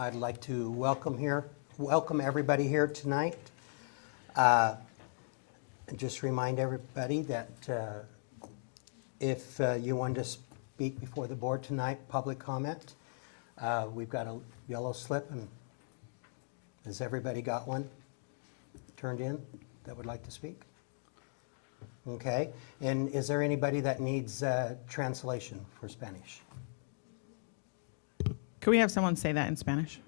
I'd like to welcome everybody here tonight. Just remind everybody that if you want to speak before the board tonight, public comment, we've got a yellow slip, and has everybody got one turned in that would like to speak? Okay, and is there anybody that needs translation for Spanish? Could we have someone say that in Spanish?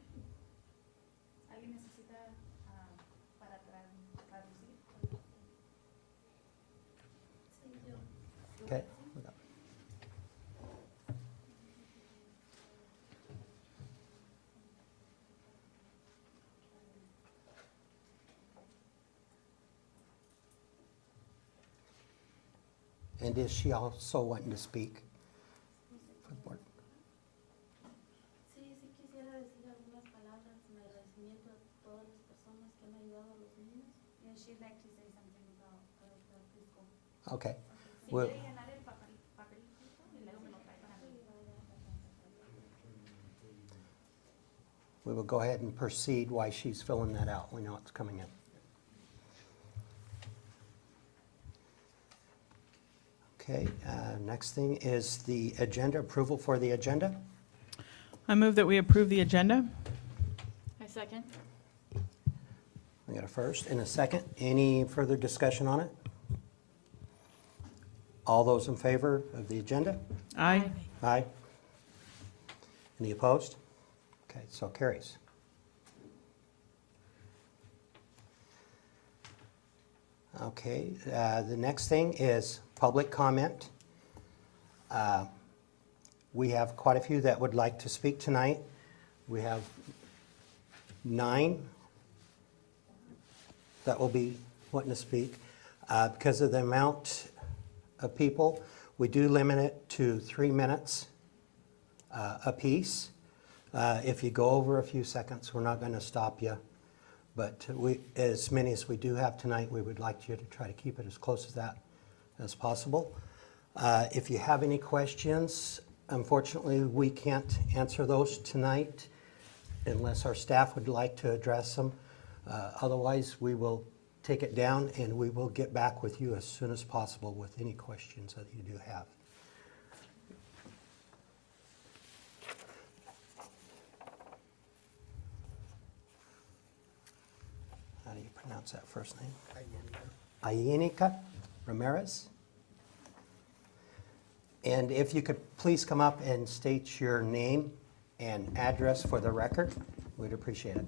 Okay. And is she also wanting to speak for the board? Sí, sí quisiera decir algunas palabras en agradecimiento a todas las personas que han ayudado a los niños. And she'd like to say something about the preschool. Okay. Si Well, quiere llenar el papelito y luego me lo trae para mí. we will go ahead and proceed while she's filling that out. We know it's coming in. Okay, next thing is the agenda, approval for the agenda. I move that we approve the agenda. I second. We got a first and a second. Any further discussion on it? All those in favor of the agenda? Aye. Aye. Any opposed? Okay, so carries. Okay, the next thing is public comment. We have quite a few that would like to speak tonight. We have 9 that will be wanting to speak. Because of the amount of people, we do limit it to 3 minutes apiece. If you go over a few seconds, we're not going to stop you. But as many as we do have tonight, we would like you to try to keep it as close to that as possible. If you have any questions, unfortunately, we can't answer those tonight unless our staff would like to address them. Otherwise, we will take it down and we will get back with you as soon as possible with any questions that you do have. How do you pronounce that first name? Ayenika Ramirez. And if you could please come up and state your name and address for the record, we'd appreciate it.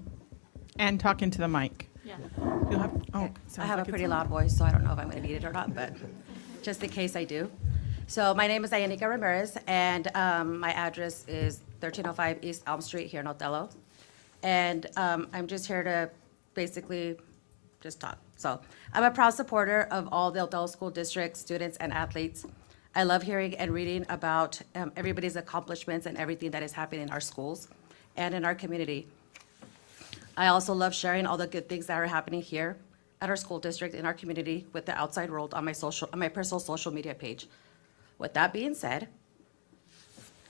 And talk into the mic. Yeah. You'll have, oh, I sounds have like a pretty it's on. loud voice, so I don't know if I'm going to need it or not, but just in case I do. So my name is Ayenika Ramirez, and my address is 1305 East Elm Street here in Othello. And I'm just here to basically just talk. So I'm a proud supporter of all the Othello School District students and athletes. I love hearing and reading about everybody's accomplishments and everything that is happening in our schools and in our community. I also love sharing all the good things that are happening here at our school district, in our community, with the outside world on my personal social media page. With that being said,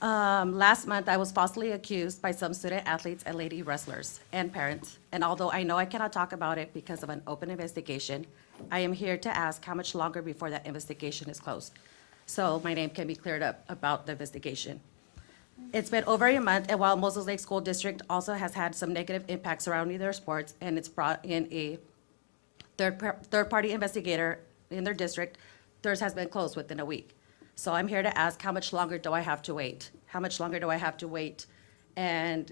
last month I was falsely accused by some student athletes and lady wrestlers and parents. And although I know I cannot talk about it because of an open investigation, I am here to ask how much longer before that investigation is closed, so my name can be cleared up about the investigation. It's been over a month, and while Moses Lake School District also has had some negative impacts surrounding their sports, and it's brought in a third-party investigator in their district, theirs has been closed within a week. So I'm here to ask, how much longer do I have to wait? How much longer do I have to wait? And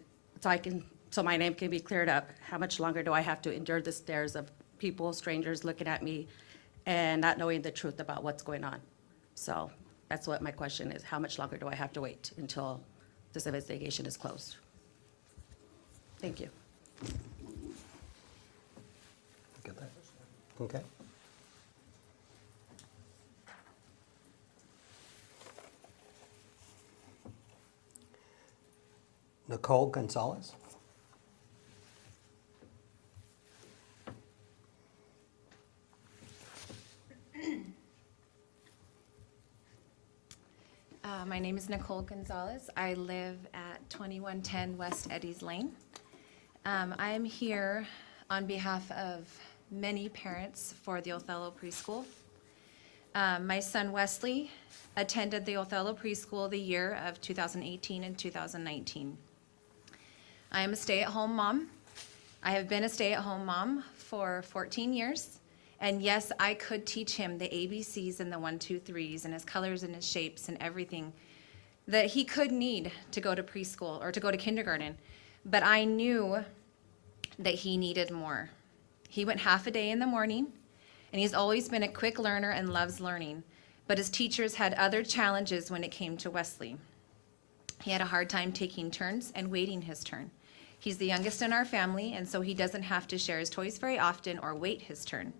so my name can be cleared up. How much longer do I have to endure the stares of people, strangers looking at me and not knowing the truth about what's going on? So that's what my question is. How much longer do I have to wait until this investigation is closed? Thank you. Get that? Okay. Nicole Gonzalez. My name is Nicole Gonzalez. I live at 2110 West Eddies Lane. I am here on behalf of many parents for the Othello Preschool. My son Wesley attended the Othello Preschool the year of 2018 and 2019. I am a stay-at-home mom. I have been a stay-at-home mom for 14 years. And yes, I could teach him the ABCs and the 1, 2, 3s and his colors and his shapes and everything that he could need to go to preschool or to go to kindergarten. But I knew that he needed more. He went half a day in the morning, and he's always been a quick learner and loves learning. But his teachers had other challenges when it came to Wesley. He had a hard time taking turns and waiting his turn. He's the youngest in our family, and so he doesn't have to share his toys very often or wait his turn.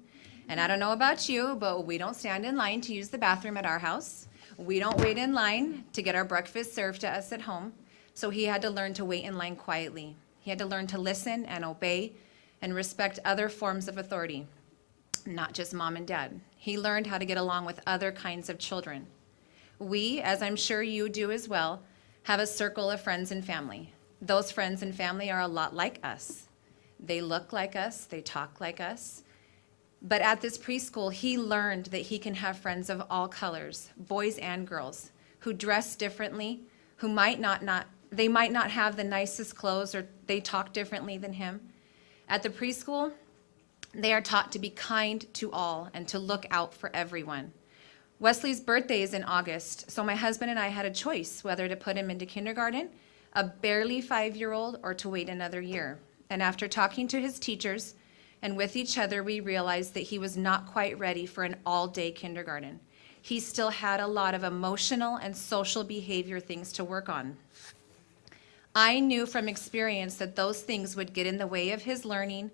And I don't know about you, but we don't stand in line to use the bathroom at our house. We don't wait in line to get our breakfast served to us at home. So he had to learn to wait in line quietly. He had to learn to listen and obey and respect other forms of authority, not just mom and dad. He learned how to get along with other kinds of children. We, as I'm sure you do as well, have a circle of friends and family. Those friends and family are a lot like us. They look like us, they talk like us. But at this preschool, he learned that he can have friends of all colors, boys and girls, who dress differently, who might not have the nicest clothes, or they talk differently than him. At the preschool, they are taught to be kind to all and to look out for everyone. Wesley's birthday is in August, so my husband and I had a choice whether to put him into kindergarten, a barely 5-year-old, or to wait another year. And after talking to his teachers and with each other, we realized that he was not quite ready for an all-day kindergarten. He still had a lot of emotional and social behavior things to work on. I knew from experience that those things would get in the way of his learning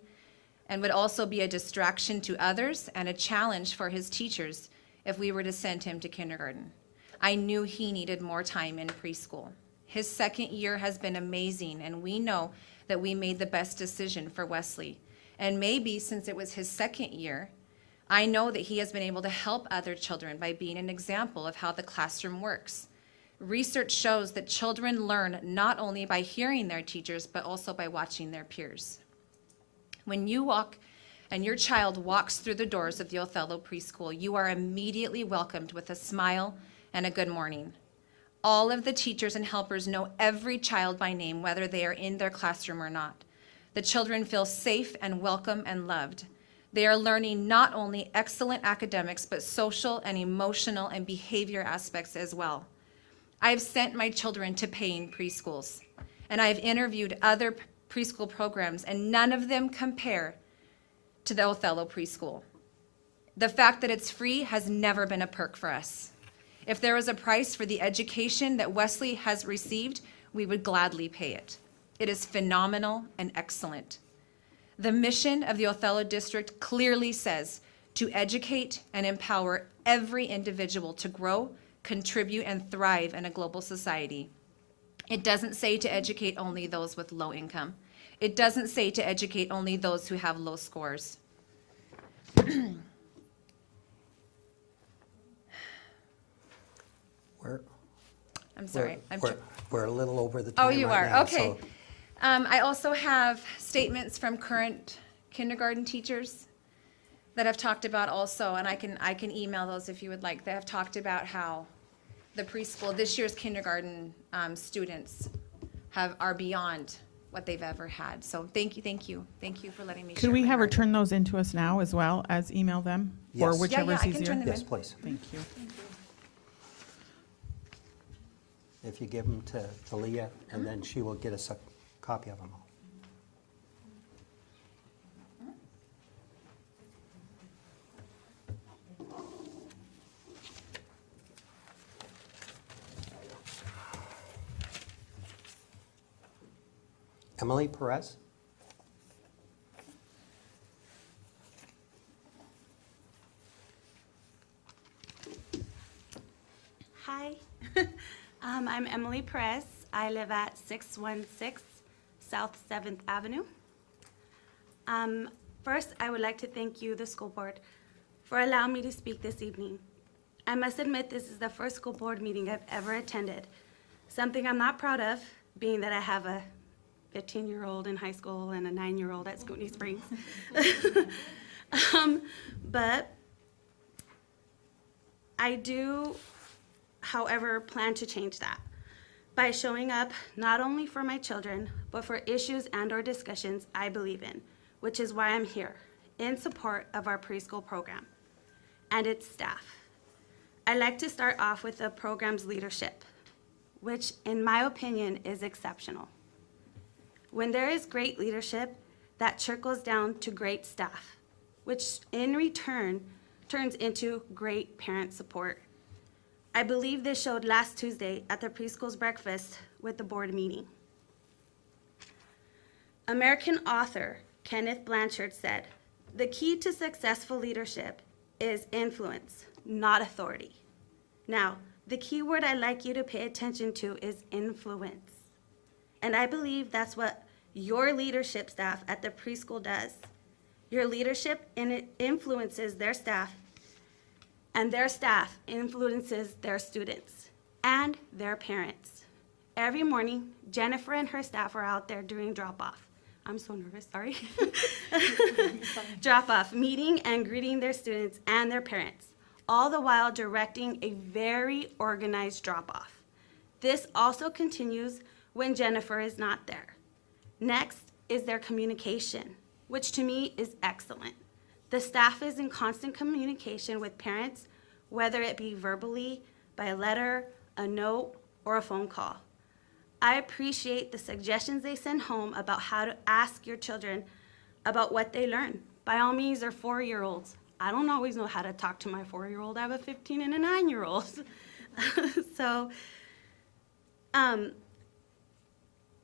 and would also be a distraction to others and a challenge for his teachers if we were to send him to kindergarten. I knew he needed more time in preschool. His second year has been amazing, and we know that we made the best decision for Wesley. And maybe since it was his second year, I know that he has been able to help other children by being an example of how the classroom works. Research shows that children learn not only by hearing their teachers, but also by watching their peers. When you walk and your child walks through the doors of the Othello Preschool, you are immediately welcomed with a smile and a good morning. All of the teachers and helpers know every child by name, whether they are in their classroom or not. The children feel safe and welcome and loved. They are learning not only excellent academics, but social and emotional and behavior aspects as well. I have sent my children to paying preschools, and I have interviewed other preschool programs, and none of them compare to the Othello Preschool. The fact that it's free has never been a perk for us. If there was a price for the education that Wesley has received, we would gladly pay it. It is phenomenal and excellent. The mission of the Othello District clearly says to educate and empower every individual to grow, contribute, and thrive in a global society. It doesn't say to educate only those with low income. It doesn't say to educate only those who have low scores. I'm sorry. We're a little over the Oh, time you right are, now, okay. so- I also have statements from current kindergarten teachers that I've talked about also, and I can email those if you would like. They have talked about how the preschool, this year's kindergarten students are beyond what they've ever had. So thank you for letting me share. Could we my have her heart. turn those into us now as well as email them? Or Yes. whichever is I can easier? turn them Yes, in. please. Thank you. If you give them to Leah, and then she will get us a copy of them all. Emily Perez? Hi, I'm Emily Perez. I live at 616 South 7th Avenue. First, I would like to thank you, the school board, for allowing me to speak this evening. I must admit this is the first school board meeting I've ever attended, something I'm not proud of, being that I have a 15-year-old in high school and a 9-year-old at Scootney Springs. But I do, however, plan to change that by showing up not only for my children, but for issues and/or discussions I believe in, which is why I'm here, in support of our preschool program and its staff. I'd like to start off with the program's leadership, which in my opinion is exceptional. When there is great leadership, that trickles down to great staff, which in return turns into great parent support. I believe this showed last Tuesday at the preschool's breakfast with the board meeting. American author Kenneth Blanchard said, "The key to successful leadership is influence, not authority." Now, the key word I'd like you to pay attention to is influence. And I believe that's what your leadership staff at the preschool does. Your leadership influences their staff, and their staff influences their students and their parents. Every morning, Jennifer and her staff are out there doing drop-off. I'm so nervous, sorry. Drop-off, meeting and greeting their students and their parents, all the while directing a very organized drop-off. This also continues when Jennifer is not there. Next is their communication, which to me is excellent. The staff is in constant communication with parents, whether it be verbally, by a letter, a note, or a phone call. I appreciate the suggestions they send home about how to ask your children about what they learn. By all means, they're 4-year-olds. I don't always know how to talk to my 4-year-old. I have a 15 and a 9-year-old. So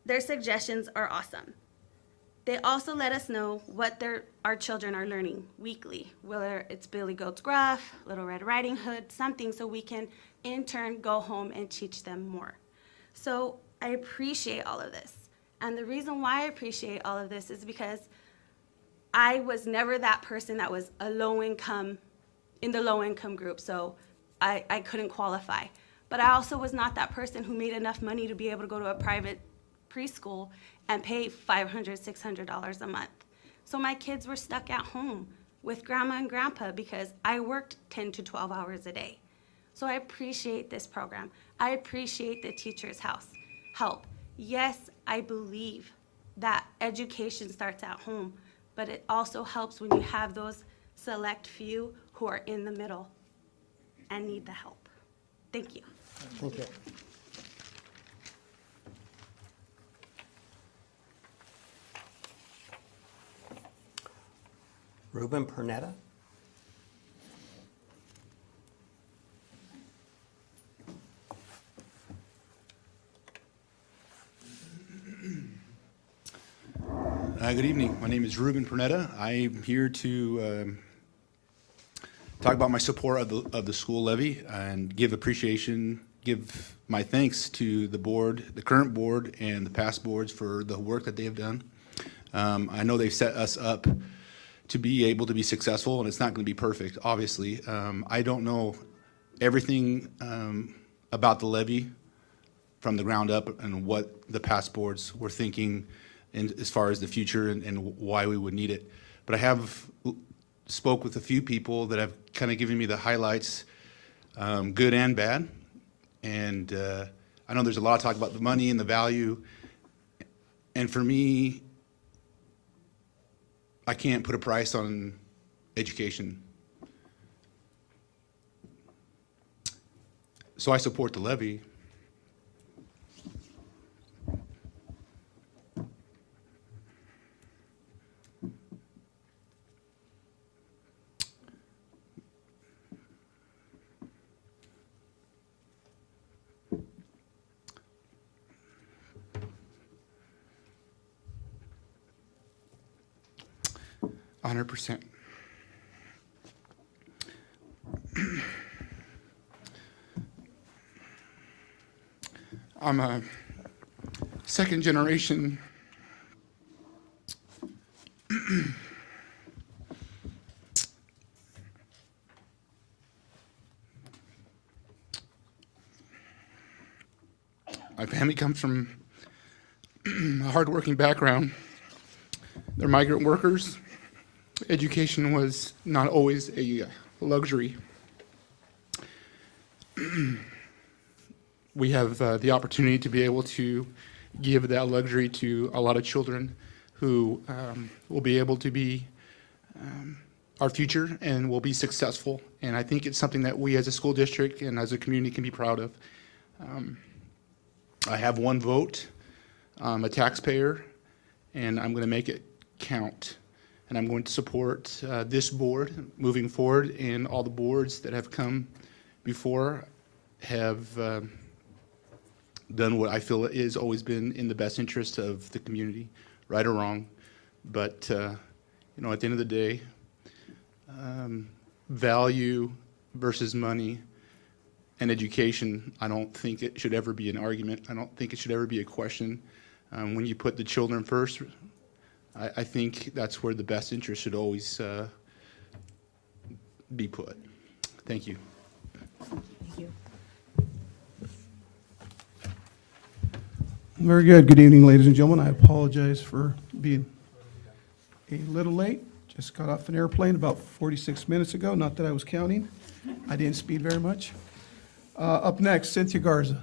their suggestions are awesome. They also let us know what our children are learning weekly, whether it's Billy Goat's Gruff, Little Red Riding Hood, something, so we can in turn go home and teach them more. So I appreciate all of this. And the reason why I appreciate all of this is because I was never that person that was in the low income group, so I couldn't qualify. But I also was not that person who made enough money to be able to go to a private preschool and pay $500, $600 a month. So my kids were stuck at home with grandma and grandpa because I worked 10 to 12 hours a day. So I appreciate this program. I appreciate the teacher's help. Yes, I believe that education starts at home, but it also helps when you have those select few who are in the middle and need the help. Thank you. Thank you. Ruben Pernetta. Good evening. My name is Ruben Pernetta. I'm here to talk about my support of the school levy and give my thanks to the board, the current board, and the past boards for the work that they have done. I know they've set us up to be able to be successful, and it's not going to be perfect, obviously. I don't know everything about the levy from the ground up and what the past boards were thinking as far as the future and why we would need it. But I have spoke with a few people that have kind of given me the highlights, good and bad. And I know there's a lot of talk about the money and the value. And for me, I can't put a price on education. So I support the levy. %. I'm a second generation my family comes from a hardworking background. They're migrant workers. Education was not always a luxury. We have the opportunity to be able to give that luxury to a lot of children who will be able to be our future and will be successful. And I think it's something that we as a school district and as a community can be proud of. I have one vote. I'm a taxpayer, and I'm going to make it count. And I'm going to support this board moving forward, and all the boards that have come before have done what I feel is always been in the best interest of the community, right or wrong. But you know, at the end of the day, value versus money and education, I don't think it should ever be an argument. I don't think it should ever be a question. When you put the children first, I think that's where the best interest should always be put. Thank you. Thank you. Very good. Good evening, ladies and gentlemen. I apologize for being a little late. Just got off an airplane about 46 minutes ago. Not that I was counting. I didn't speed very much. Up next, Cynthia Garza.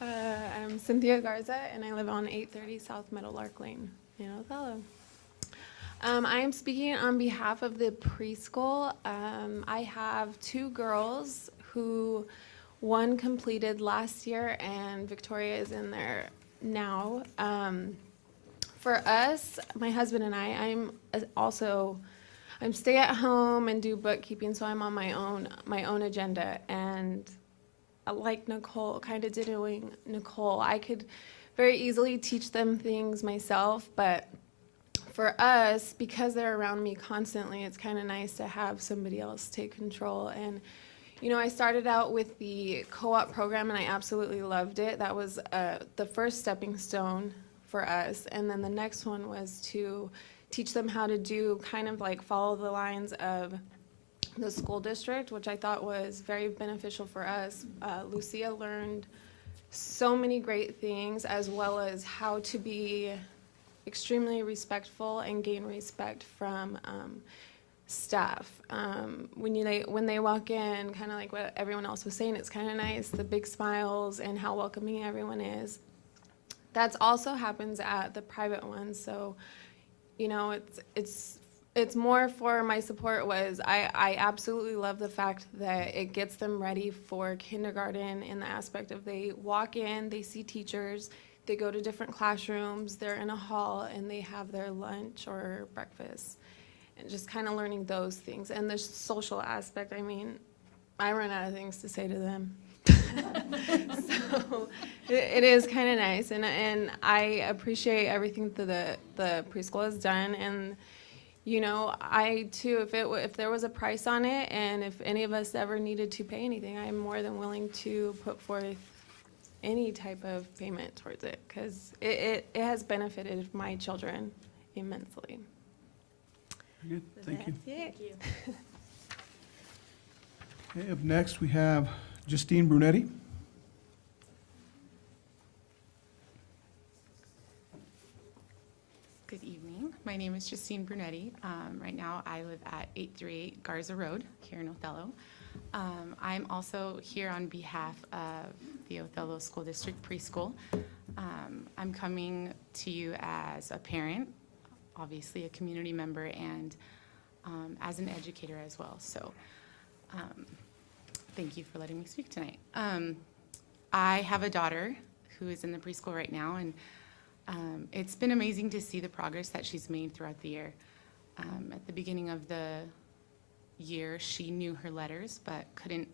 I'm Cynthia Garza, and I live on 830 South Meadowlark Lane in Othello. I am speaking on behalf of the preschool. I have two girls who one completed last year, and Victoria is in there now. For us, my husband and I'm stay at home and do bookkeeping, so I'm on my own agenda. And like Nicole, kind of doing Nicole, I could very easily teach them things myself, but for us, because they're around me constantly, it's kind of nice to have somebody else take control. And you know, I started out with the co-op program, and I absolutely loved it. That was the first stepping stone for us. And then the next one was to teach them how to do kind of like follow the lines of the school district, which I thought was very beneficial for us. Lucia learned so many great things, as well as how to be extremely respectful and gain respect from staff. When they walk in, kind of like what everyone else was saying, it's kind of nice, the big smiles and how welcoming everyone is. That also happens at the private ones, so you know, it's more for my support was I absolutely love the fact that it gets them ready for kindergarten in the aspect of they walk in, they see teachers, they go to different classrooms, they're in a hall, and they have their lunch or breakfast. And just kind of learning those things. And the social aspect, I mean, I run out of things to say to them. So it is kind of nice. And I appreciate everything that the preschool has done. And, you know, I too, if there was a price on it, and if any of us ever needed to pay anything, I'm more than willing to put forth any type of payment towards it, because it has benefited my children immensely. Very good. Thank you. That's it. Okay, up next, we have Justine Brunetti. Good evening. My name is Justine Brunetti. Right now, I live at 838 Garza Road here in Othello. I'm also here on behalf of the Othello School District Preschool. I'm coming to you as a parent, obviously a community member, and as an educator as well. So thank you for letting me speak tonight. I have a daughter who is in the preschool right now, and it's been amazing to see the progress that she's made throughout the year. At the beginning of the year, she knew her letters, but couldn't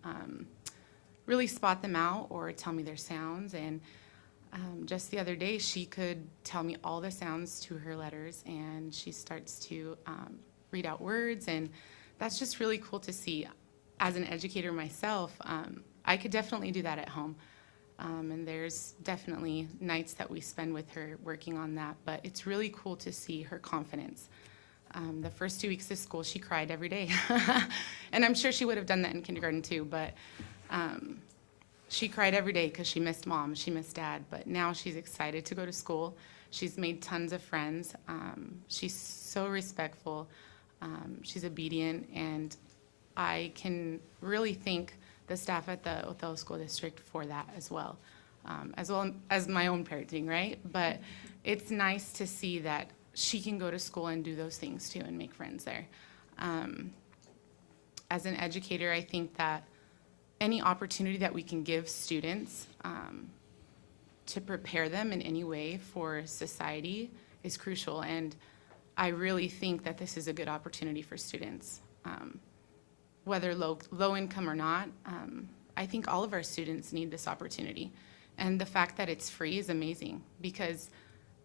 really spot them out or tell me their sounds. And just the other day, she could tell me all the sounds to her letters, and she starts to read out words, and that's just really cool to see. As an educator myself, I could definitely do that at home. And there's definitely nights that we spend with her working on that, but it's really cool to see her confidence. The first 2 weeks of school, she cried every day. And I'm sure she would have done that in kindergarten too, but she cried every day because she missed mom, she missed dad. But now she's excited to go to school. She's made tons of friends. She's so respectful. She's obedient, and I can really thank the staff at the Othello School District for that as well as my own parenting, right? But it's nice to see that she can go to school and do those things too and make friends there. As an educator, I think that any opportunity that we can give students to prepare them in any way for society is crucial. And I really think that this is a good opportunity for students. Whether low income or not, I think all of our students need this opportunity. And the fact that it's free is amazing because,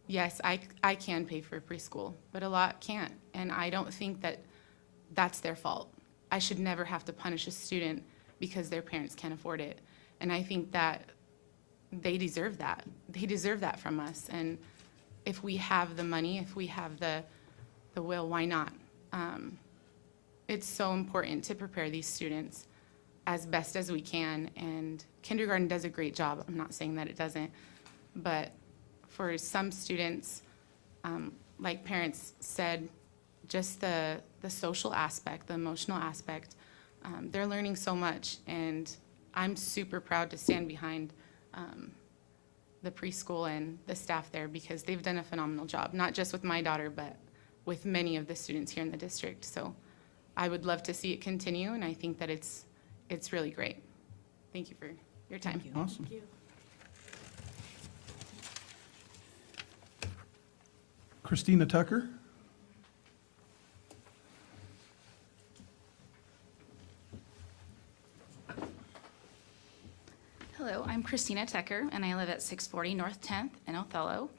yes, I can pay for preschool, but a lot can't. And I don't think that that's their fault. I should never have to punish a student because their parents can't afford it. And I think that they deserve that. They deserve that from us. And if we have the money, if we have the will, why not? It's so important to prepare these students as best as we can, and kindergarten does a great job. I'm not saying that it doesn't, but for some students, like parents said, just the social aspect, the emotional aspect, they're learning so much, and I'm super proud to stand behind the preschool and the staff there because they've done a phenomenal job, not just with my daughter, but with many of the students here in the district. So I would love to see it continue, and I think that it's really great. Thank you for your time. Awesome. Christina Tucker. Hello, I'm Christina Tucker, and I live at 640 North 10th in Othello.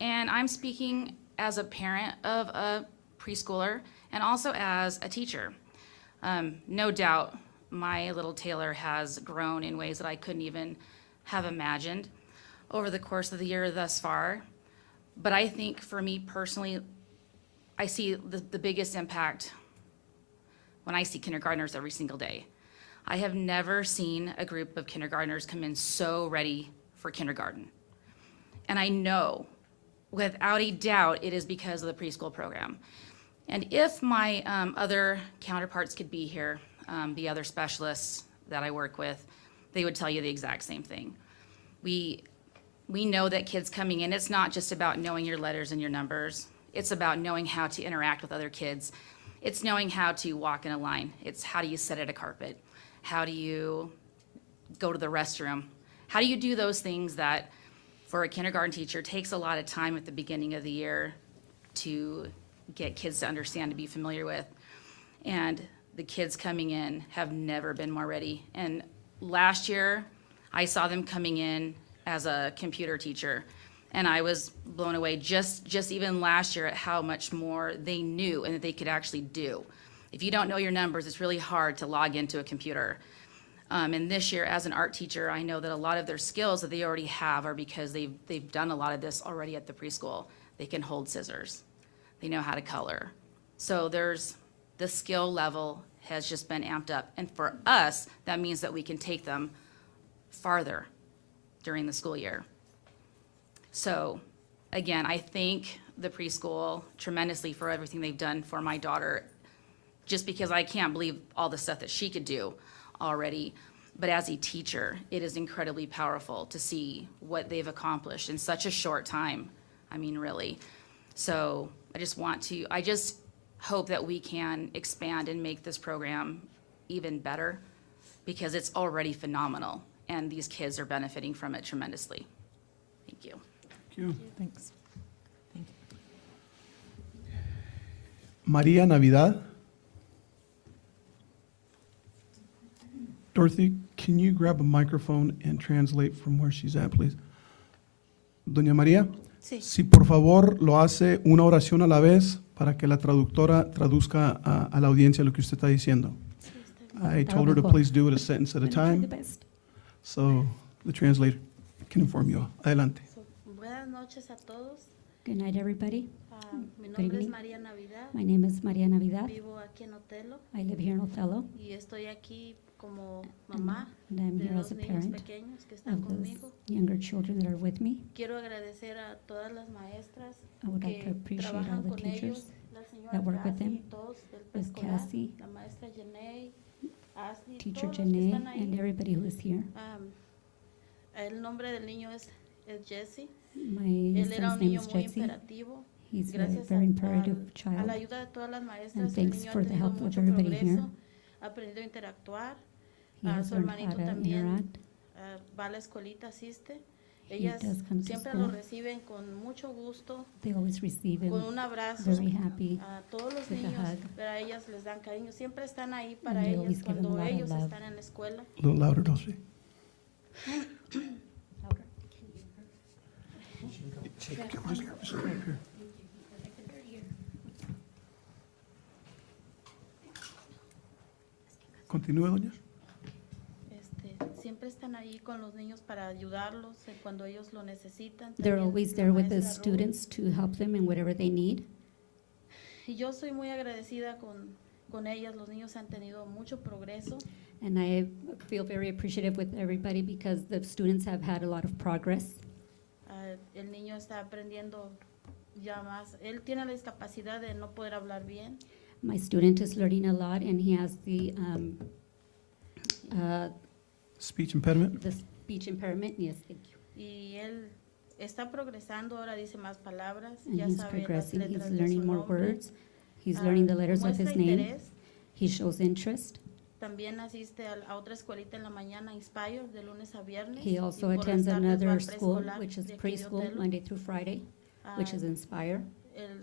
And I'm speaking as a parent of a preschooler and also as a teacher. No doubt, my little Taylor has grown in ways that I couldn't even have imagined over the course of the year thus far. But I think for me personally, I see the biggest impact when I see kindergartners every single day. I have never seen a group of kindergartners come in so ready for kindergarten. And I know, without a doubt, it is because of the preschool program. And if my other counterparts could be here, the other specialists that I work with, they would tell you the exact same thing. We know that kids coming in, it's not just about knowing your letters and your numbers. It's about knowing how to interact with other kids. It's knowing how to walk in a line. It's how do you sit at a carpet? How do you go to the restroom? How do you do those things that, for a kindergarten teacher, takes a lot of time at the beginning of the year to get kids to understand, to be familiar with? And the kids coming in have never been more ready. And last year, I saw them coming in as a computer teacher, and I was blown away just even last year at how much more they knew and that they could actually do. If you don't know your numbers, it's really hard to log into a computer. And this year, as an art teacher, I know that a lot of their skills that they already have are because they've done a lot of this already at the preschool. They can hold scissors. They know how to color. So the skill level has just been amped up. And for us, that means that we can take them farther during the school year. So again, I thank the preschool tremendously for everything they've done for my daughter, just because I can't believe all the stuff that she could do already. But as a teacher, it is incredibly powerful to see what they've accomplished in such a short time. I mean, really. So I just hope that we can expand and make this program even better, because it's already phenomenal, and these kids are benefiting from it tremendously. Thank you. Thank you. Thanks. Thank you. Maria Navidad. Dorothy, can you grab a microphone and translate from where she's at, please? Doña María, Sí. si por favor lo hace una oración a la vez para que la traductora traduzca a la audiencia lo que usted está diciendo. I told her to please do it a sentence at a time, so the translator can inform you. Adelante. Buenas noches a todos. Good night, everybody. Mi Good nombre es evening. María Navidad. My name is Maria Navidad. Vivo aquí en Otelo I live here in Othello, y estoy aquí como and mamá and I'm de here as dos a niños parent pequeños que están of those conmigo. younger children that are with me. Quiero agradecer a todas las maestras I would like to que appreciate all trabajan the con ellos, teachers la señora that work with Cassie them, y todos del with preescolar, Cassie, la maestra Jenny, Ashley, Teacher todos los que Janae, están ahí. and everybody who is here. El nombre del niño es Jesse. My Él era son's un name niño is muy Jesse. imperativo. He's a Gracias very a imperative la child, ayuda de todas las maestras, and el thanks niño ha for the tenido help of mucho everybody here. progreso, ha aprendido a interactuar. He has Su learned how hermanito to también interact. va a la escuelita, asiste. He Ellas does come to siempre lo school. reciben con mucho gusto, They always receive him con un abrazo. very happy, A todos los with a niños, hug. pero a ellas les dan cariño. Siempre están ahí para they ellas always give them a cuando lot of ellos love. están en la escuela. A little louder, Dulce. Just come up here. Continúe, doña. Siempre están ahí con los niños para ayudarlos cuando ellos lo necesitan. They're También always la there with the maestra Ruth. students to help them in whatever they need. Y yo soy muy agradecida con ellas. Los niños han tenido mucho progreso. And I feel very appreciative with everybody because the students have had a lot of progress. El niño está aprendiendo ya más. Él tiene la discapacidad de no poder hablar bien. My student is learning a lot and he has Speech impediment. the speech impairment. Yes, thank you. Y él está progresando, ahora dice más palabras, And ya he's sabe las progressing, he's letras de su learning more nombre. words. He's learning the letters of Muestra his name. interés. He shows interest. También asiste a otra escuelita en la mañana, Inspire, de lunes a viernes. He also y por las attends tardes va another al school, preescolar which is de aquí de preschool, Otelo. Monday through Friday, which is Ah, Inspire.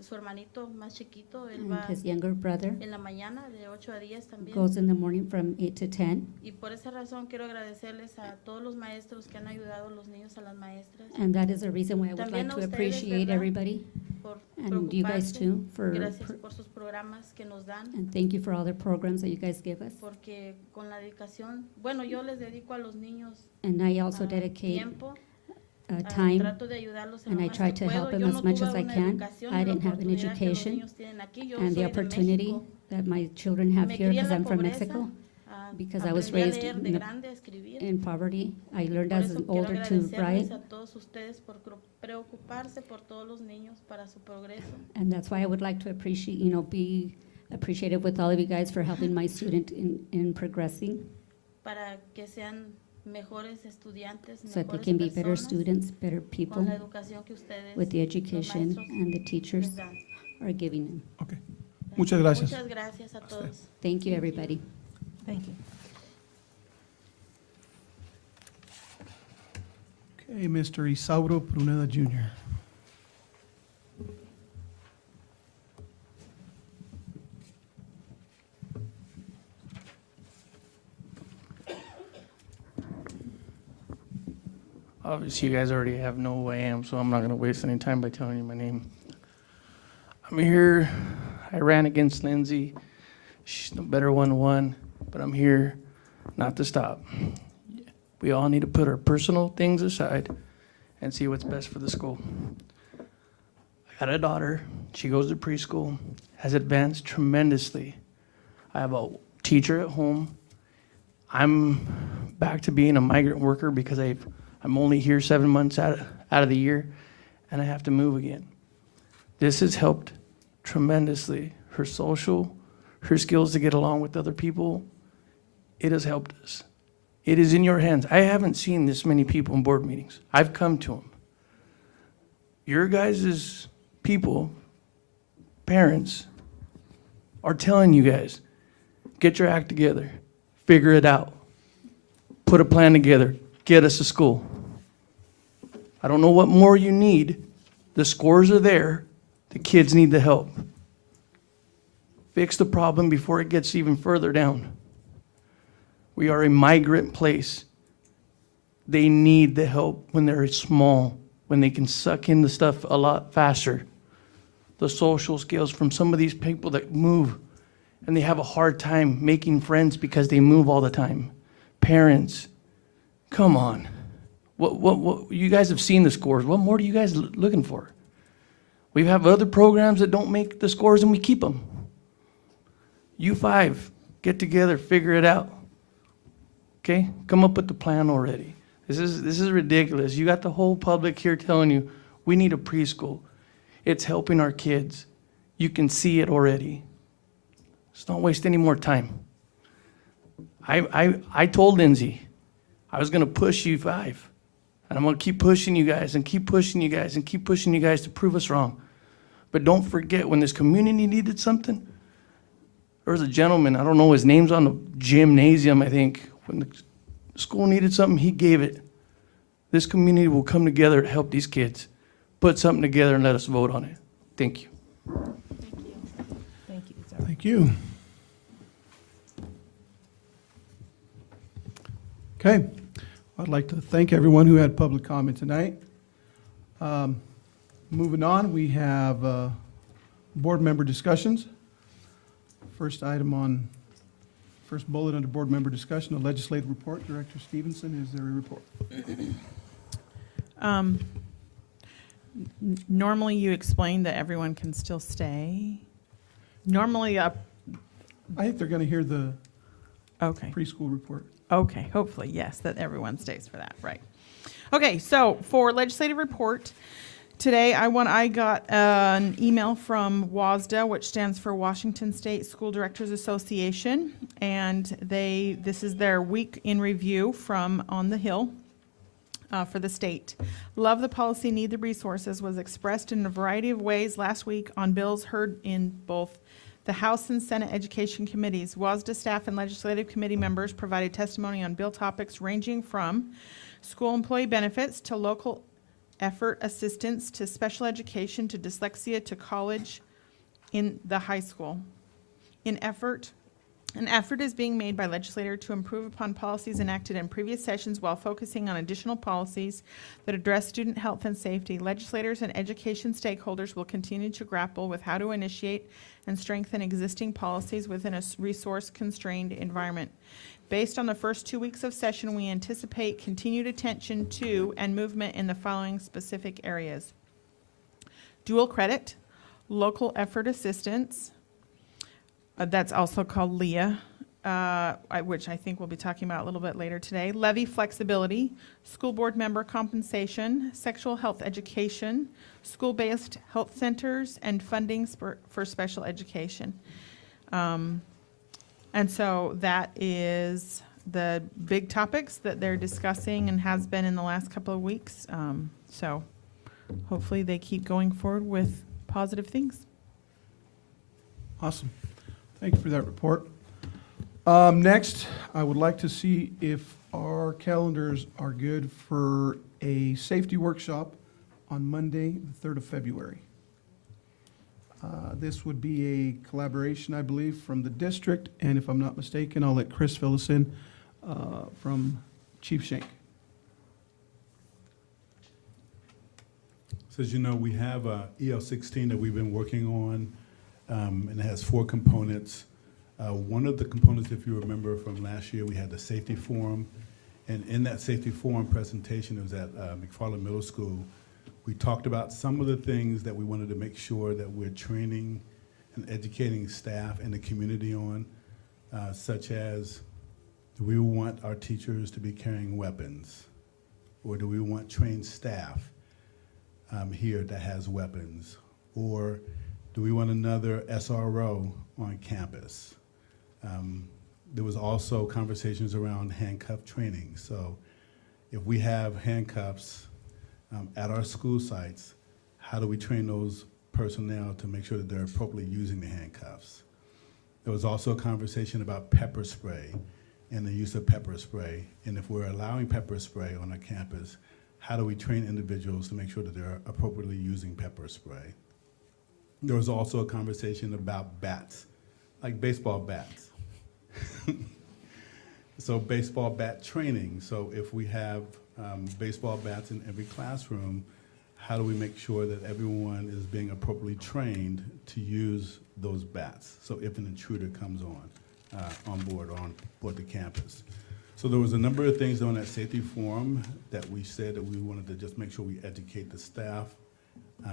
Su hermanito más chiquito, él And va his younger brother en la mañana de 8 a 10 también. goes in the morning from 8 to 10. Y por esa razón quiero agradecerles a todos los maestros que han ayudado a los niños, a las maestras, And that is the reason why I would También like a to ustedes, appreciate ¿verdad? everybody. por And you guys preocuparse. too, for, Gracias por sus programas que nos dan, and thank you for all the programs that you guys give us. porque con la dedicación, bueno, yo les dedico a los niños And I also ah, dedicate tiempo. time, Trato de ayudarlos en and lo I más try que to help puedo. them Yo as no much tuve as I una can. educación I ni la didn't have an oportunidad que los education niños tienen aquí. Yo and the soy de opportunity México. that my children have Me here crié en because la I'm from pobreza, Mexico. Because I was aprendí a raised leer de in the- grande, a escribir. In poverty, I learned Por as eso an quiero older to agradecerles write, a todos ustedes por preocuparse por todos los niños para su progreso. and that's why I would like to appreciate, be appreciative with all of you guys for helping my student in progressing, Para que sean mejores estudiantes, so that they mejores can be better personas, students, better people, con la educación que ustedes with the education maestros and the teachers les dan. are giving them. Okay. Muchas gracias. Muchas gracias a todos. Thank you, everybody. Thank you. Okay, Mr. Isauro Pruneda Jr. Obviously, you guys already have know who I am, so I'm not going to waste any time by telling you my name. I'm here. I ran against Lindsay. She's the better one won, but I'm here not to stop. We all need to put our personal things aside and see what's best for the school. I got a daughter. She goes to preschool, has advanced tremendously. I have a teacher at home. I'm back to being a migrant worker because I'm only here 7 months out of the year, and I have to move again. This has helped tremendously. Her social, her skills to get along with other people, it has helped us. It is in your hands. I haven't seen this many people in board meetings. I've come to them. Your guys' people, parents, are telling you guys, get your act together, figure it out, put a plan together, get us to school. I don't know what more you need. The scores are there. The kids need the help. Fix the problem before it gets even further down. We are a migrant place. They need the help when they're small, when they can suck in the stuff a lot faster. The social skills from some of these people that move and they have a hard time making friends because they move all the time. Parents, come on. What you guys have seen the scores. What more are you guys looking for? We have other programs that don't make the scores and we keep them. You five, get together, figure it out. Okay? Come up with the plan already. This is ridiculous. You got the whole public here telling you, we need a preschool. It's helping our kids. You can see it already. Let's not waste any more time. I told Lindsay I was gonna push you five. And I'm gonna keep pushing you guys and keep pushing you guys and keep pushing you guys to prove us wrong. But don't forget, when this community needed something, there was a gentleman, I don't know, his name's on the gymnasium, I think. When the school needed something, he gave it. This community will come together to help these kids. Put something together and let us vote on it. Thank you. Thank you. Thank you. Okay, I'd like to thank everyone who had public comment tonight. Moving on, we have board member discussions. First bullet under board member discussion, a legislative report. Director Stevenson, is there a report? Normally you explain that everyone can still stay. Normally, I think they're going to hear the okay. preschool report. Okay, hopefully, yes, that everyone stays for that, right. Okay, so for legislative report, today I got an email from WASDA, which stands for Washington State School Directors Association, and this is their week in review from On the Hill for the state. Love the policy, need the resources was expressed in a variety of ways last week on bills heard in both the House and Senate Education Committees. WASDA staff and legislative committee members provided testimony on bill topics ranging from school employee benefits to local effort assistance to special education to dyslexia to college in the high school. An effort is being made by legislators to improve upon policies enacted in previous sessions while focusing on additional policies that address student health and safety. Legislators and education stakeholders will continue to grapple with how to initiate and strengthen existing policies within a resource-constrained environment. Based on the first 2 weeks of session, we anticipate continued attention to and movement in the following specific areas: dual credit, local effort assistance, that's also called LEA, which I think we'll be talking about a little bit later today, levy flexibility, school board member compensation, sexual health education, school-based health centers, and funding for special education. And so that is the big topics that they're discussing and has been in the last couple of weeks. So hopefully they keep going forward with positive things. Awesome. Thank you for that report. Next, I would like to see if our calendars are good for a safety workshop on Monday, the 3rd of February. This would be a collaboration, I believe, from the district, and if I'm not mistaken, I'll let Chris fill us in from Chief Shank. So as you know, we have EL16 that we've been working on, and it has 4 components. One of the components, if you remember from last year, we had the safety forum, and in that safety forum presentation, it was at McFarland Middle School. We talked about some of the things that we wanted to make sure that we're training and educating staff and the community on, such as, do we want our teachers to be carrying weapons? Or do we want trained staff here that has weapons? Or do we want another SRO on campus? There was also conversations around handcuff training. So if we have handcuffs at our school sites, how do we train those personnel to make sure that they're appropriately using the handcuffs? There was also a conversation about pepper spray and the use of pepper spray. And if we're allowing pepper spray on our campus, how do we train individuals to make sure that they're appropriately using pepper spray? There was also a conversation about bats, like baseball bats. So baseball bat training. So if we have baseball bats in every classroom, how do we make sure that everyone is being appropriately trained to use those bats? So if an intruder comes on board the campus. So there was a number of things on that safety forum that we said that we wanted to just make sure we educate the staff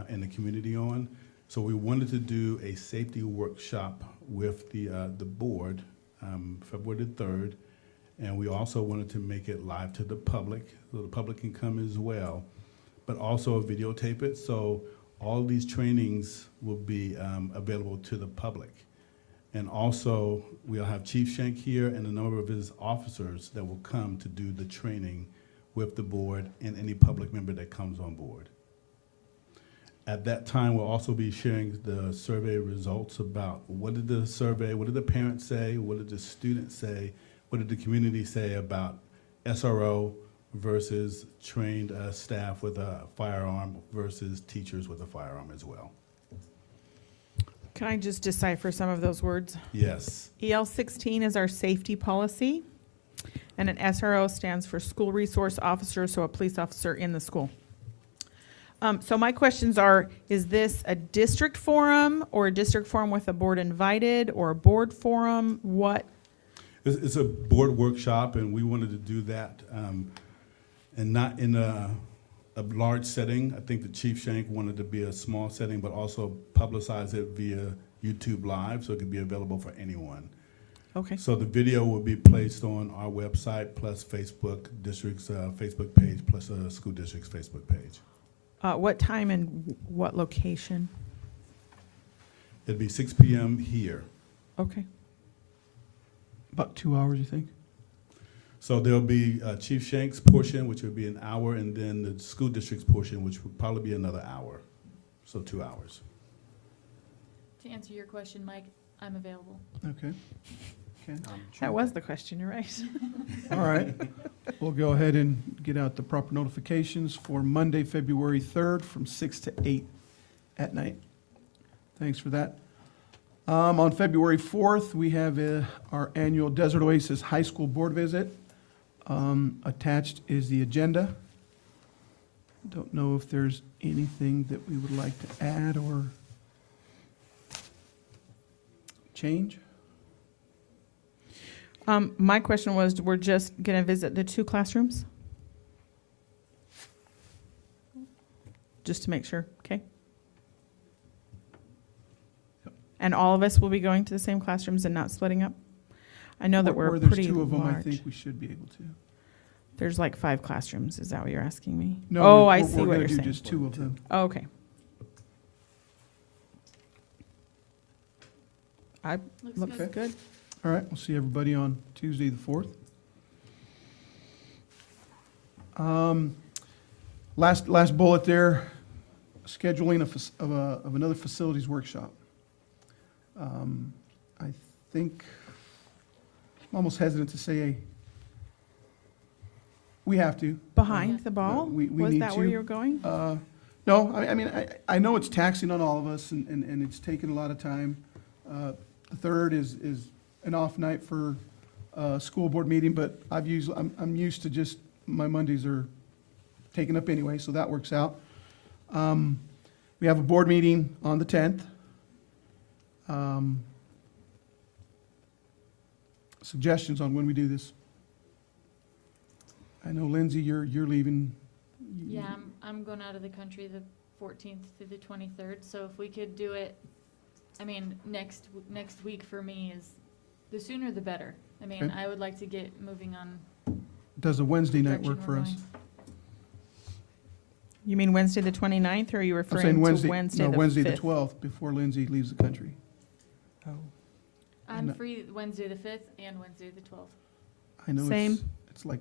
and the community on. So we wanted to do a safety workshop with the board, February the 3rd. And we also wanted to make it live to the public, so the public can come as well, but also videotape it. So all these trainings will be available to the public. And also, we'll have Chief Shank here and a number of his officers that will come to do the training with the board and any public member that comes on board. At that time, we'll also be sharing the survey results about what did the survey, what did the parents say, what did the students say, what did the community say about SRO versus trained staff with a firearm versus teachers with a firearm as well. Can I just decipher some of those words? Yes. EL 16 is our safety policy, and an SRO stands for School Resource Officer, so a police officer in the school. So my questions are, is this a district forum or a district forum with a board invited or a board forum? What? It's a board workshop, and we wanted to do that, and not in a large setting. I think the Chief Shank wanted to be a small setting, but also publicize it via YouTube Live, so it could be available for anyone. Okay. So the video will be placed on our website, plus Facebook district's Facebook page, plus a school district's Facebook page. What time and what location? It'll be 6 p.m. here. Okay. About 2 hours, you think? So there'll be Chief Shank's portion, which will be an hour, and then the school district's portion, which will probably be another hour. So 2 hours. To answer your question, Mike, I'm available. Okay. Okay. That was the question, you're right. All right. We'll go ahead and get out the proper notifications for Monday, February 3rd from 6 to 8 at night. Thanks for that. On February 4th, we have our annual Desert Oasis High School Board Visit. Attached is the agenda. Don't know if there's anything that we would like to add or change. My question was, we're just going to visit the 2 classrooms? Just to make sure, okay? And all of us will be going to the same classrooms and not splitting up? I know that we're Where pretty there's 2 of them, I large. think we should be able to. There's like 5 classrooms, is that what you're asking me? No, Oh, we're- I we're see what gonna you're do saying. just 2 of them. Oh, okay. Looks good. good. All right, we'll see everybody on Tuesday, the 4th. Last bullet there, scheduling of another facilities workshop. I think, I'm almost hesitant to say we have to. Behind the ball? we Was need that where to. you were going? No, I mean, I know it's taxing on all of us, and it's taken a lot of time. The 3rd is an off night for school board meeting, but I'm used to just, my Mondays are taken up anyway, so that works out. We have a board meeting on the 10th. Suggestions on when we do this? I know, Lindsay, you're leaving. Yeah, I'm going out of the country the 14th through the 23rd, so if we could do it, I mean, next week for me is, the sooner the better. I mean, Okay. I would like to get moving on. Does a Wednesday night direction work for we're us? going. You mean Wednesday the 29th, or are you I'm referring saying to Wednesday, Wednesday no, the 5th? Wednesday the 12th, before Lindsay leaves the country. Oh. I'm No. free Wednesday the 5th and Wednesday the 12th. I know Same. it's like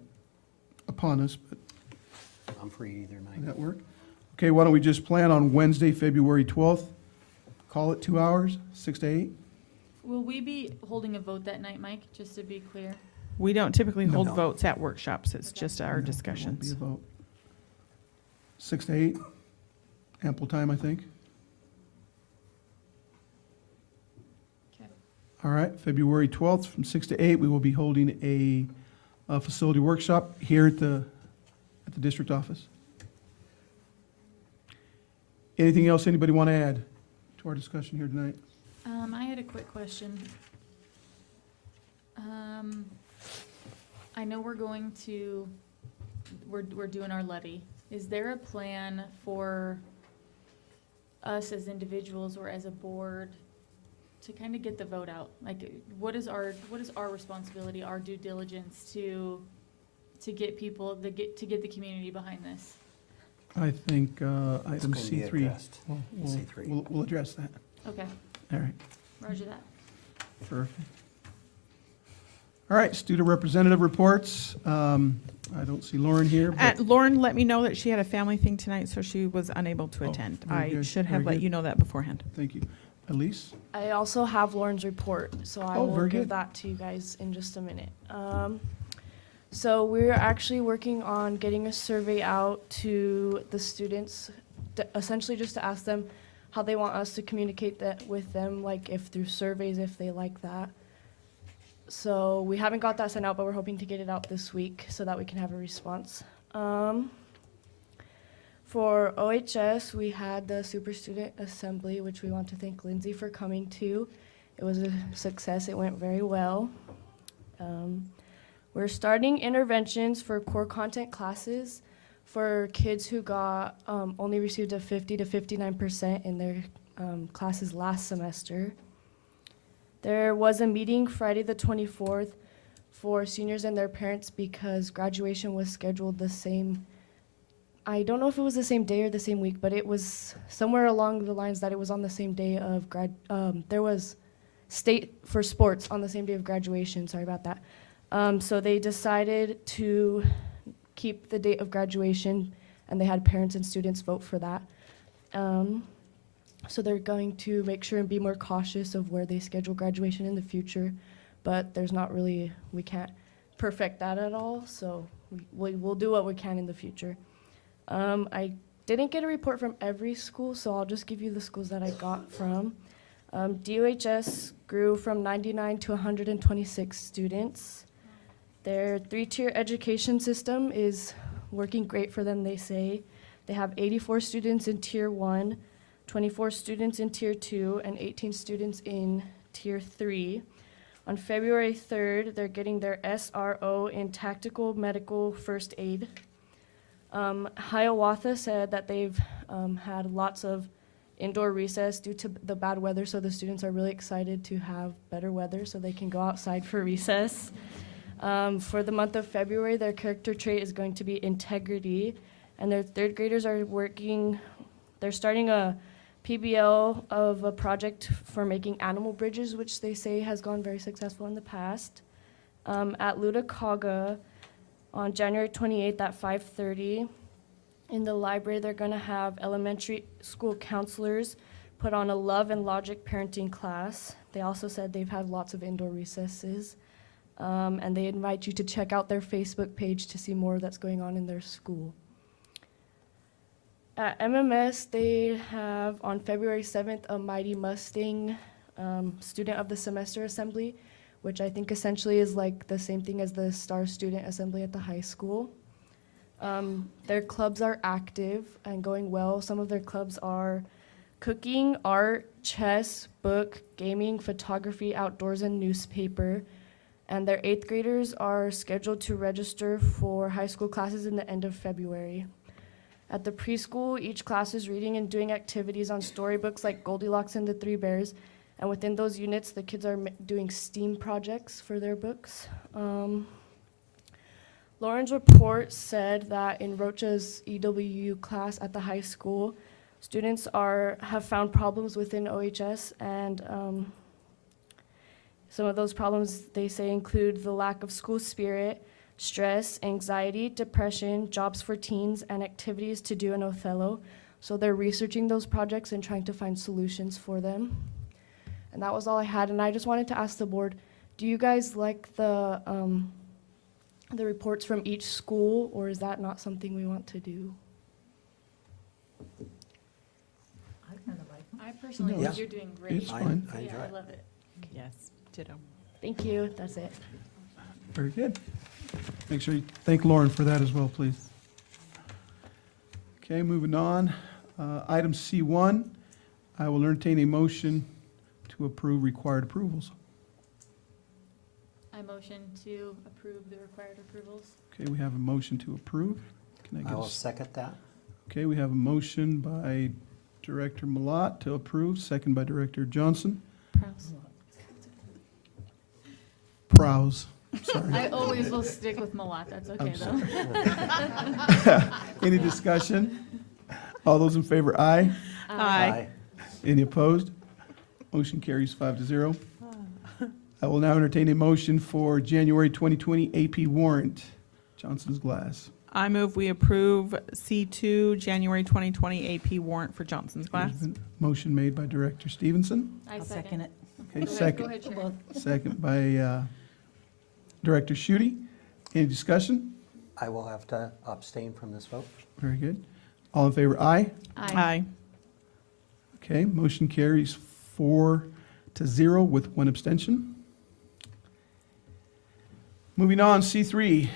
upon us, but I'm free either does night. that work? Okay, why don't we just plan on Wednesday, February 12th? Call it 2 hours, 6 to 8? Will we be holding a vote that night, Mike, just to be clear? We don't typically hold No. votes at workshops, it's just our No, there won't discussions. be a vote. 6 to 8, ample time, I think. Okay. All right, February 12th, from 6 to 8, we will be holding a facility workshop here at the district office. Anything else anybody want to add to our discussion here tonight? I had a quick question. I know we're going to, we're doing our levy. Is there a plan for us as individuals or as a board to kind of get the vote out? Like, what is our responsibility, our due diligence to get people, to get the community behind this? I think item gonna be C3, addressed. we'll- C3. we'll address that. Okay, All right, roger that. perfect. All right, student representative reports. I don't see Lauren here, but Lauren let me know that she had a family thing tonight, so she was unable to Oh, attend. very I good, should very have let good. you know that beforehand. thank you. Elise? I also have Lauren's report, so I Oh, will very give good. that to you guys in just a minute. So we're actually working on getting a survey out to the students, essentially just to ask them how they want us to communicate that with them, like if through surveys, if they like that. So we haven't got that sent out, but we're hoping to get it out this week so that we can have a response. For OHS, we had the Super Student Assembly, which we want to thank Lindsay for coming to. It was a success. It went very well. We're starting interventions for core content classes for kids who got only received a 50 to 59% in their classes last semester. There was a meeting Friday the 24th for seniors and their parents because graduation was scheduled the same. I don't know if it was the same day or the same week, but it was somewhere along the lines that it was on the same day of there was state for sports on the same day of graduation. Sorry about that. So they decided to keep the date of graduation, and they had parents and students vote for that. So they're going to make sure and be more cautious of where they schedule graduation in the future, but there's not really, we can't perfect that at all, so we'll do what we can in the future. I didn't get a report from every school, so I'll just give you the schools that I got from. DOHS grew from 99 to 126 students. Their 3-tier education system is working great for them, they say. They have 84 students in Tier 1, 24 students in Tier 2, and 18 students in Tier 3. On February 3rd, they're getting their SRO in Tactical Medical First Aid. Hiawatha said that they've had lots of indoor recess due to the bad weather, so the students are really excited to have better weather so they can go outside for recess. For the month of February, their character trait is going to be integrity, and their 3rd graders are they're starting a PBL of a project for making animal bridges, which they say has gone very successful in the past. At Lutakaga, on January 28th at 5:30, in the library, they're going to have elementary school counselors put on a love and logic parenting class. They also said they've had lots of indoor recesses, and they invite you to check out their Facebook page to see more that's going on in their school. At MMS, they have on February 7th a Mighty Mustang Student of the Semester Assembly, which I think essentially is like the same thing as the Star Student Assembly at the high school. Their clubs are active and going well. Some of their clubs are cooking, art, chess, book, gaming, photography, outdoors, and newspaper. And their 8th graders are scheduled to register for high school classes in the end of February. At the preschool, each class is reading and doing activities on storybooks like Goldilocks and the Three Bears. And within those units, the kids are doing STEAM projects for their books. Lauren's report said that in Rocha's EWU class at the high school, students have found problems within OHS, and some of those problems, they say, include the lack of school spirit, stress, anxiety, depression, jobs for teens, and activities to do in Othello. So they're researching those projects and trying to find solutions for them. And that was all I had, and I just wanted to ask the board, do you guys like the reports from each school, or is that not something we want to do? I personally No, think you're doing great. it's fine. I enjoy Yeah, I it. love it. Yes, ditto. Thank you, that's it. Very good. Make sure you thank Lauren for that as well, please. Okay, moving on. Item C1, I will entertain a motion to approve required approvals. I motion to approve the required approvals. Okay, we have a motion to approve. Can I I get a will s- second that. Okay, we have a motion by Director Malat to approve, second by Director Johnson. Prowse, sorry. I always will stick with Malat, that's okay I'm though. Any discussion? All those in favor, aye. Aye. Any opposed? Motion carries 5-0. I will now entertain a motion for January 2020 AP warrant. Johnson's Glass. I move we approve C2 January 2020 AP warrant for Johnson's Glass. There's been a motion made by Director Stevenson. I second it. Okay, Go second. ahead, Chair. Second by Director Schutte. Any discussion? I will have to abstain from this vote. Very good. All in favor, aye. Aye. Okay, motion carries 4-0 with one abstention. Moving on, C3.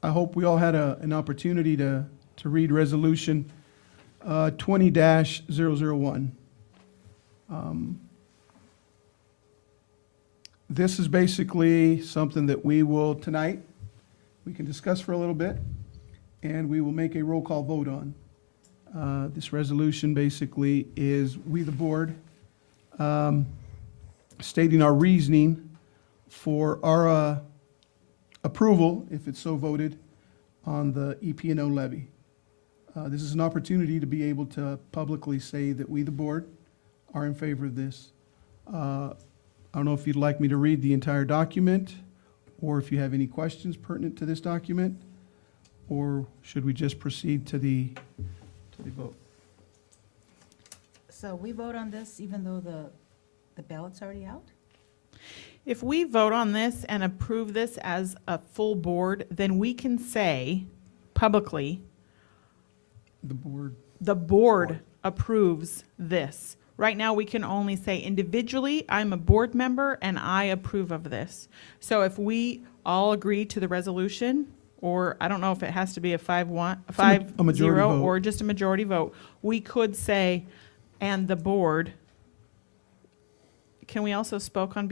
I hope we all had an opportunity to read Resolution 20-001. This is basically something that we will, tonight, we can discuss for a little bit, and we will make a roll call vote on. This resolution basically is we, the board, stating our reasoning for our approval, if it's so voted, on the EP&O levy. This is an opportunity to be able to publicly say that we, the board, are in favor of this. I don't know if you'd like me to read the entire document, or if you have any questions pertinent to this document, or should we just proceed to the vote? So we vote on this even though the ballot's already out? If we vote on this and approve this as a full board, then we can say publicly, the board approves this. Right now, we can only say individually, I'm a board member and I approve of this. So if we all agree to the resolution, or I don't know if it has to be a 5-0 vote. or just a majority vote, we could say, and the board. Can we also speak on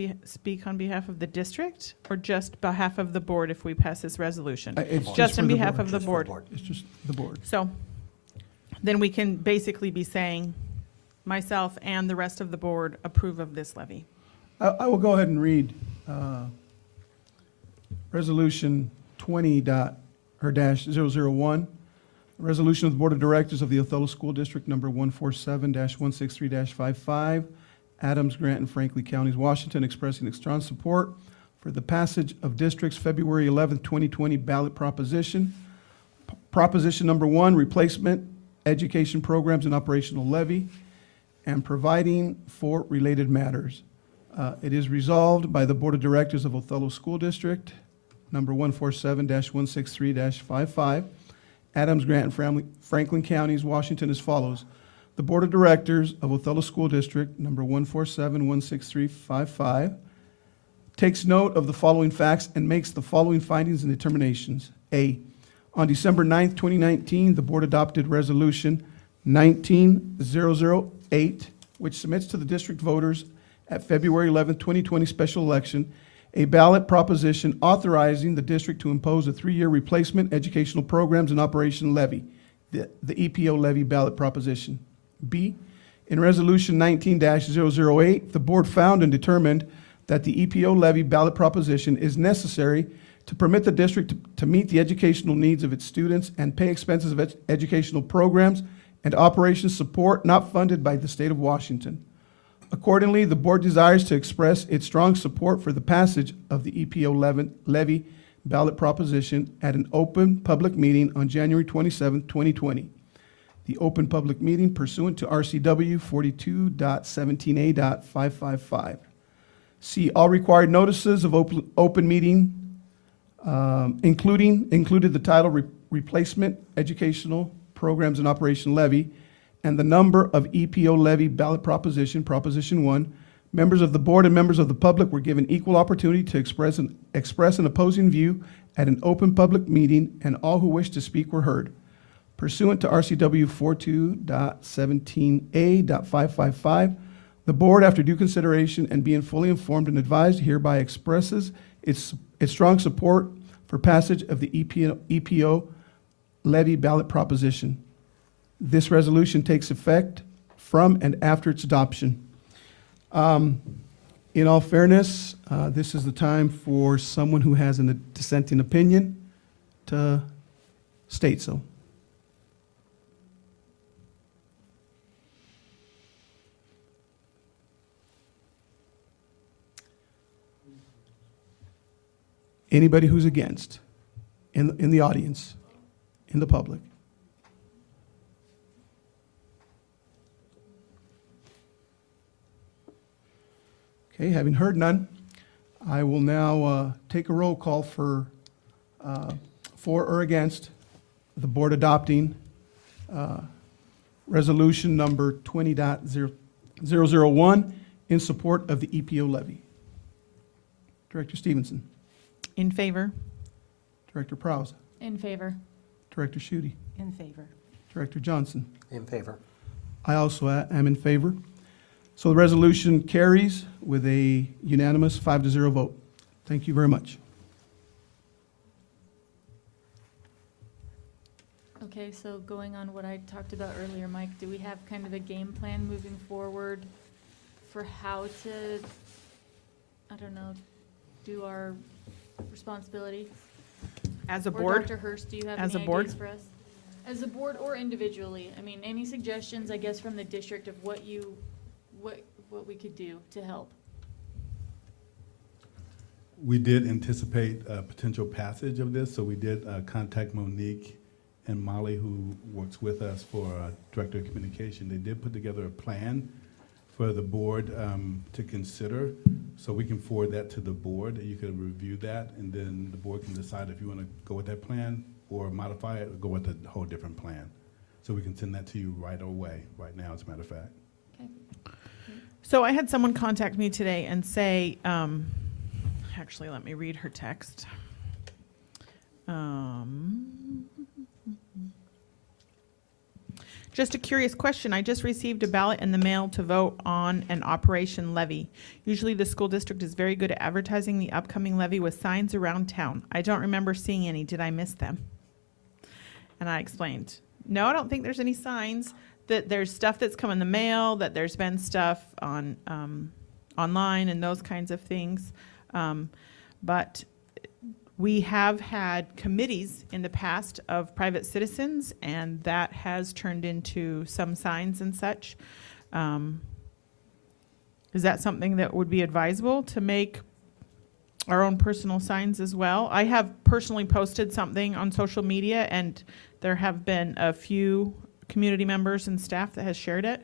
behalf of the district, or just behalf of the board if we pass this resolution? It's Just for on the behalf board. of the Just for board. It's just the board. So then we can basically be saying, myself and the rest of the board approve of this levy. I will go ahead and read Resolution 20-001. Resolution of the Board of Directors of the Othello School District Number 147-163-55, Adams, Grant, and Franklin Counties, Washington, expressing its strong support for the passage of District's February 11th, 2020 ballot proposition. Proposition number 1, replacement education programs and operational levy, and providing for related matters. It is resolved by the Board of Directors of Othello School District, number 147-163-55, Adams, Grant, and Franklin Counties, Washington, as follows. The Board of Directors of Othello School District, number 147-163-55, takes note of the following facts and makes the following findings and determinations. A, on December 9th, 2019, the Board adopted Resolution 19-008, which submits to the district voters at February 11th, 2020 special election, a ballot proposition authorizing the district to impose a 3-year replacement educational programs and operation levy, the EPO levy ballot proposition. B, in Resolution 19-008, the board found and determined that the EPO levy ballot proposition is necessary to permit the district to meet the educational needs of its students and pay expenses of educational programs and operations support not funded by the state of Washington. Accordingly, the board desires to express its strong support for the passage of the EPO levy ballot proposition at an open public meeting on January 27, 2020. The open public meeting pursuant to RCW 42.17a.555. C, all required notices of open meeting, included the title Replacement Educational Programs and Operation Levy, and the number of EPO levy ballot proposition, Proposition 1. Members of the board and members of the public were given equal opportunity to express an opposing view at an open public meeting, and all who wished to speak were heard. Pursuant to RCW 42.17a.555, the board, after due consideration and being fully informed and advised, hereby expresses its strong support for passage of the EPO levy ballot proposition. This resolution takes effect from and after its adoption. In all fairness, this is the time for someone who has a dissenting opinion to state so. Anybody who's against, in the audience, in the public? Okay, having heard none, I will now take a roll call for or against the board adopting resolution number 20.001 in support of the EPO levy. Director Stevenson. In favor. Director Prowse. In favor. Director Schutte. In favor. Director Johnson. In favor. I also am in favor. So the resolution carries with a unanimous 5-0 vote. Thank you very much. Okay, so going on what I talked about earlier, Mike, do we have kind of a game plan moving forward for how to, I don't know, do our responsibility? As a Or board? Dr. Hurst, do you have As any a board? ideas for us? As a board or individually? I mean, any suggestions, I guess, from the district of what we could do to help? We did anticipate a potential passage of this, so we did contact Monique and Molly, who works with us for Director of Communication. They did put together a plan for the board to consider, so we can forward that to the board. You could review that, and then the board can decide if you want to go with that plan or modify it or go with a whole different plan. So we can send that to you right away, right now, as a matter of fact. Okay. So I had someone contact me today and say, actually, let me read her text. Just a curious question. I just received a ballot in the mail to vote on an Operation Levy. Usually the school district is very good at advertising the upcoming levy with signs around town. I don't remember seeing any. Did I miss them? And I explained, no, I don't think there's any signs. That there's stuff that's come in the mail, that there's been stuff on online and those kinds of things. But we have had committees in the past of private citizens, and that has turned into some signs and such. Is that something that would be advisable to make our own personal signs as well? I have personally posted something on social media, and there have been a few community members and staff that has shared it,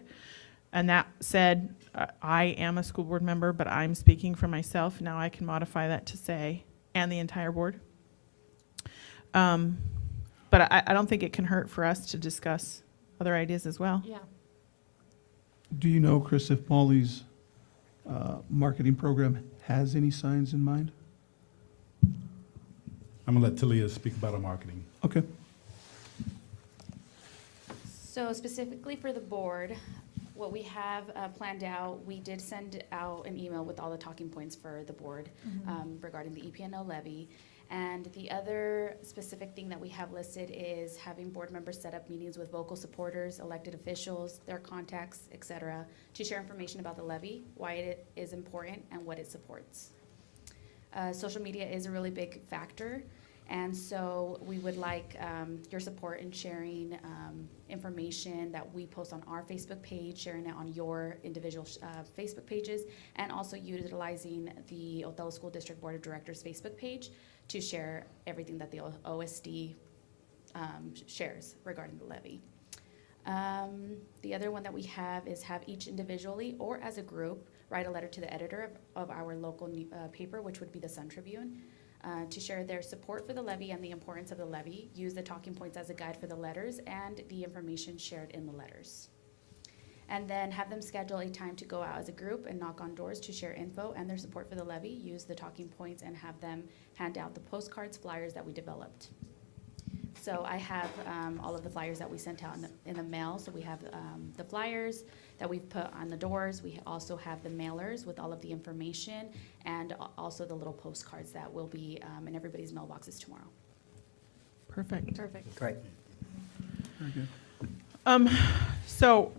and that said, I am a school board member, but I'm speaking for myself. Now I can modify that to say, and the entire board. But I don't think it can hurt for us to discuss other ideas as well. Yeah. Do you know, Chris, if Molly's marketing program has any signs in mind? I'm gonna let Talia speak about our marketing. Okay. So specifically for the board, what we have planned out, we did send out an email with all the talking points for the board regarding the EPNO levy. And the other specific thing that we have listed is having board members set up meetings with vocal supporters, elected officials, their contacts, et cetera, to share information about the levy, why it is important, and what it supports. Social media is a really big factor. And so we would like your support in sharing information that we post on our Facebook page, sharing it on your individual Facebook pages, and also utilizing the Othello School District Board of Directors Facebook page to share everything that the OSD shares regarding the levy. The other one that we have is have each individually or as a group write a letter to the editor of our local paper, which would be the Sun Tribune, to share their support for the levy and the importance of the levy, use the talking points as a guide for the letters and the information shared in the letters. And then have them schedule a time to go out as a group and knock on doors to share info and their support for the levy, use the talking points, and have them hand out the postcards, flyers that we developed. So I have all of the flyers that we sent out in the mail. So we have the flyers that we've put on the doors. We also have the mailers with all of the information and also the little postcards that will be in everybody's mailboxes tomorrow. Perfect. Perfect. Great. Very good. So,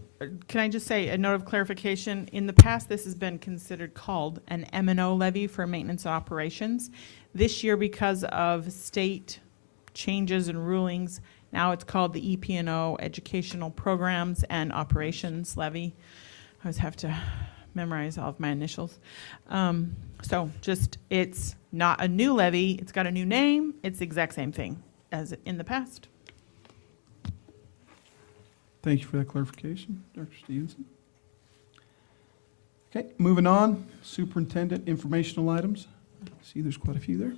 can I just say a note of clarification? In the past, this has been considered called an M&O levy for maintenance and operations. This year, because of state changes and rulings, now it's called the EP&O, Educational Programs and Operations Levy. I always have to memorize all of my initials. So just, it's not a new levy, it's got a new name, it's the exact same thing as in the past. Thank you for that clarification, Dr. Stevenson. Okay, moving on, superintendent informational items. See, there's quite a few there.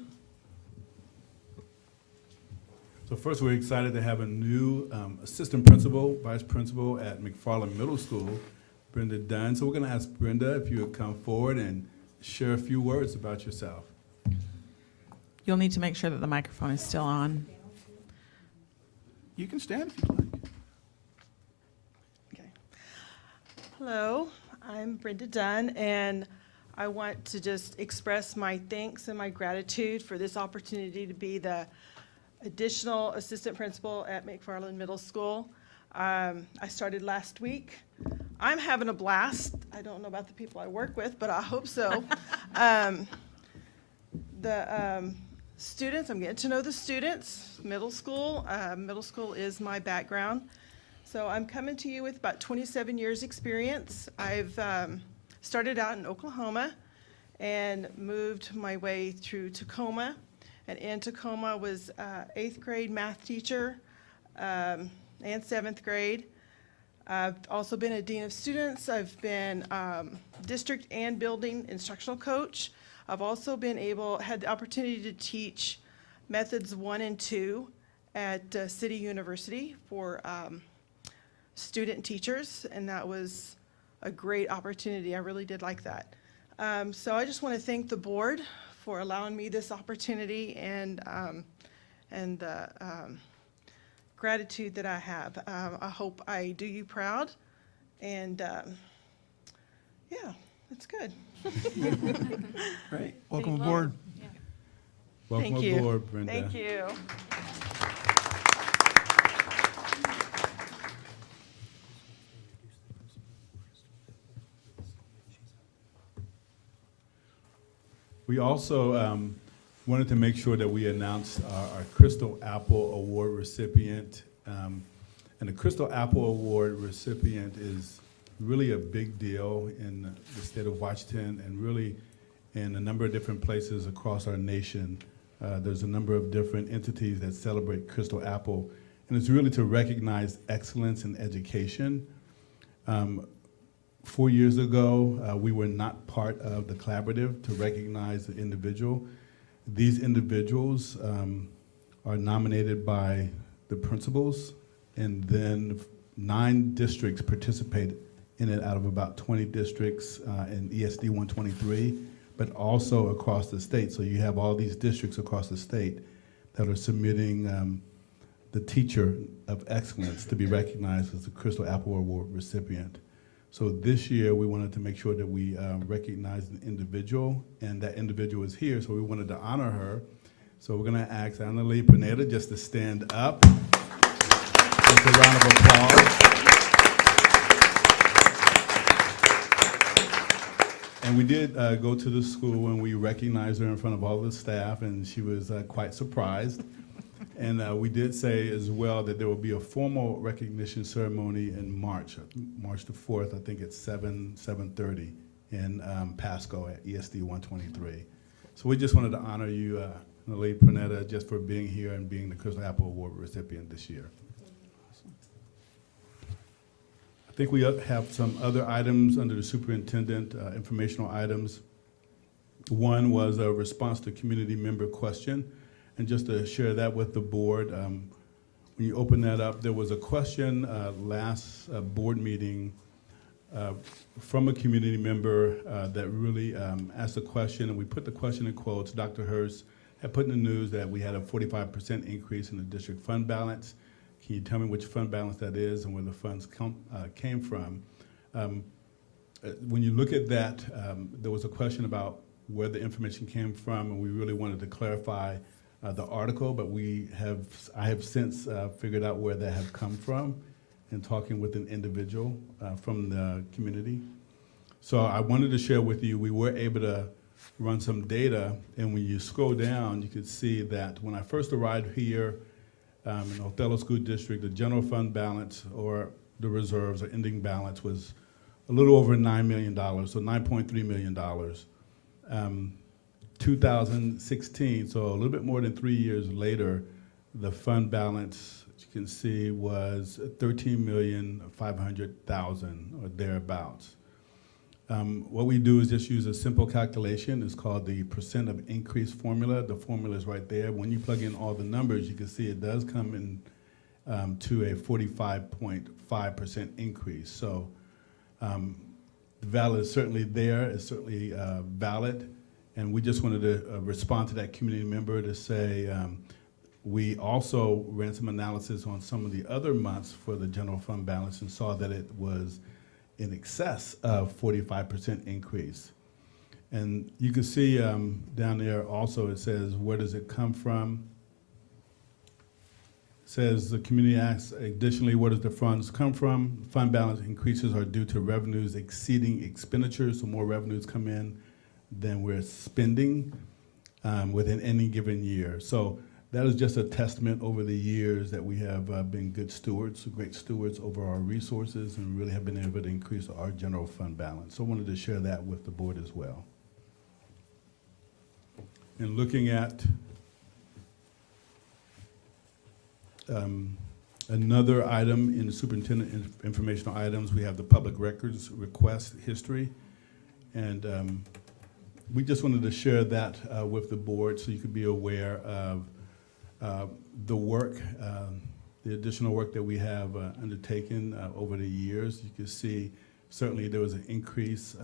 So first, we're excited to have a new assistant principal, vice principal at McFarland Middle School, Brenda Dunn. So we're going to ask Brenda if you would come forward and share a few words about yourself. You'll need to make sure that the microphone is still on. You can stand if you'd like. Hello, I'm Brenda Dunn, and I want to just express my thanks and my gratitude for this opportunity to be the additional assistant principal at McFarland Middle School. I started last week. I'm having a blast. I don't know about the people I work with, but I hope so. The students, I'm getting to know the students. Middle school is my background. So I'm coming to you with about 27 years experience. I've started out in Oklahoma and moved my way through Tacoma. And in Tacoma was 8th grade math teacher and 7th grade. I've also been a dean of students. I've been district and building instructional coach. I've also had the opportunity to teach methods 1 and 2 at City University for student teachers, and that was a great opportunity. I really did like that. So I just want to thank the board for allowing me this opportunity and the gratitude that I have. I hope I do you proud, and yeah, that's good. Great. Welcome aboard. Yeah. Welcome Thank you. aboard, Brenda. Thank you. We also wanted to make sure that we announced our Crystal Apple Award recipient. And the Crystal Apple Award recipient is really a big deal in the state of Washington and really in a number of different places across our nation. There's a number of different entities that celebrate Crystal Apple, and it's really to recognize excellence in education. 4 years ago, we were not part of the collaborative to recognize the individual. These individuals are nominated by the principals, and then 9 districts participate in it out of about 20 districts in ESD 123, but also across the state. So you have all these districts across the state that are submitting the teacher of excellence to be recognized as the Crystal Apple Award recipient. So this year, we wanted to make sure that we recognized an individual, and that individual is here, so we wanted to honor her. So we're gonna ask Annalie Pineda just to stand up. Just a round of applause. And we did go to the school and we recognized her in front of all the staff, and she was quite surprised. And we did say as well that there will be a formal recognition ceremony in March the 4th, I think it's 7:30 in Pasco at ESD 123. So we just wanted to honor you, Annalie Pineda, just for being here and being the Crystal Apple Award recipient this year. I think we have some other items under the superintendent, informational items. One was a response to community member question. And just to share that with the board, when you open that up, there was a question last board meeting from a community member that really asked a question, and we put the question in quotes. Dr. Hurst had put in the news that we had a 45% increase in the district fund balance. Can you tell me which fund balance that is and where the funds came from? When you look at that, there was a question about where the information came from, and we really wanted to clarify the article, but I have since figured out where that had come from. and talking with an individual from the community. So I wanted to share with you, we were able to run some data, and when you scroll down, you can see that when I first arrived here in Othello School District, the general fund balance or the reserves or ending balance was a little over $9 million, so $9.3 million. 2016, so a little bit more than 3 years later, the fund balance, as you can see, was $13,500,000 or thereabouts. What we do is just use a simple calculation. It's called the percent of increase formula. The formula is right there. When you plug in all the numbers, you can see it does come in to a 45.5% increase. So the valid is certainly there. It's certainly valid. And we just wanted to respond to that community member to say we also ran some analysis on some of the other months for the general fund balance and saw that it was in excess of 45% increase. And you can see down there also it says, where does it come from? It says the community asks, additionally, where does the funds come from? Fund balance increases are due to revenues exceeding expenditures, so more revenues come in than we're spending within any given year. So that is just a testament over the years that we have been good stewards, great stewards over our resources, and really have been able to increase our general fund balance. So I wanted to share that with the board as well. And looking at another item in the superintendent informational items, we have the public records request history. And we just wanted to share that with the board so you could be aware of the work, the additional work that we have undertaken over the years. You can see certainly there was an increase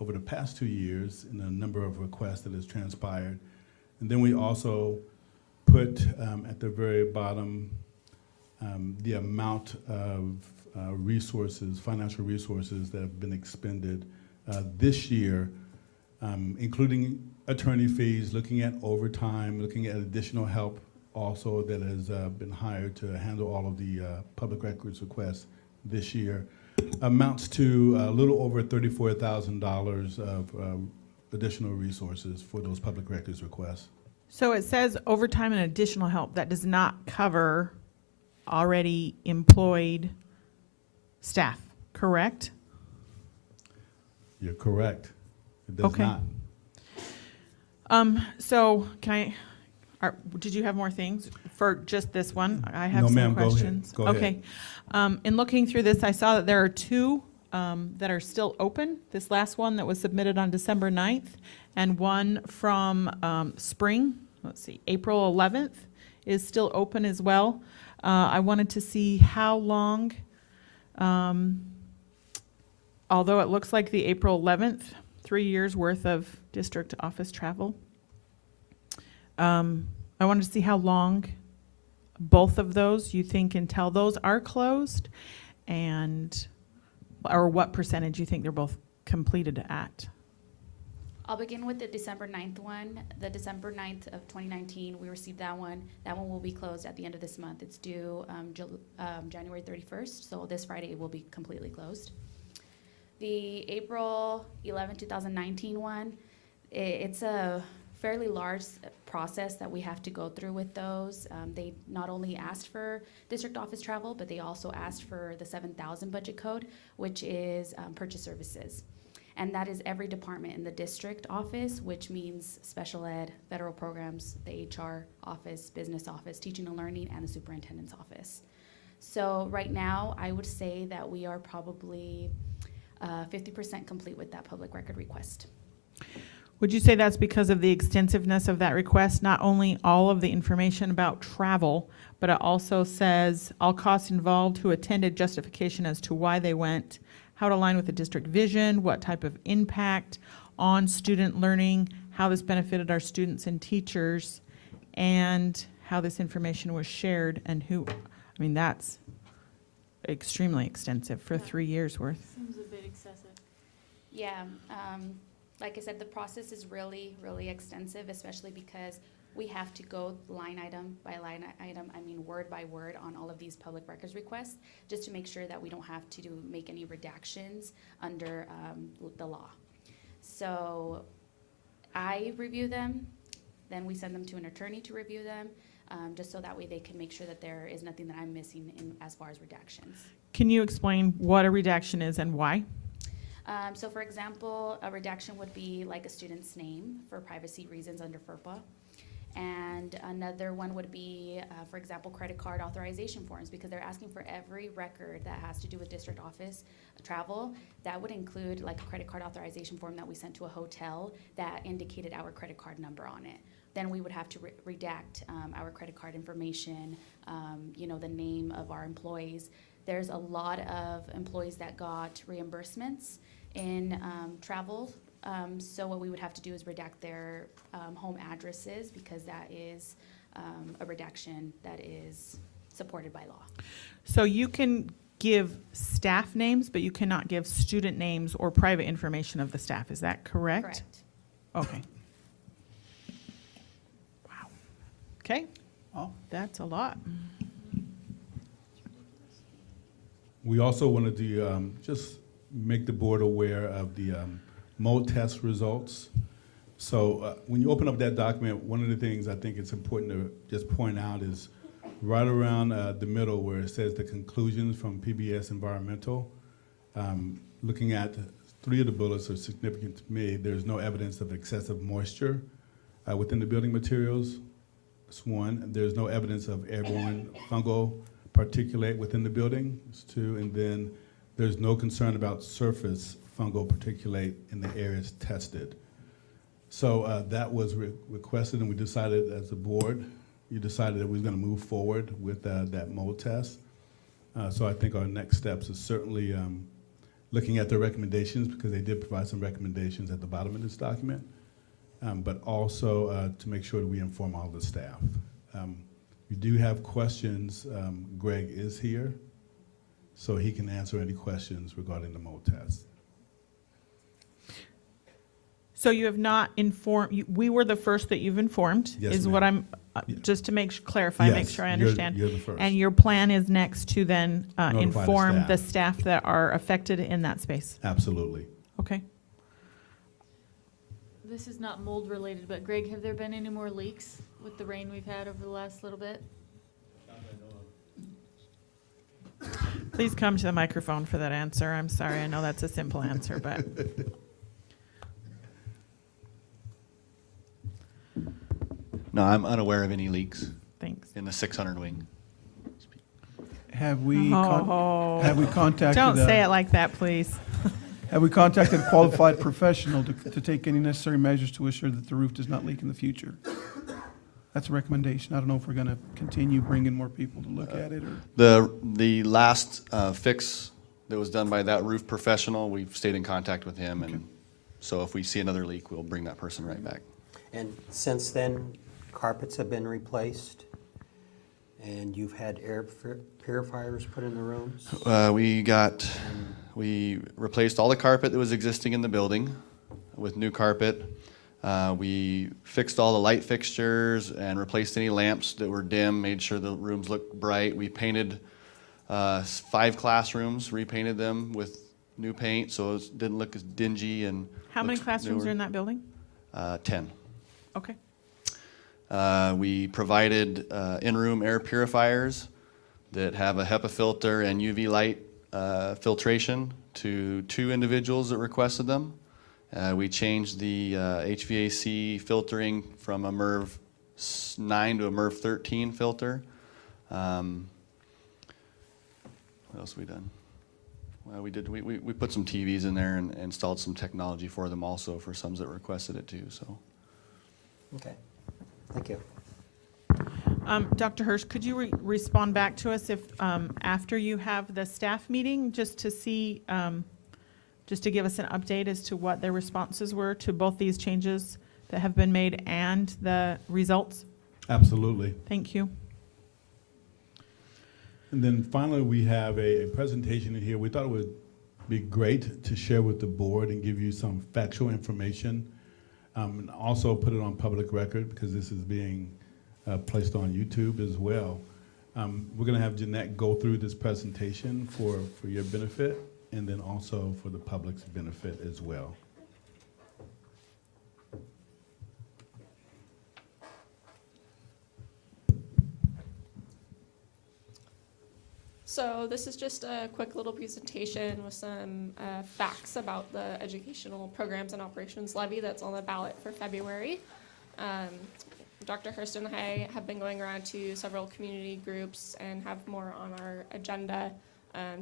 over the past 2 years in the number of requests that has transpired. And then we also put at the very bottom the amount of resources, financial resources that have been expended this year, including attorney fees, looking at overtime, looking at additional help also that has been hired to handle all of the public records requests this year, amounts to a little over $34,000 of additional resources for those public records requests. So it says overtime and additional help. That does not cover already employed staff, correct? You're correct. It does not. So can did you have more things for just this one? I have No, some ma'am, questions. go ahead. Okay. In looking through this, I saw that there are two that are still open. This last one that was submitted on December 9th and one from spring, let's see, April 11th is still open as well. I wanted to see how long, although it looks like the April 11th, 3 years worth of district office travel. I wanted to see how long both of those you think until those are closed, and or what percentage you think they're both completed at. I'll begin with the December 9th one. The December 9th of 2019, we received that one. That one will be closed at the end of this month. It's due January 31st, so this Friday it will be completely closed. The April 11, 2019 one, it's a fairly large process that we have to go through with those. They not only asked for district office travel, but they also asked for the 7,000 budget code, which is purchase services. And that is every department in the district office, which means special ed, federal programs, the HR office, business office, teaching and learning, and the superintendent's office. So right now, I would say that we are probably 50% complete with that public record request. Would you say that's because of the extensiveness of that request? Not only all of the information about travel, but it also says all costs involved, who attended, justification as to why they went, how to align with the district vision, what type of impact on student learning, how this benefited our students and teachers, and how this information was shared and who. I mean, that's extremely extensive for 3 years worth. Seems a bit excessive. Yeah, like I said, the process is really, really extensive, especially because we have to go line item by line item, I mean word by word on all of these public records requests, just to make sure that we don't have to make any redactions under the law. So I review them, then we send them to an attorney to review them, just so that way they can make sure that there is nothing that I'm missing in as far as redactions. Can you explain what a redaction is and why? So for example, a redaction would be like a student's name for privacy reasons under FERPA. And another one would be, for example, credit card authorization forms, because they're asking for every record that has to do with district office travel. That would include like a credit card authorization form that we sent to a hotel that indicated our credit card number on it. Then we would have to redact our credit card information, the name of our employees. There's a lot of employees that got reimbursements in travel. So what we would have to do is redact their home addresses, because that is a redaction that is supported by law. So you can give staff names, but you cannot give student names or private information of the staff. Is that correct? Correct. Okay. Wow. Okay. Oh. That's a lot. We also wanted to just make the board aware of the mode test results. So when you open up that document, one of the things I think it's important to just point out is right around the middle where it says the conclusions from PBS Environmental. Looking at 3 of the bullets are significant to me. There's no evidence of excessive moisture within the building materials. That's 1. There's no evidence of airborne fungal particulate within the building. That's 2. And then there's no concern about surface fungal particulate in the areas tested. So that was requested, and we decided as a board, you decided that we were going to move forward with that mold test. So I think our next steps is certainly looking at their recommendations, because they did provide some recommendations at the bottom of this document, but also to make sure that we inform all the staff. If you do have questions, Greg is here, so he can answer any questions regarding the mold test. So you have not informed, we were the first that you've informed, Yes, is ma'am. what I'm, just to clarify, make Yes, sure I you're- understand. you're the first. And your plan is next to then Notify the inform the staff. staff that are affected in that space? Absolutely. Okay. This is not mold related, but Greg, have there been any more leaks with the rain we've had over the last little bit? Please come to the microphone for that answer. I'm sorry, I know that's a simple answer, but. No, I'm unaware of any leaks. Thanks. In the 600 wing. Have we Oh. contacted? Don't say it like that, please. Have we contacted a qualified professional to take any necessary measures to assure that the roof does not leak in the future? That's a recommendation. I don't know if we're going to continue bringing more people to look at it, or. The last fix that was done by that roof professional, we've stayed in contact with him, and so if we see another leak, we'll bring that person right back. And since then, carpets have been replaced, and you've had air purifiers put in the rooms? We replaced all the carpet that was existing in the building with new carpet. We fixed all the light fixtures and replaced any lamps that were dim, made sure the rooms looked bright. We painted 5 classrooms, repainted them with new paint so it didn't look as dingy and How many looked classrooms newer. are in that building? 10. Okay. We provided in-room air purifiers that have a HEPA filter and UV light filtration to 2 individuals that requested them. We changed the HVAC filtering from a MERV 9 to a MERV 13 filter. What else have we done? Well, we put some TVs in there and installed some technology for them also, for some that requested it too. So. Okay, thank you. Dr. Hirsch, could you respond back to us if, after you have the staff meeting, just to see, just to give us an update as to what their responses were to both these changes that have been made and the results? Absolutely. Thank you. And then finally, we have a presentation in here. We thought it would be great to share with the board and give you some factual information And also put it on public record because this is being placed on YouTube as well. We're going to have Jeanette go through this presentation for your benefit and then also for the public's benefit as well. So this is just a quick little presentation with some facts about the educational programs and operations levy that's on the ballot for February. Dr. Hurst and I have been going around to several community groups and have more on our agenda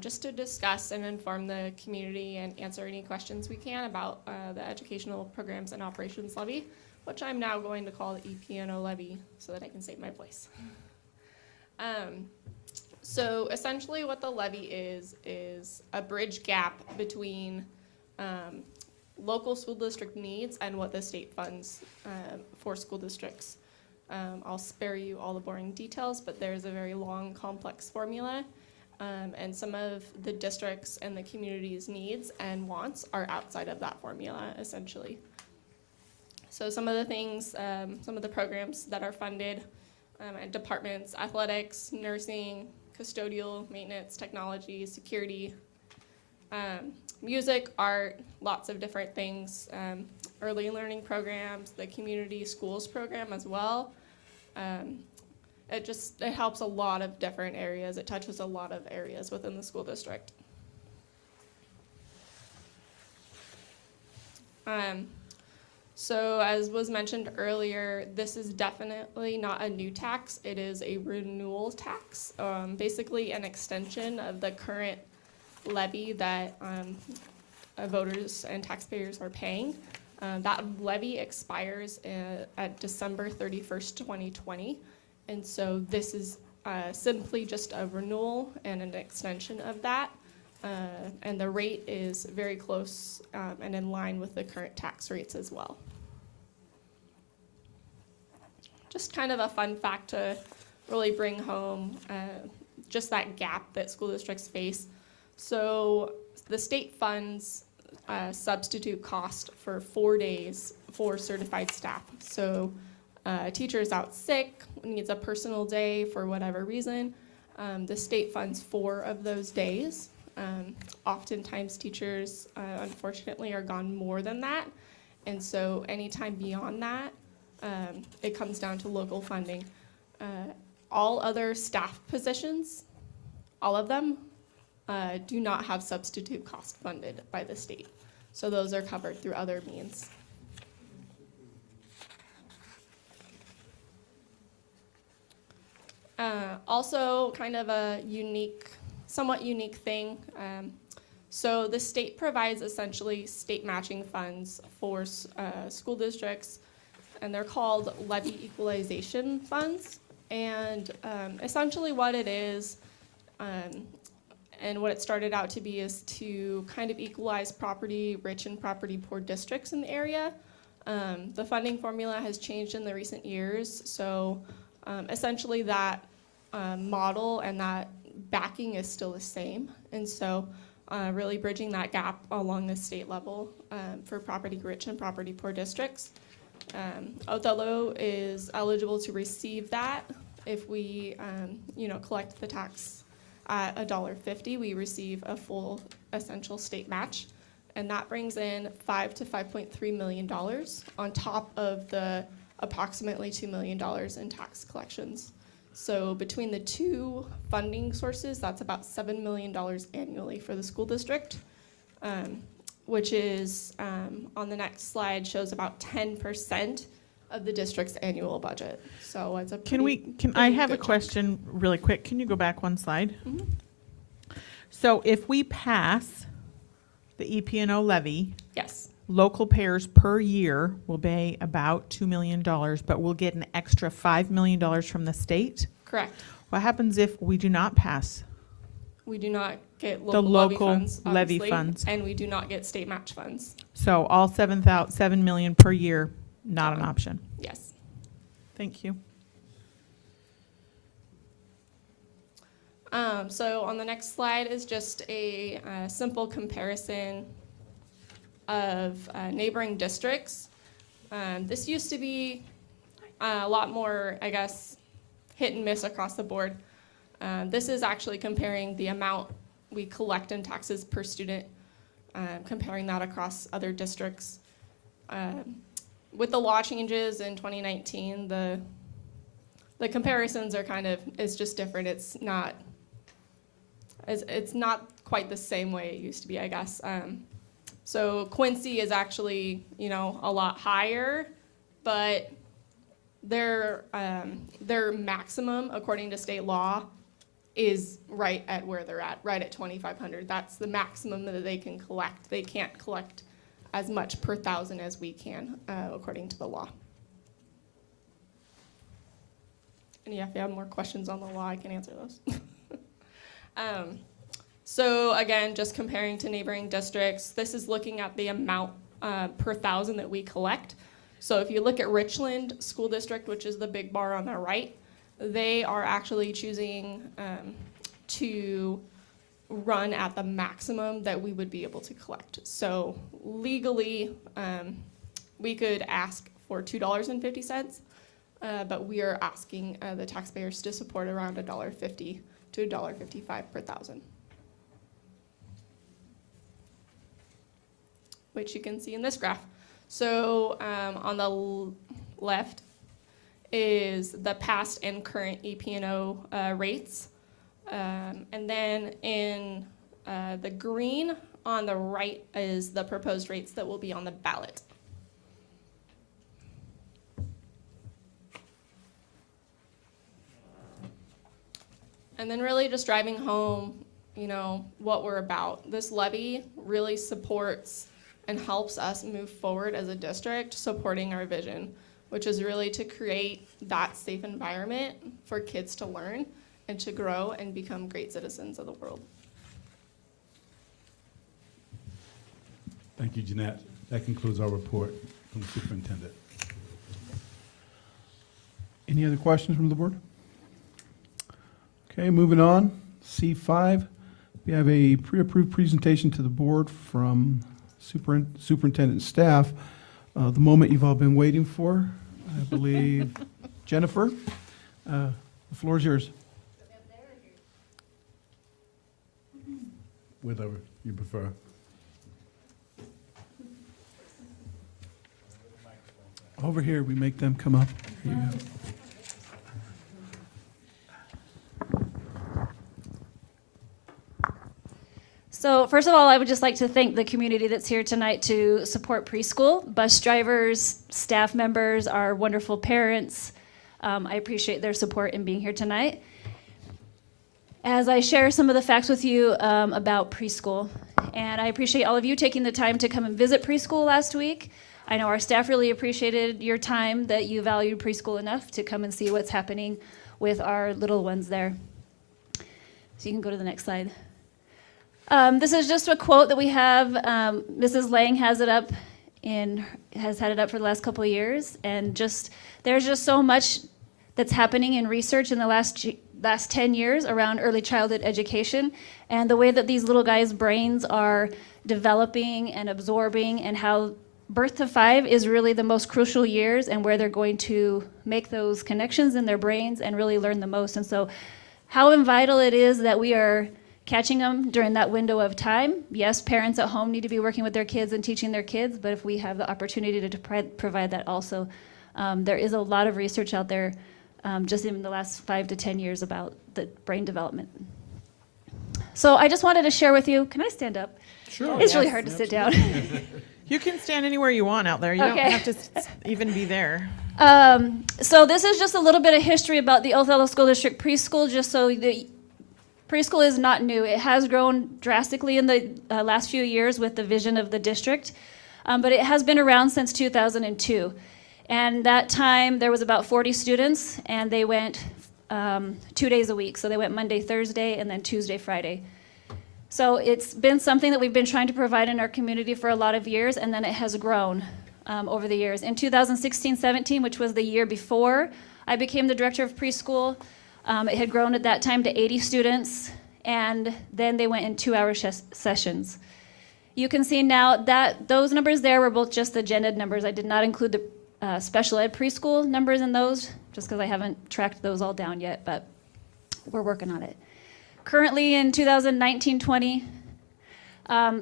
just to discuss and inform the community and answer any questions we can about the educational programs and operations levy, which I'm now going to call the EPNO levy so that I can save my voice. So essentially what the levy is a bridge gap between local school district needs and what the state funds for school districts. I'll spare you all the boring details, but there's a very long, complex formula, and some of the districts and the community's needs and wants are outside of that formula, essentially. So some of the things, some of the programs that are funded at departments, athletics, nursing, custodial, maintenance, technology, security, music, art, lots of different things, early learning programs, the community schools program as well. It helps a lot of different areas. It touches a lot of areas within the school district. So as was mentioned earlier, this is definitely not a new tax. It is a renewal tax, basically an extension of the current levy that voters and taxpayers are paying. That levy expires at December 31st, 2020. And so this is simply just a renewal and an extension of that. And the rate is very close and in line with the current tax rates as well. Just kind of a fun fact to really bring home just that gap that school districts face. So the state funds substitute cost for 4 days for certified staff. So a teacher is out sick, needs a personal day for whatever reason. The state funds 4 of those days. Oftentimes teachers, unfortunately, are gone more than that. And so anytime beyond that, it comes down to local funding. All other staff positions, all of them, do not have substitute cost funded by the state. So those are covered through other means. Also, kind of a somewhat unique thing. So the state provides essentially state matching funds for school districts, and they're called levy equalization funds. And essentially what it is, and what it started out to be, is to kind of equalize property rich and property poor districts in the area. The funding formula has changed in the recent years, so essentially that model and that backing is still the same. And so really bridging that gap along the state level for property rich and property poor districts. Othello is eligible to receive that if we collect the tax at $1.50. We receive a full essential state match, and that brings in $5 to $5.3 million on top of the approximately $2 million in tax collections. So between the two funding sources, that's about $7 million annually for the school district, which is, on the next slide, shows about 10% of the district's annual budget. So it's a I have a question really quick. Can you go back one slide? Mm-hmm. So if we pass the EPNO levy, yes, local payers per year will pay about $2 million, but we'll get an extra $5 million from the state? Correct. What happens if we do not pass? We do not get The local levy funds, funds. and we do not get state match funds. So all $7 million per year, not an option? Yes. Thank you. So on the next slide is just a simple comparison of neighboring districts This used to be a lot more, I guess, hit and miss across the board. This is actually comparing the amount we collect in taxes per student, comparing that across other districts. With the law changes in 2019, the comparisons are it's just different. It's not quite the same way it used to be, I guess. So Quincy is actually, a lot higher, but their maximum, according to state law, is right at where they're at, right at 2,500. That's the maximum that they can collect. They can't collect as much per thousand as we can, according to the law. And yeah, if you have more questions on the law, I can answer those. So again, just comparing to neighboring districts, this is looking at the amount per thousand that we collect. So if you look at Richland School District, which is the big bar on the right, they are actually choosing to run at the maximum that we would be able to collect. So legally, we could ask for $2.50, but we are asking the taxpayers to support around $1.50 to $1.55 per thousand, which you can see in this graph. So on the left is the past and current EP&O rates. And then in the green on the right is the proposed rates that will be on the ballot. And then really just driving home, what we're about. This levy really supports and helps us move forward as a district, supporting our vision, which is really to create that safe environment for kids to learn and to grow and become great citizens of the world. Thank you, Jeanette. That concludes our report from the superintendent. Any other questions from the board? Okay, moving on. C5, we have a pre-approved presentation to the board from superintendent staff. The moment you've all been waiting for, I believe. Jennifer, the floor is yours. Whatever you prefer. Over here, we make them come up. Here you go. So first of all, I would just like to thank the community that's here tonight to support preschool. Bus drivers, staff members, our wonderful parents. I appreciate their support in being here tonight. As I share some of the facts with you about preschool, and I appreciate all of you taking the time to come and visit preschool last week. I know our staff really appreciated your time, that you valued preschool enough to come and see what's happening with our little ones there. So you can go to the next slide. This is just a quote that we have. Mrs. Lang has had it up for the last couple of years, and there's just so much that's happening in research in the last 10 years around early childhood education, and the way that these little guys' brains are developing and absorbing, and how birth to 5 is really the most crucial years, and where they're going to make those connections in their brains and really learn the most. And so how vital it is that we are catching them during that window of time. Yes, parents at home need to be working with their kids and teaching their kids, but if we have the opportunity to provide that also, there is a lot of research out there just in the last 5 to 10 years about the brain development. So I just wanted to share with you, can I stand up? Sure. It's really hard to sit down. You can stand anywhere you want out there. You don't have to even be there. So this is just a little bit of history about the Othello School District preschool, just so the preschool is not new. It has grown drastically in the last few years with the vision of the district, but it has been around since 2002. And that time, there was about 40 students, and they went 2 days a week. So they went Monday, Thursday, and then Tuesday, Friday. So it's been something that we've been trying to provide in our community for a lot of years, and then it has grown over the years. In 2016-17, which was the year before I became the director of preschool, it had grown at that time to 80 students, and then they went in 2-hour sessions. You can see now that those numbers there were both just the gen ed numbers. I did not include the special ed preschool numbers in those, just because I haven't tracked those all down yet, but we're working on it. Currently in 2019-20,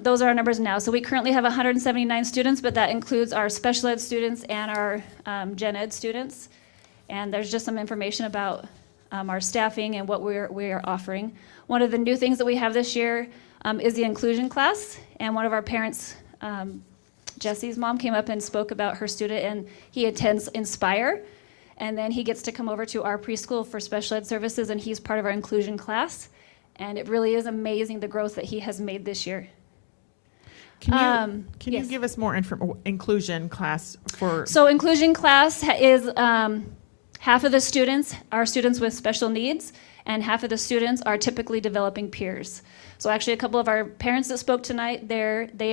those are our numbers now. So we currently have 179 students, but that includes our special ed students and our gen ed students. And there's just some information about our staffing and what we are offering. One of the new things that we have this year is the inclusion class. And one of our parents, Jesse's mom, came up and spoke about her student, and he attends Inspire. And then he gets to come over to our preschool for special ed services, and he's part of our inclusion class. And it really is amazing the growth that he has made this year. Can you Yes. give us more inclusion class for? So inclusion class is half of the students are students with special needs, and half of the students are typically developing peers. So actually, a couple of our parents that spoke tonight, they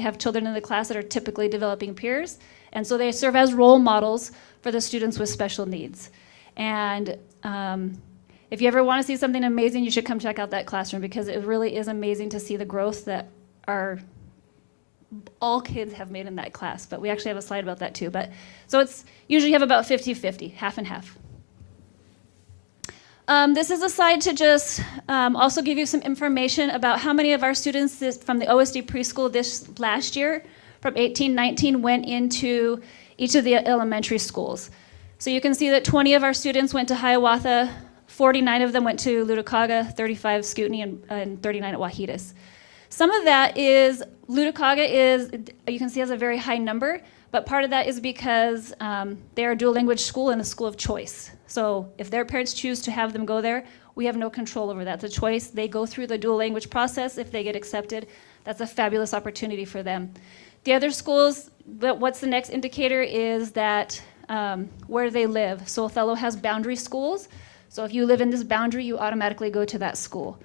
have children in the class that are typically developing peers, and so they serve as role models for the students with special needs. And if you ever want to see something amazing, you should come check out that classroom, because it really is amazing to see the growth that all kids have made in that class. But we actually have a slide about that too. But so it's usually have about 50-50, half and half. This is a slide to just also give you some information about how many of our students from the OSD preschool this last year, from 18-19, went into each of the elementary schools. So you can see that 20 of our students went to Hiawatha, 49 of them went to Lutakaga, 35 Scootney, and 39 at Wahitas. Some of that is, Lutakaga is, you can see, has a very high number, but part of that is because they're a dual language school and a school of choice. So if their parents choose to have them go there, we have no control over that. It's a choice. They go through the dual language process. If they get accepted, that's a fabulous opportunity for them. The other schools, what's the next indicator is that where they live. So Othello has boundary schools. So if you live in this boundary, you automatically go to that school.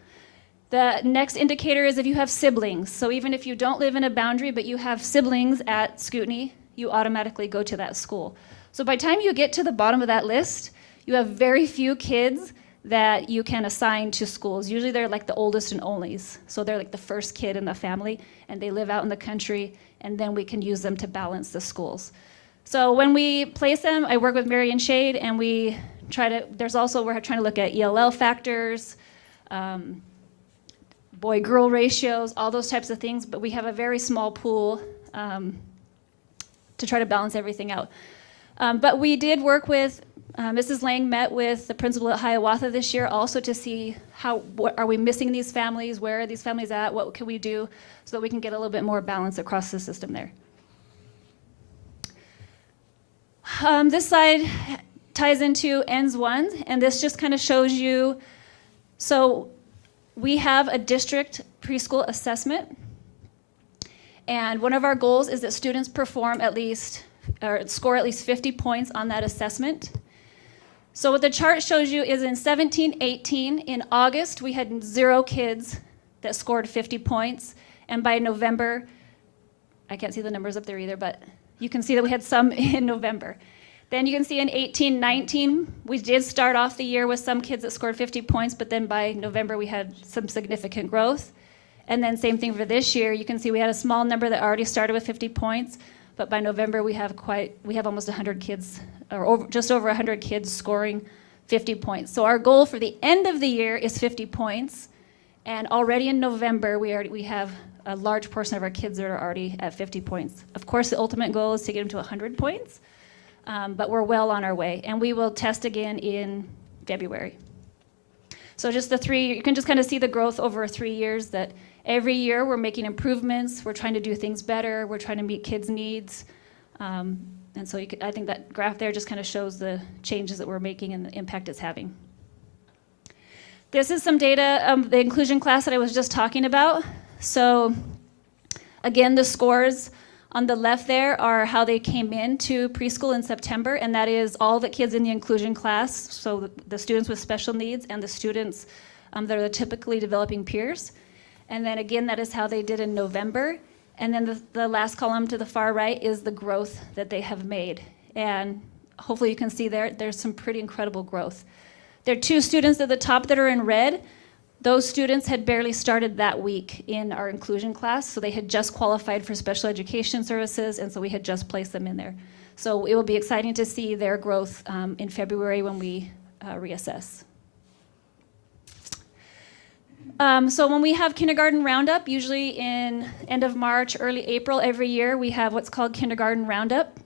The next indicator is if you have siblings. So even if you don't live in a boundary, but you have siblings at Scootney, you automatically go to that school. So by the time you get to the bottom of that list, you have very few kids that you can assign to schools. Usually they're like the oldest and onlys. So they're like the first kid in the family, and they live out in the country, and then we can use them to balance the schools. So when we place them, I work with Mary and Shade, and we try to, we're trying to look at ELL factors, boy-girl ratios, all those types of things, but we have a very small pool to try to balance everything out. But we did work with, Mrs. Lang met with the principal at Hiawatha this year also to see what are we missing these families, where are these families at, what can we do so that we can get a little bit more balance across the system there. This slide ties into ENDS 1, and this just kind of shows you, so we have a district preschool assessment, and one of our goals is that students perform at least, or score at least 50 points on that assessment. So what the chart shows you is in 17-18, in August, we had 0 kids that scored 50 points, and by November, I can't see the numbers up there either, but you can see that we had some in November. Then you can see in 18-19, we did start off the year with some kids that scored 50 points, but then by November we had some significant growth. And then same thing for this year. You can see we had a small number that already started with 50 points, but by November we have almost 100 kids, or just over 100 kids scoring 50 points. So our goal for the end of the year is 50 points, and already in November we have a large portion of our kids that are already at 50 points. Of course, the ultimate goal is to get them to 100 points. But we're well on our way, and we will test again in February. So just you can just kind of see the growth over 3 years, that every year we're making improvements, we're trying to do things better, we're trying to meet kids' needs. And so I think that graph there just kind of shows the changes that we're making and the impact it's having. This is some data, the inclusion class that I was just talking about. So again, the scores on the left there are how they came into preschool in September, and that is all the kids in the inclusion class, so the students with special needs and the students that are the typically developing peers. And then again, that is how they did in November. And then the last column to the far right is the growth that they have made. And hopefully you can see there's some pretty incredible growth. There are 2 students at the top that are in red. Those students had barely started that week in our inclusion class, so they had just qualified for special education services, and so we had just placed them in there. So it will be exciting to see their growth in February when we reassess. So when we have kindergarten roundup, usually in end of March, early April every year, we have what's called kindergarten roundup.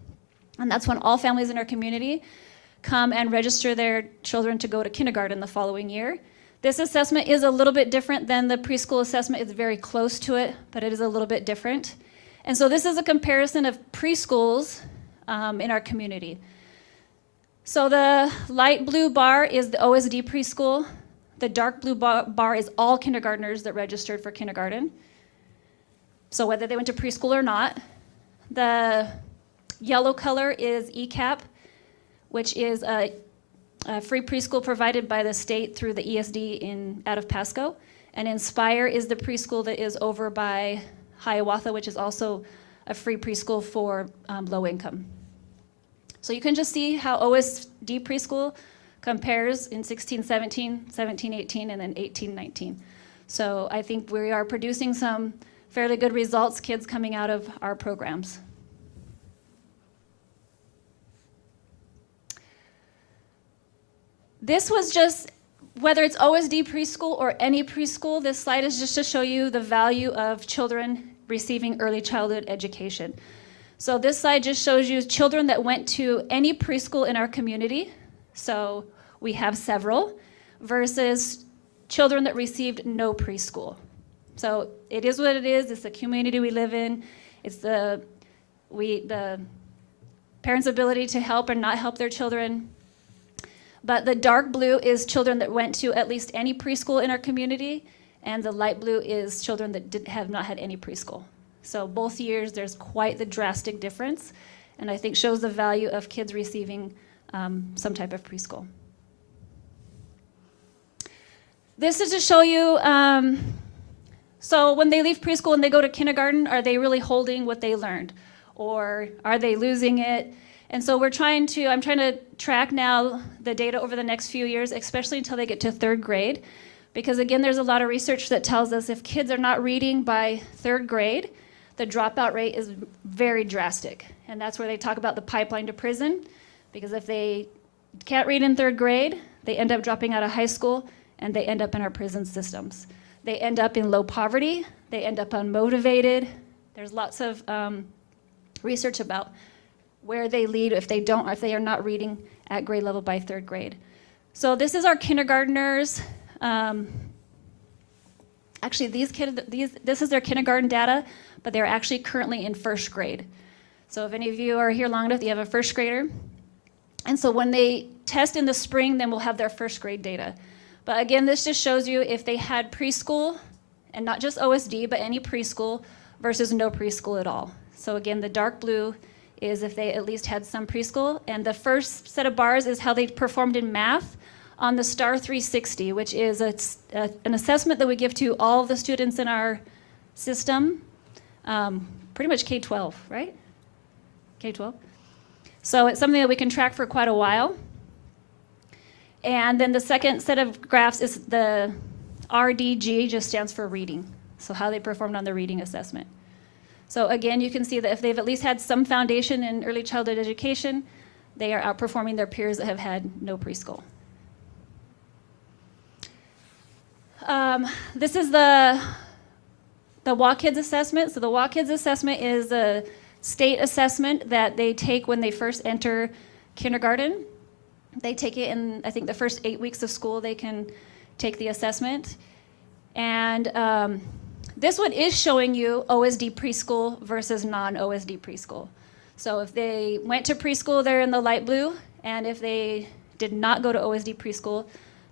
And that's when all families in our community come and register their children to go to kindergarten the following year. This assessment is a little bit different than the preschool assessment. It's very close to it, but it is a little bit different. And so this is a comparison of preschools in our community. So the light blue bar is the OSD preschool. The dark blue bar is all kindergartners that registered for kindergarten. So whether they went to preschool or not. The yellow color is ECAP, which is a free preschool provided by the state through the ESD out of Pasco. And Inspire is the preschool that is over by Hiawatha, which is also a free preschool for low income. So you can just see how OSD preschool compares in 16-17, 17-18, and then 18-19. So I think we are producing some fairly good results, kids coming out of our programs. This was just, whether it's OSD preschool or any preschool, this slide is just to show you the value of children receiving early childhood education. So this slide just shows you children that went to any preschool in our community. So we have several, versus children that received no preschool. So it is what it is. It's the community we live in. It's the parents' ability to help or not help their children. But the dark blue is children that went to at least any preschool in our community, and the light blue is children that have not had any preschool. So both years, there's quite the drastic difference, and I think shows the value of kids receiving some type of preschool. This is to show you, so when they leave preschool and they go to kindergarten, are they really holding what they learned? Or are they losing it? And so I'm trying to track now the data over the next few years, especially until they get to third grade. Because again, there's a lot of research that tells us if kids are not reading by third grade, the dropout rate is very drastic. And that's where they talk about the pipeline to prison. Because if they can't read in third grade, they end up dropping out of high school, and they end up in our prison systems. They end up in low poverty. They end up unmotivated. There's lots of research about where they lead if they don't, or if they are not reading at grade level by third grade. So this is our kindergartners. Actually, this is their kindergarten data, but they're actually currently in first grade. So if any of you are here long enough, you have a first grader. And so when they test in the spring, then we'll have their first grade data. But again, this just shows you if they had preschool, and not just OSD, but any preschool, versus no preschool at all. So again, the dark blue is if they at least had some preschool. And the first set of bars is how they performed in math on the STAR 360, which is an assessment that we give to all of the students in our system, pretty much K-12, right? K-12. So it's something that we can track for quite a while. And then the second set of graphs is the RDG, just stands for reading. So how they performed on the reading assessment. So again, you can see that if they've at least had some foundation in early childhood education, they are outperforming their peers that have had no preschool. This is the WAKIDS assessment. So the WAKIDS assessment is a state assessment that they take when they first enter kindergarten. They take it in, I think, the first 8 weeks of school, they can take the assessment. And this one is showing you OSD preschool versus non-OSD preschool. So if they went to preschool, they're in the light blue, and if they did not go to OSD preschool,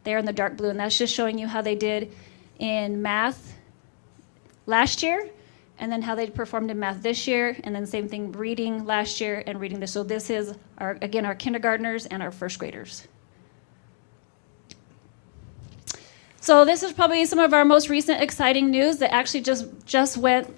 they're in the dark blue. And that's just showing you how they did in math last year, and then how they performed in math this year, and then same thing reading last year and reading this. So this is, again, our kindergartners and our first graders. So this is probably some of our most recent exciting news that actually just went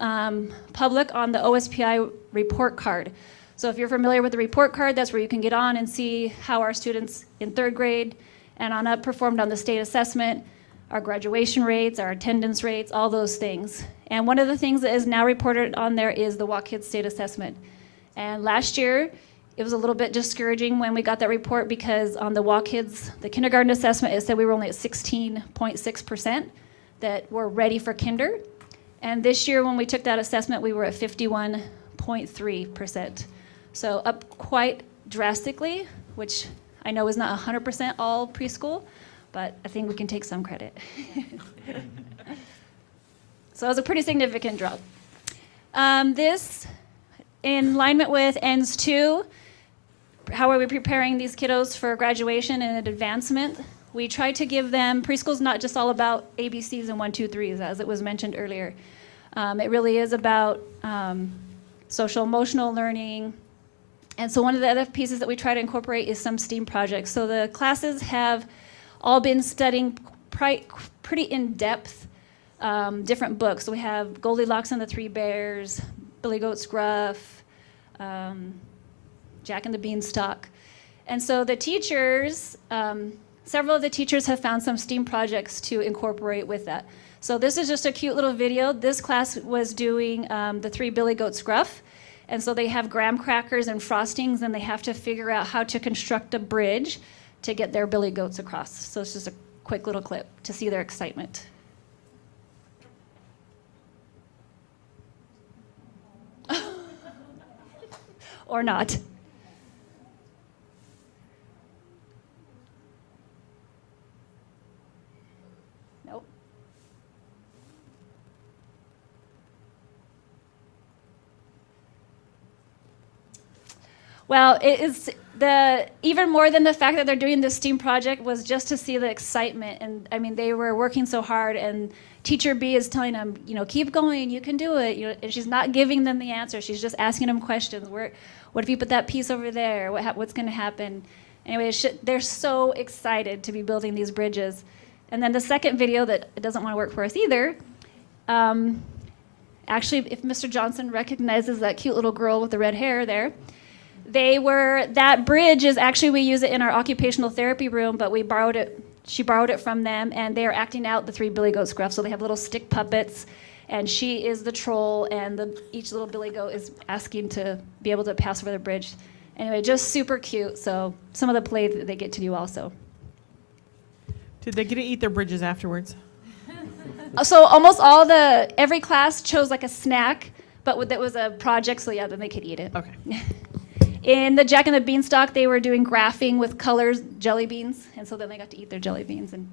public on the OSPI report card. So if you're familiar with the report card, that's where you can get on and see how our students in third grade and on up performed on the state assessment, our graduation rates, our attendance rates, all those things. And one of the things that is now reported on there is the WAKIDS state assessment. And last year, It was a little bit discouraging when we got that report because on the WA Kids, the kindergarten assessment, it said we were only at 16.6% that were ready for kinder. And this year when we took that assessment, we were at 51.3%. So up quite drastically, which I know is not 100% all preschool, but I think we can take some credit. So it was a pretty significant drop. This, in alignment with ENDS 2, how are we preparing these kiddos for graduation and advancement? We try to give them, preschool's not just all about ABCs and 1, 2, 3s, as it was mentioned earlier. It really is about social emotional learning. And so one of the other pieces that we try to incorporate is some STEAM projects. So the classes have all been studying pretty in-depth different books. So we have Goldilocks and the Three Bears, Billy Goat's Gruff, Jack and the Beanstalk. And so the teachers, several of the teachers have found some STEAM projects to incorporate with that. So this is just a cute little video. This class was doing the Three Billy Goat's Gruff. And so they have graham crackers and frostings, and they have to figure out how to construct a bridge to get their billy goats across. So it's just a quick little clip to see their excitement. Or not. Nope. Well, it is even more than the fact that they're doing this STEAM project was just to see the excitement. And I mean, they were working so hard, and Teacher B is telling them, you know, keep going, you can do it. You know, and she's not giving them the answer. She's just asking them questions. What if you put that piece over there? What's going to happen? Anyway, they're so excited to be building these bridges. And then the second video that doesn't want to work for us either, actually, if Mr. Johnson recognizes that cute little girl with the red hair there, that bridge is actually, we use it in our occupational therapy room, but she borrowed it from them, and they are acting out the Three Billy Goats Gruff. So they have little stick puppets, and she is the troll, and each little billy goat is asking to be able to pass over the bridge. Anyway, just super cute. So some of the play that they get to do also. Did they get to eat their bridges afterwards? So almost every class chose like a snack, but that was a project, so yeah, then they could eat it. Okay. In the Jack and the Beanstalk, they were doing graphing with colors, jelly beans, and so then they got to eat their jelly beans. And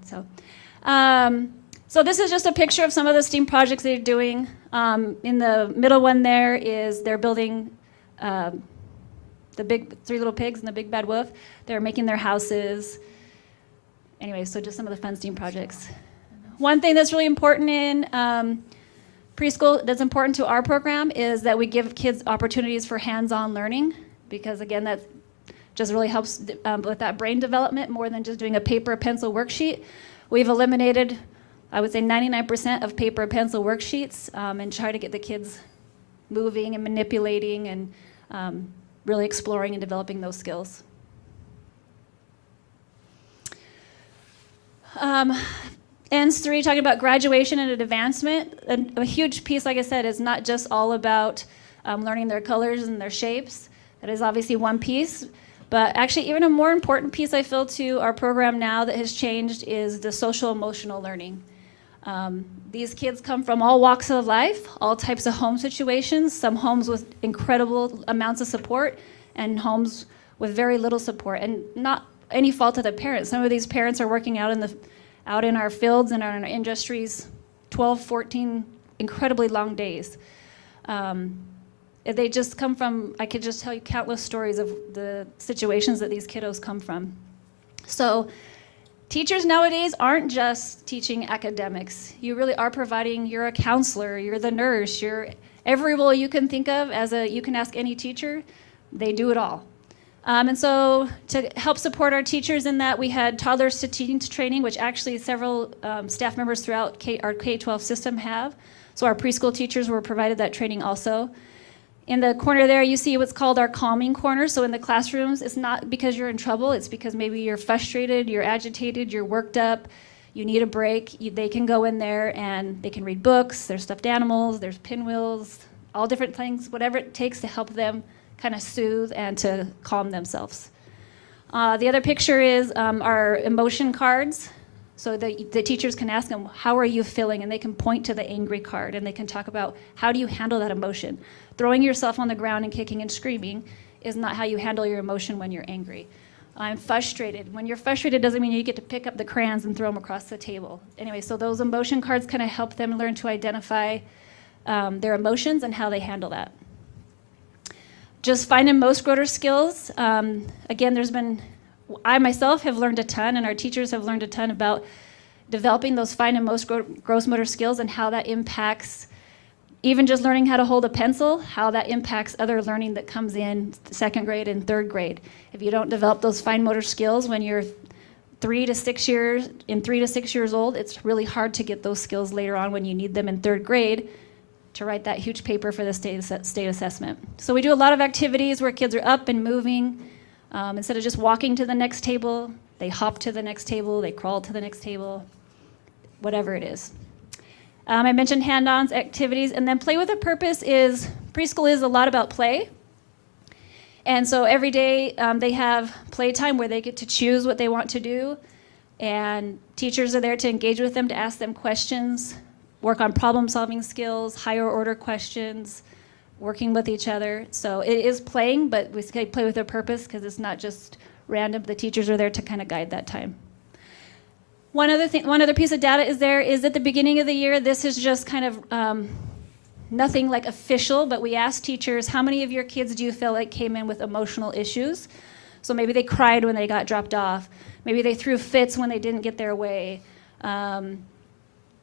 so this is just a picture of some of the STEAM projects they're doing. In the middle one there is they're building the big Three Little Pigs and the Big Bad Wolf. They're making their houses. Anyway, so just some of the fun STEAM projects. One thing that's really important in preschool that's important to our program is that we give kids opportunities for hands-on learning, because again, that just really helps with that brain development more than just doing a paper pencil worksheet. We've eliminated, I would say, 99% of paper pencil worksheets and try to get the kids moving and manipulating and really exploring and developing those skills. ENDS 3, talking about graduation and advancement. A huge piece, like I said, is not just all about learning their colors and their shapes. That is obviously one piece. But actually, even a more important piece I feel to our program now that has changed is the social emotional learning. These kids come from all walks of life, all types of home situations, some homes with incredible amounts of support and homes with very little support, and not any fault of the parents. Some of these parents are working out in our fields and in our industries 12, 14 incredibly long days. They just come from, I could just tell you countless stories of the situations that these kiddos come from. So teachers nowadays aren't just teaching academics. You really are providing, you're a counselor, you're the nurse, you're every role you can think of you can ask any teacher, they do it all. And so to help support our teachers in that, we had toddlers to teens training, which actually several staff members throughout our K-12 system have. So our preschool teachers were provided that training also. In the corner there, you see what's called our calming corner. So in the classrooms, it's not because you're in trouble. It's because maybe you're frustrated, you're agitated, you're worked up, you need a break. They can go in there and they can read books. There's stuffed animals, there's pinwheels, all different things, whatever it takes to help them kind of soothe and to calm themselves. The other picture is our emotion cards. So the teachers can ask them, how are you feeling? And they can point to the angry card, and they can talk about how do you handle that emotion. Throwing yourself on the ground and kicking and screaming is not how you handle your emotion when you're angry. I'm frustrated. When you're frustrated doesn't mean you get to pick up the crayons and throw them across the table. Anyway, so those emotion cards kind of help them learn to identify their emotions and how they handle that. Just fine and most motor skills. Again, I myself have learned a ton, and our teachers have learned a ton about developing those fine and most gross motor skills and how that impacts even just learning how to hold a pencil, how that impacts other learning that comes in second grade and third grade. If you don't develop those fine motor skills when you're 3 to 6 years old, it's really hard to get those skills later on when you need them in third grade to write that huge paper for the state assessment. So we do a lot of activities where kids are up and moving. Instead of just walking to the next table, they hop to the next table, they crawl to the next table, whatever it is. I mentioned hand-ons, activities, and then play with a purpose preschool is a lot about play. And so every day they have playtime where they get to choose what they want to do, and teachers are there to engage with them, to ask them questions, work on problem-solving skills, higher order questions, working with each other. So it is playing, but we say play with a purpose because it's not just random. The teachers are there to kind of guide that time. One other piece of data is at the beginning of the year, this is just kind of nothing like official, but we asked teachers, how many of your kids do you feel like came in with emotional issues? So maybe they cried when they got dropped off. Maybe they threw fits when they didn't get their way.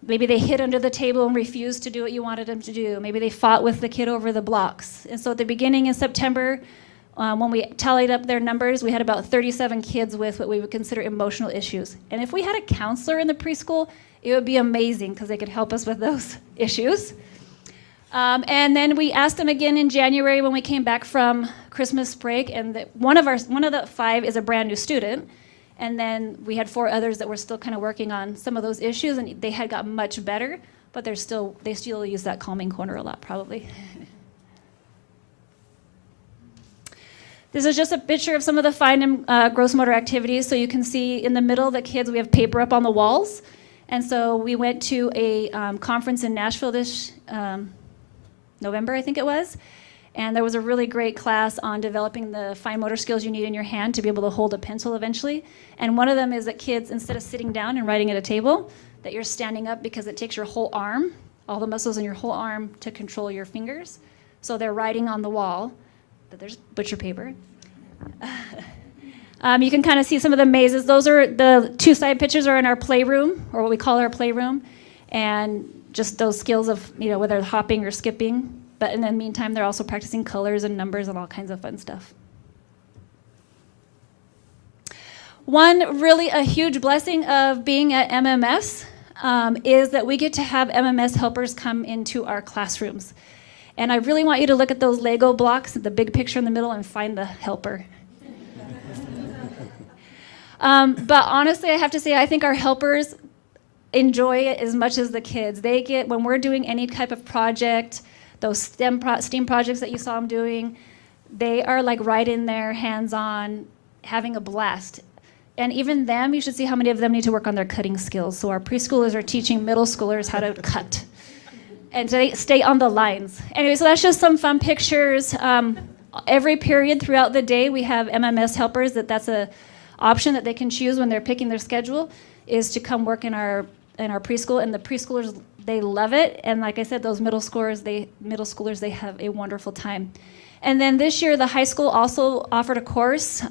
Maybe they hid under the table and refused to do what you wanted them to do. Maybe they fought with the kid over the blocks. And so at the beginning in September, when we tallied up their numbers, we had about 37 kids with what we would consider emotional issues. And if we had a counselor in the preschool, it would be amazing because they could help us with those issues. And then we asked them again in January when we came back from Christmas break, and one of the 5 is a brand new student. And then we had 4 others that were still kind of working on some of those issues, and they had got much better, but they still use that calming corner a lot, probably. This is just a picture of some of the fine and gross motor activities. So you can see in the middle, the kids, we have paper up on the walls. And so we went to a conference in Nashville this November, I think it was. And there was a really great class on developing the fine motor skills you need in your hand to be able to hold a pencil eventually. And one of them is that kids, instead of sitting down and writing at a table, that you're standing up because it takes your whole arm, all the muscles in your whole arm to control your fingers. So they're writing on the wall, but there's butcher paper. You can kind of see some of the mazes. Those are the 2 side pictures are in our playroom, or what we call our playroom. And just those skills of, whether hopping or skipping. But in the meantime, they're also practicing colors and numbers and all kinds of fun stuff. A huge blessing of being at MMS is that we get to have MMS helpers come into our classrooms. And I really want you to look at those Lego blocks, the big picture in the middle, and find the helper. But honestly, I have to say, I think our helpers enjoy it as much as the kids. When we're doing any type of project, those STEAM projects that you saw them doing, they are like right in there, hands-on, having a blast. And even them, you should see how many of them need to work on their cutting skills. So our preschoolers are teaching middle schoolers how to cut and to stay on the lines. Anyway, so that's just some fun pictures. Every period throughout the day, we have MMS helpers. That's an option that they can choose when they're picking their schedule, is to come work in our preschool. And the preschoolers, they love it. And like I said, those middle schoolers, they have a wonderful time. And then this year, the high school also offered a course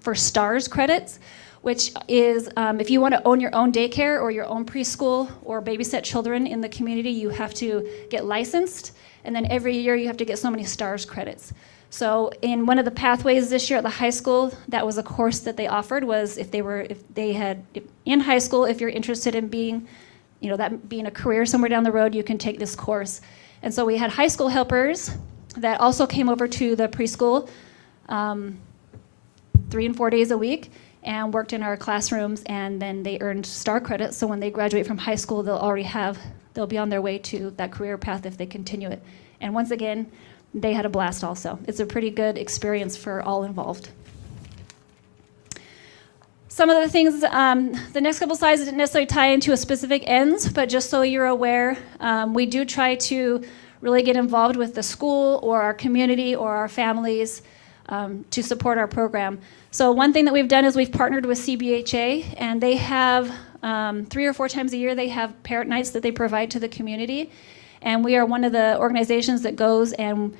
for STARS credits, which is if you want to own your own daycare or your own preschool or babysit children in the community, you have to get licensed. And then every year you have to get so many STARS credits. So in one of the pathways this year at the high school, that was a course that they offered, was if in high school, if you're interested in being a career somewhere down the road, you can take this course. And so we had high school helpers that also came over to the preschool 3 and 4 days a week and worked in our classrooms, and then they earned STAR credits. So when they graduate from high school, they'll be on their way to that career path if they continue it. And once again, they had a blast also. It's a pretty good experience for all involved. Some of the things, the next couple slides didn't necessarily tie into a specific ends, but just so you're aware, we do try to really get involved with the school or our community or our families to support our program. So one thing that we've done is we've partnered with CBHA, and they have 3 or 4 times a year, they have parent nights that they provide to the community. And we are one of the organizations that goes and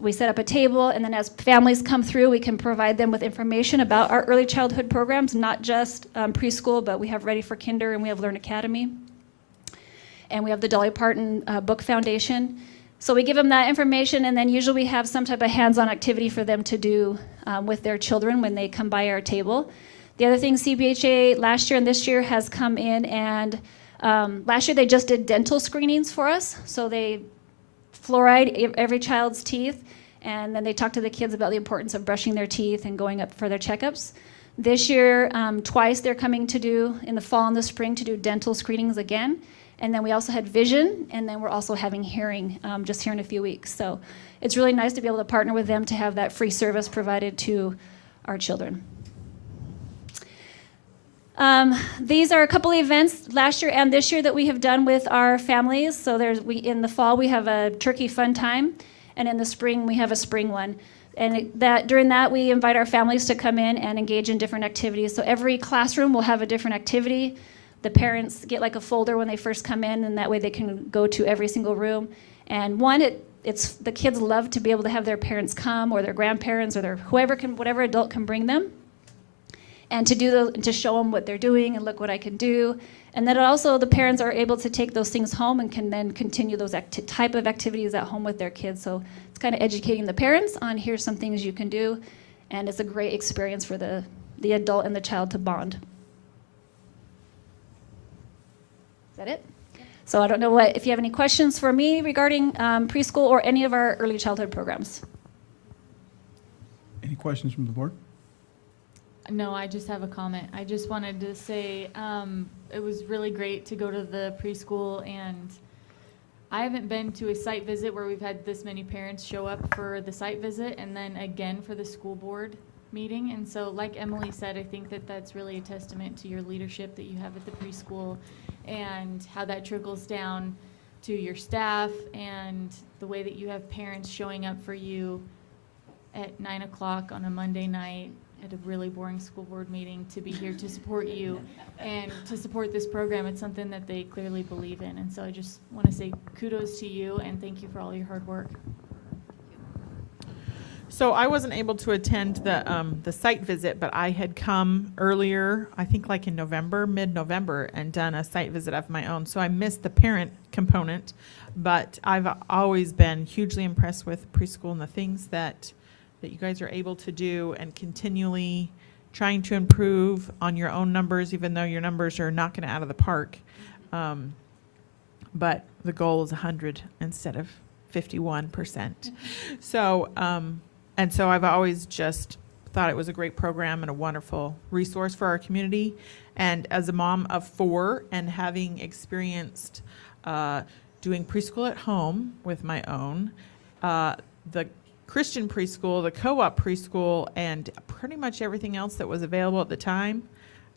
we set up a table, and then as families come through, we can provide them with information about our early childhood programs, not just preschool, but we have Ready for Kinder and we have Learn Academy. And we have the Dolly Parton Book Foundation. So we give them that information, and then usually we have some type of hands-on activity for them to do with their children when they come by our table. The other thing, CBHA last year and this year has come in, and last year they just did dental screenings for us. So they fluoride every child's teeth, and then they talk to the kids about the importance of brushing their teeth and going up for their checkups. This year, twice they're coming to do, in the fall and the spring, to do dental screenings again. And then we also had vision, and then we're also having hearing just here in a few weeks. So it's really nice to be able to partner with them to have that free service provided to our children. These are a couple of events last year and this year that we have done with our families. So in the fall we have a turkey fun time, and in the spring we have a spring one. And during that we invite our families to come in and engage in different activities. So every classroom will have a different activity. The parents get like a folder when they first come in, and that way they can go to every single room. And it's the kids love to be able to have their parents come, or their grandparents, or whatever adult can bring them, and to show them what they're doing and look what I can do. And then also the parents are able to take those things home and can then continue those type of activities at home with their kids. So it's kind of educating the parents on here's some things you can do, and it's a great experience for the adult and the child to bond. Is that it? So I don't know if you have any questions for me regarding preschool or any of our early childhood programs. Any questions from the board? No, I just have a comment. I just wanted to say it was really great to go to the preschool, and I haven't been to a site visit where we've had this many parents show up for the site visit and then again for the school board meeting. And so like Emily said, I think that that's really a testament to your leadership that you have at the preschool, and how that trickles down to your staff, and the way that you have parents showing up for you at 9 o'clock on a Monday night at a really boring school board meeting to be here to support you and to support this program. It's something that they clearly believe in. And so I just want to say kudos to you and thank you for all your hard work. So I wasn't able to attend the site visit, but I had come earlier, I think like in November, mid-November, and done a site visit of my own. So I missed the parent component, but I've always been hugely impressed with preschool and the things that you guys are able to do, and continually trying to improve on your own numbers, even though your numbers are knocking it out of the park. But the goal is 100 instead of 51%. So, and so I've always just thought it was a great program and a wonderful resource for our community. And as a mom of 4 and having experienced doing preschool at home with my own, the Christian preschool, the co-op preschool, and pretty much everything else that was available at the time,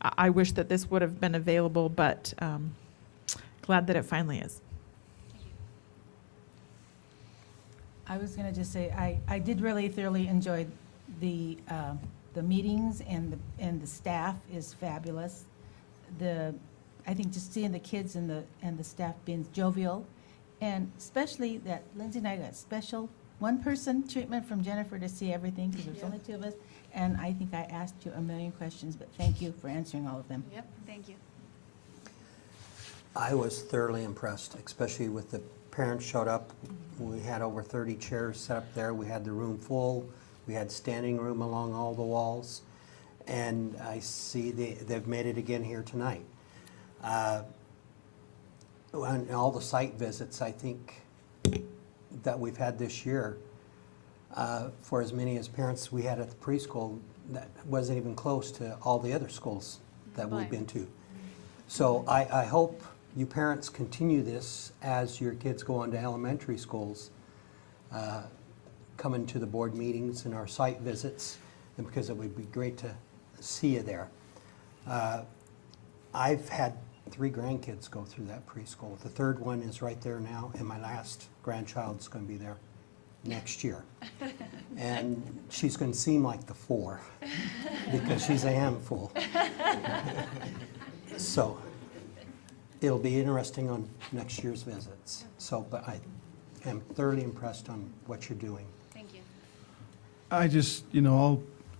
I wish that this would have been available, but glad that it finally is. I was going to just say I did really thoroughly enjoy the meetings, and the staff is fabulous. I think just seeing the kids and the staff being jovial, and especially that Lindsay and I got special one-person treatment from Jennifer to see everything, because there's only 2 of us, and I think I asked you a million questions, but thank you for answering all of them. Yep, thank you. I was thoroughly impressed, especially with the parents showed up. We had over 30 chairs set up there. We had the room full. We had standing room along all the walls. And I see they've made it again here tonight. On all the site visits, I think, that we've had this year, for as many as parents we had at the preschool, that wasn't even close to all the other schools that we've been to. So I hope you parents continue this as your kids go on to elementary schools, coming to the board meetings and our site visits, and because it would be great to see you there. I've had 3 grandkids go through that preschool. The third one is right there now, and my last grandchild's going to be there next year. And she's going to seem like the 4 because she's a handful. So it'll be interesting on next year's visits. So, but I am thoroughly impressed on what you're doing. Thank you. I just,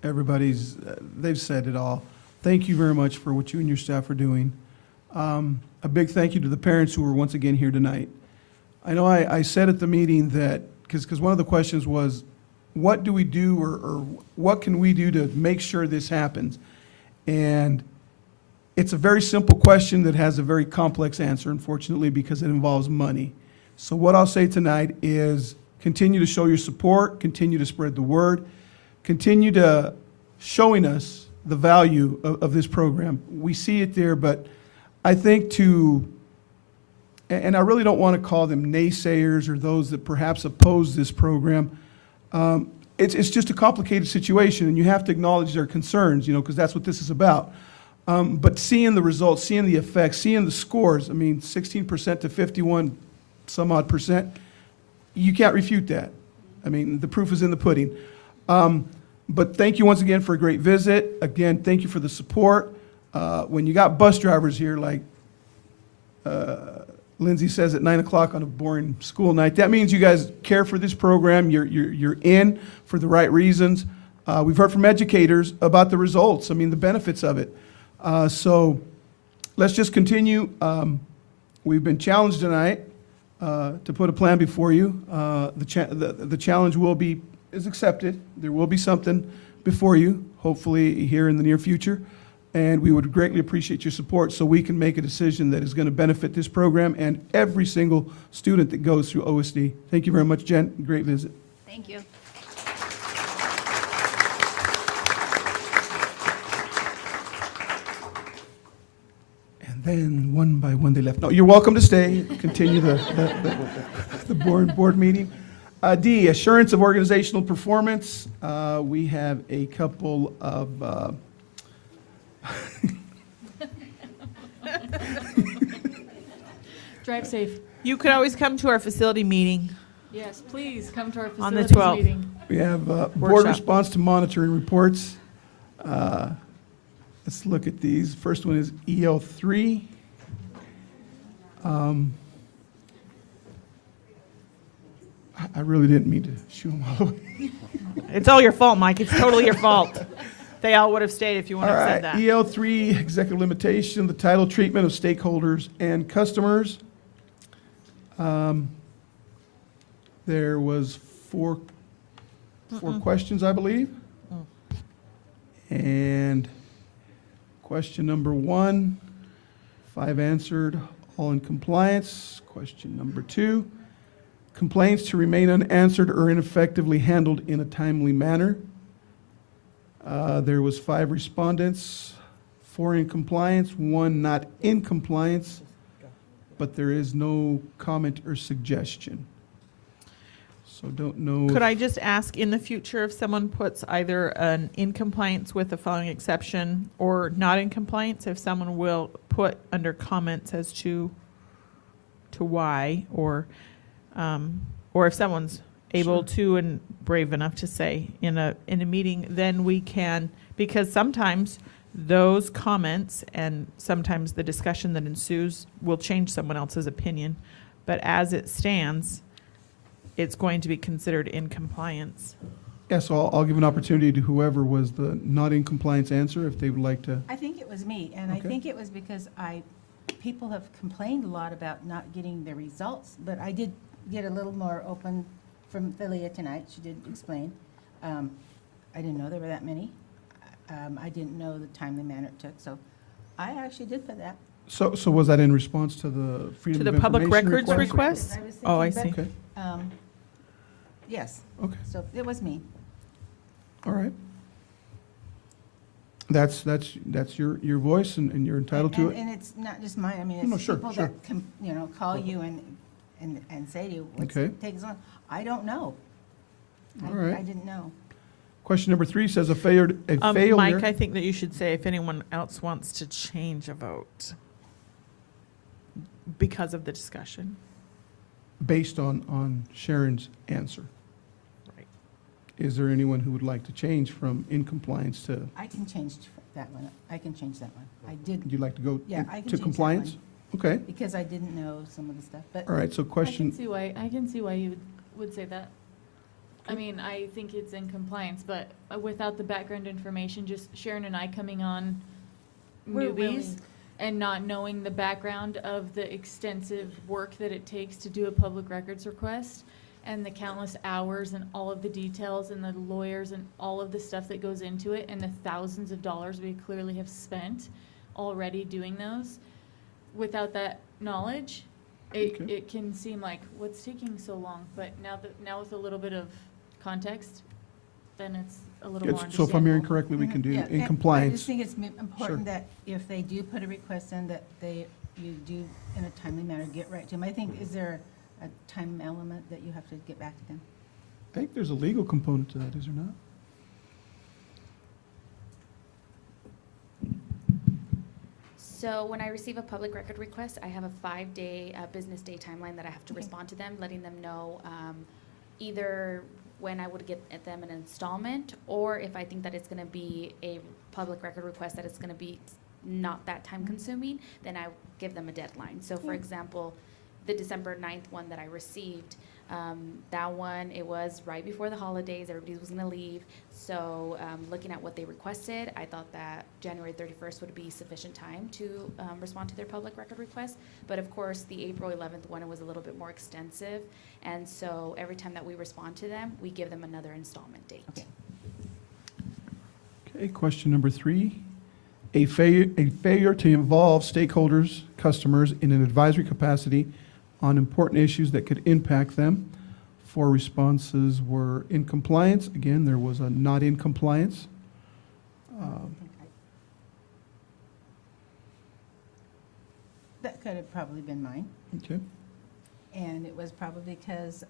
everybody's, they've said it all. Thank you very much for what you and your staff are doing. A big thank you to the parents who were once again here tonight. I know I said at the meeting that, because one of the questions was, what do we do or what can we do to make sure this happens? And it's a very simple question that has a very complex answer, unfortunately, because it involves money. So what I'll say tonight is continue to show your support, continue to spread the word, continue to showing us the value of this program. We see it there, but I think and I really don't want to call them naysayers or those that perhaps oppose this program. It's just a complicated situation, and you have to acknowledge their concerns, because that's what this is about. But seeing the results, seeing the effects, seeing the scores, 16% to 51 some odd percent, you can't refute that. The proof is in the pudding. But thank you once again for a great visit. Again, thank you for the support. When you got bus drivers here, like Lindsay says at 9 o'clock on a boring school night, that means you guys care for this program. You're in for the right reasons. We've heard from educators about the results, the benefits of it. So let's just continue. We've been challenged tonight to put a plan before you. The challenge is accepted. There will be something before you, hopefully here in the near future. And we would greatly appreciate your support so we can make a decision that is going to benefit this program and every single student that goes through OSD. Thank you very much, Jen. Great visit. Thank you. And then one by one they left. No, you're welcome to stay, continue the board meeting. D, assurance of organizational performance. We have a couple of Drive safe. You could always come to our facility meeting. Yes, please come to our On the facilities 12th. meeting. We have board Workshop. response to monitoring reports. Let's look at these. First one is EL3. I really didn't mean to shoo them all away. It's all your fault, Mike. It's totally your fault. They all would have stayed if you All wouldn't have right, said that. EL3, executive limitation, the title treatment of stakeholders and customers. There was four questions, I believe. And question number 1, 5 answered, all in compliance. Question number 2, complaints to remain unanswered or ineffectively handled in a timely manner. There was 5 respondents, 4 in compliance, 1 not in compliance, but there is no comment or suggestion. So don't know. Could I just ask in the future if someone puts either an in compliance with the following exception or not in compliance, if someone will put under comments as to why, or if someone's able to and brave enough to say in a meeting, then we can, because sometimes those comments and sometimes the discussion that ensues will change someone else's opinion. But as it stands, it's going to be considered in compliance. Yeah, so I'll give an opportunity to whoever was the not in compliance answer if they would like to. I think it was me, and I Okay. think it was because people have complained a lot about not getting the results, but I did get a little more open from Philia tonight. She did explain. I didn't know there were that many. I didn't know the timely manner it took, so I actually did put that. So was that in response to the freedom To of the public information records request? I was Oh, I thinking, see. but, Okay, yes, okay, so it was me. all right. That's your voice and you're entitled to it. And it's not just mine, I mean, No, it's sure, people sure. that call you and say to you, what's Okay. taking so long? I don't know. All right. I didn't know. Question number 3 says a failure. Mike, I think that you should say if anyone else wants to change a vote because of the discussion. Based on Sharon's answer. Right. Is there anyone who would like to change from in compliance to, I can change that one. I can change that one. I did. would you like to go Yeah, I can to change that compliance? Okay. Because I didn't know some of the stuff, but. All right, so question, I can see why you would say that. I mean, I think it's in compliance, but without the background information, just Sharon and I coming on We're newbies willing. and not knowing the background of the extensive work that it takes to do a public records request and the countless hours and all of the details and the lawyers and all of the stuff that goes into it and the thousands of dollars we clearly have spent already doing those. Without that knowledge, it can seem like what's taking so long, but now with a little bit of context, then it's a little more so if I'm hearing understandable. correctly, we can do Yeah, in I compliance. just think it's Sure. important that if they do put a request in, that you do in a timely manner get right to them. I think, is there a time element that you have to get back to them? I think there's a legal component to that, is there not? So when I receive a public record request, I have a 5-day business day timeline that I have to respond to them, letting them know either when I would get at them an installment, or if I think that it's gonna be a public record request that it's gonna be not that time consuming, then I give them a deadline. So for example, the December 9th one that I received, that one, it was right before the holidays, everybody was gonna leave. So looking at what they requested, I thought that January 31st would be sufficient time to respond to their public record request. But of course, the April 11th one was a little bit more extensive. And so every time that we respond to them, we give them another installment date. Okay, question number 3. A failure to involve stakeholders, customers in an advisory capacity on important issues that could impact them. 4 responses were in compliance. Again, there was a not in compliance. That could have probably been mine. Okay. And it was probably because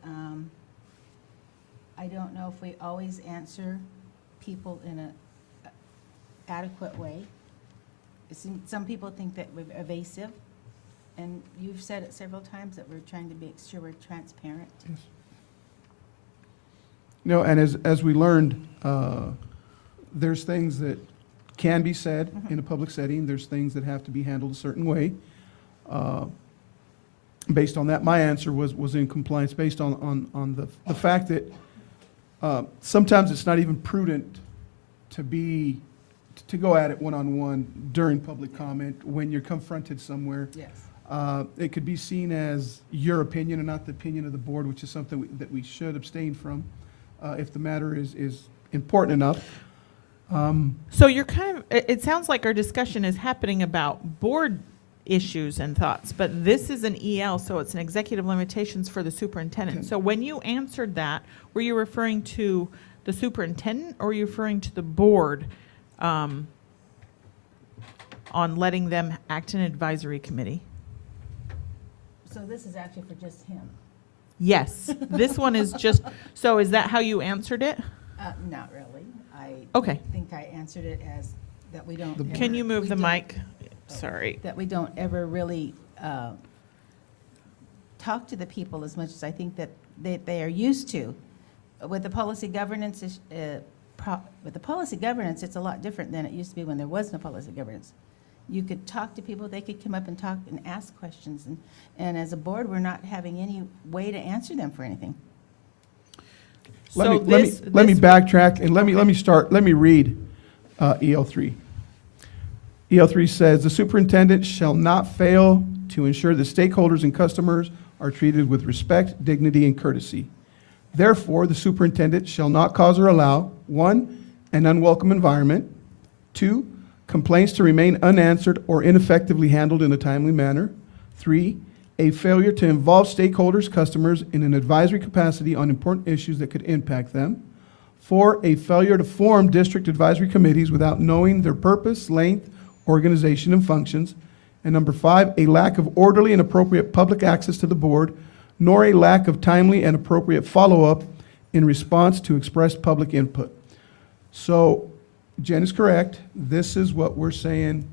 I don't know if we always answer people in a adequate way. Some people think that we're evasive, and you've said it several times that we're trying to make sure we're transparent. Yes. No, and as we learned, there's things that can be said in a public setting. There's things that have to be handled a certain way. Based on that, my answer was in compliance, based on the fact that sometimes it's not even prudent to go at it one-on-one during public comment when you're confronted somewhere. Yes. It could be seen as your opinion and not the opinion of the board, which is something that we should abstain from if the matter is important enough. So you're it sounds like our discussion is happening about board issues and thoughts, but this is an EL, so it's an executive limitations for the superintendent. Okay. So when you answered that, were you referring to the superintendent or were you referring to the board on letting them act in advisory committee? So this is actually for just him? Yes, this one is just, so is that how you answered it? Not really. Okay. I think I answered it as that we don't. Can ever- you move we the don't- mic? Sorry. That we don't ever really talk to the people as much as I think that they are used to. With the policy governance, with the policy governance, it's a lot different than it used to be when there was no policy governance. You could talk to people, they could come up and talk and ask questions, and as a board, we're not having any way to answer them for anything. Let me backtrack and let me read EL3. EL3 says, the superintendent shall not fail to ensure that stakeholders and customers are treated with respect, dignity, and courtesy. Therefore, the superintendent shall not cause or allow, 1, an unwelcome environment, 2, complaints to remain unanswered or ineffectively handled in a timely manner, 3, a failure to involve stakeholders, customers in an advisory capacity on important issues that could impact them, 4, a failure to form district advisory committees without knowing their purpose, length, organization, and functions, and number 5, a lack of orderly and appropriate public access to the board, nor a lack of timely and appropriate follow-up in response to expressed public input. So Jen is correct. This is what we're saying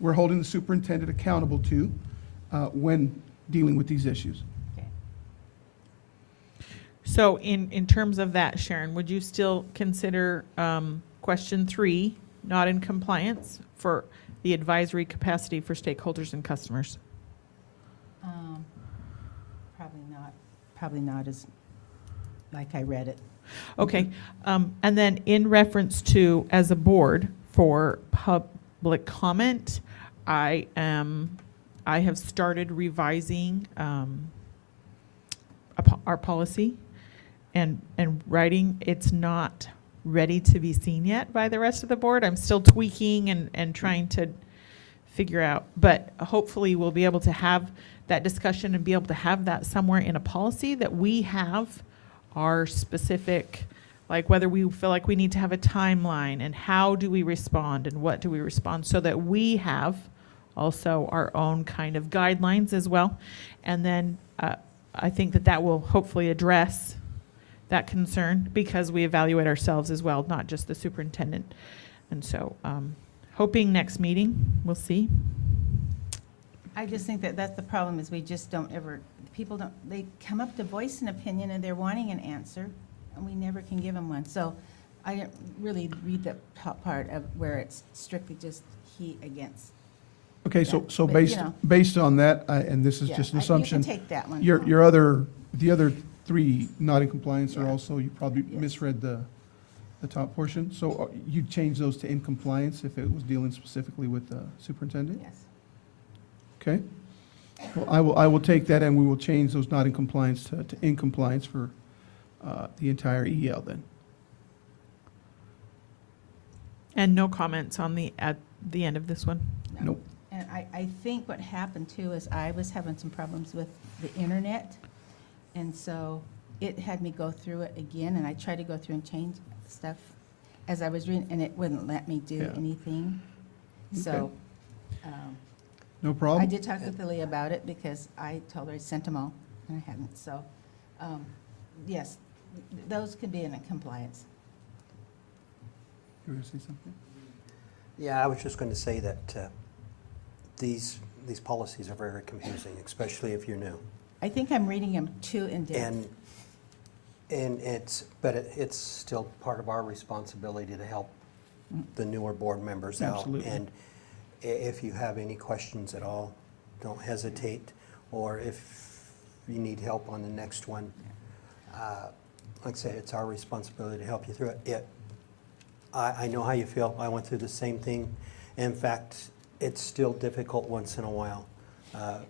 we're holding the superintendent accountable to when dealing with these issues. So in terms of that, Sharon, would you still consider question 3 not in compliance for the advisory capacity for stakeholders and customers? Probably not as, like I read it. Okay, and then in reference to, as a board, for public comment, I have started revising our policy and writing. It's not ready to be seen yet by the rest of the board. I'm still tweaking and trying to figure out, but hopefully we'll be able to have that discussion and be able to have that somewhere in a policy that we have our specific, like whether we feel like we need to have a timeline and how do we respond and what do we respond, so that we have also our own kind of guidelines as well. And then I think that will hopefully address that concern, because we evaluate ourselves as well, not just the superintendent. And so hoping next meeting, we'll see. I just think that that's the problem, is we just don't ever, people don't, they come up to voice an opinion and they're wanting an answer, and we never can give them one. So I didn't really read the top part of where it's strictly just he against. Okay, that. so But, based you know, based on that, and this is yeah, just an you assumption. can take that one. The other 3 not in compliance are Yeah. also, you probably Yes. misread the top portion. So you'd change those to in compliance if it was dealing specifically with the superintendent? Yes. Okay. Well, I will take that, and we will change those not in compliance to in compliance for the entire EL then. And no comments on at the end of this one? No. Nope. And I think what happened too is I was having some problems with the internet. And so it had me go through it again, and I tried to go through and change stuff as I was reading, and it wouldn't let me do Yeah. anything. So, No problem. I did talk with Lily about it, because I told her I sent them all, and I hadn't. So, yes, those could be in compliance. You were going to say something? Yeah, I was just going to say that these policies are very confusing, especially if you're new. I think I'm reading them too in depth. And it's still part of our responsibility to help the newer board members out. Absolutely. And if you have any questions at all, don't hesitate. Or if you need help on the next one, like I say, it's our responsibility to help you through it. I know how you feel. I went through the same thing. In fact, it's still difficult once in a while.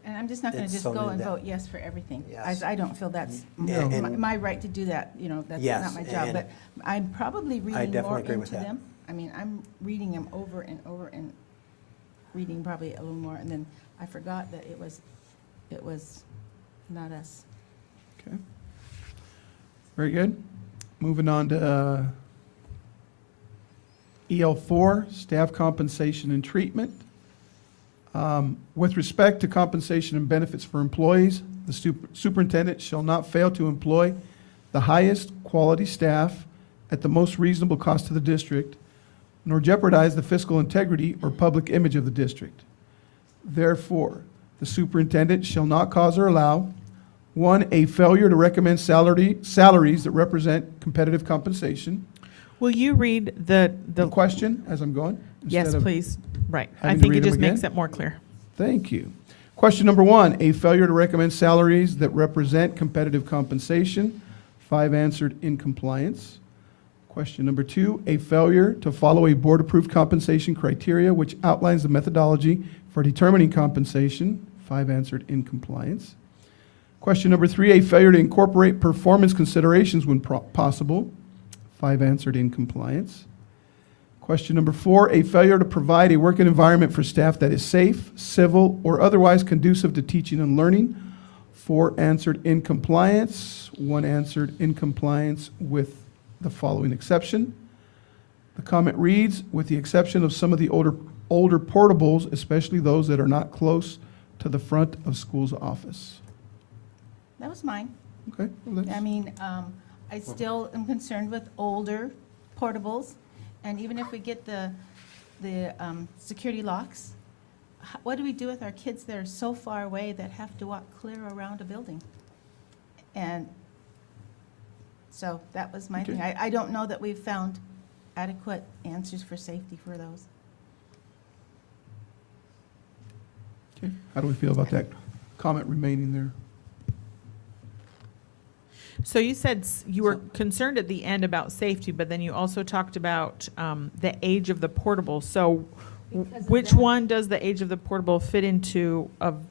And I'm just not going to it's just so go new and that- vote yes for everything. Yes. I don't feel that's And- my right to do that, that's Yes, not my job. and But I'm probably reading more definitely agree with into that. them. I mean, I'm reading them over and over and reading probably a little more, and then I forgot that it was not us. Okay. Very good. Moving on to EL4, staff compensation and treatment. With respect to compensation and benefits for employees, the superintendent shall not fail to employ the highest quality staff at the most reasonable cost to the district, nor jeopardize the fiscal integrity or public image of the district. Therefore, the superintendent shall not cause or allow, 1, a failure to recommend salaries that represent competitive compensation. Will you read the question as I'm going? Yes, instead of please. Right. I having to think read it them just makes again? it more clear. Thank you. Question number 1, a failure to recommend salaries that represent competitive compensation. 5 answered in compliance. Question number 2, a failure to follow a board-approved compensation criteria which outlines the methodology for determining compensation. 5 answered in compliance. Question number 3, a failure to incorporate performance considerations when possible. 5 answered in compliance. Question number 4, a failure to provide a working environment for staff that is safe, civil, or otherwise conducive to teaching and learning. 4 answered in compliance. 1 answered in compliance with the following exception. The comment reads, with the exception of some of the older portables, especially those that are not close to the front of school's office. That was mine. Okay. Well, that's- I mean, I still am concerned with older portables, and even if we get the security locks, what do we do with our kids that are so far away that have to walk clear around a building? And so that was my thing. I don't know that we've found adequate answers for safety for those. Okay, how do we feel about that comment remaining there? So you said you were concerned at the end about safety, but then you also talked about the age of the portable. So which one does the age of the portable fit into of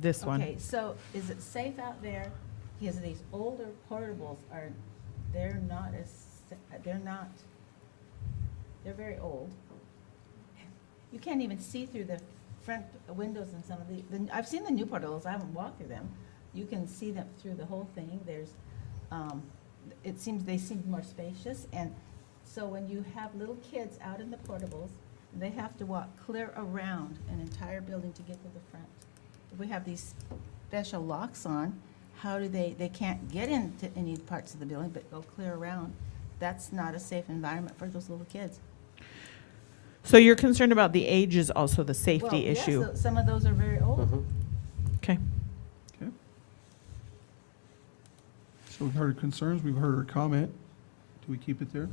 this one? Okay, so is it safe out there? Because these older portables they're very old. You can't even see through the front windows in some of I've seen the new portables, I haven't walked through them. You can see them through the whole thing. There's, they seem more spacious, and so when you have little kids out in the portables, they have to walk clear around an entire building to get to the front. If we have these special locks on, how do they can't get into any parts of the building but go clear around. That's not a safe environment for those little kids. So you're concerned about the age is also the safety Well, issue? Yes, some of those are very old. Okay. Okay. So we've heard concerns, we've heard her comment. Do we keep it there?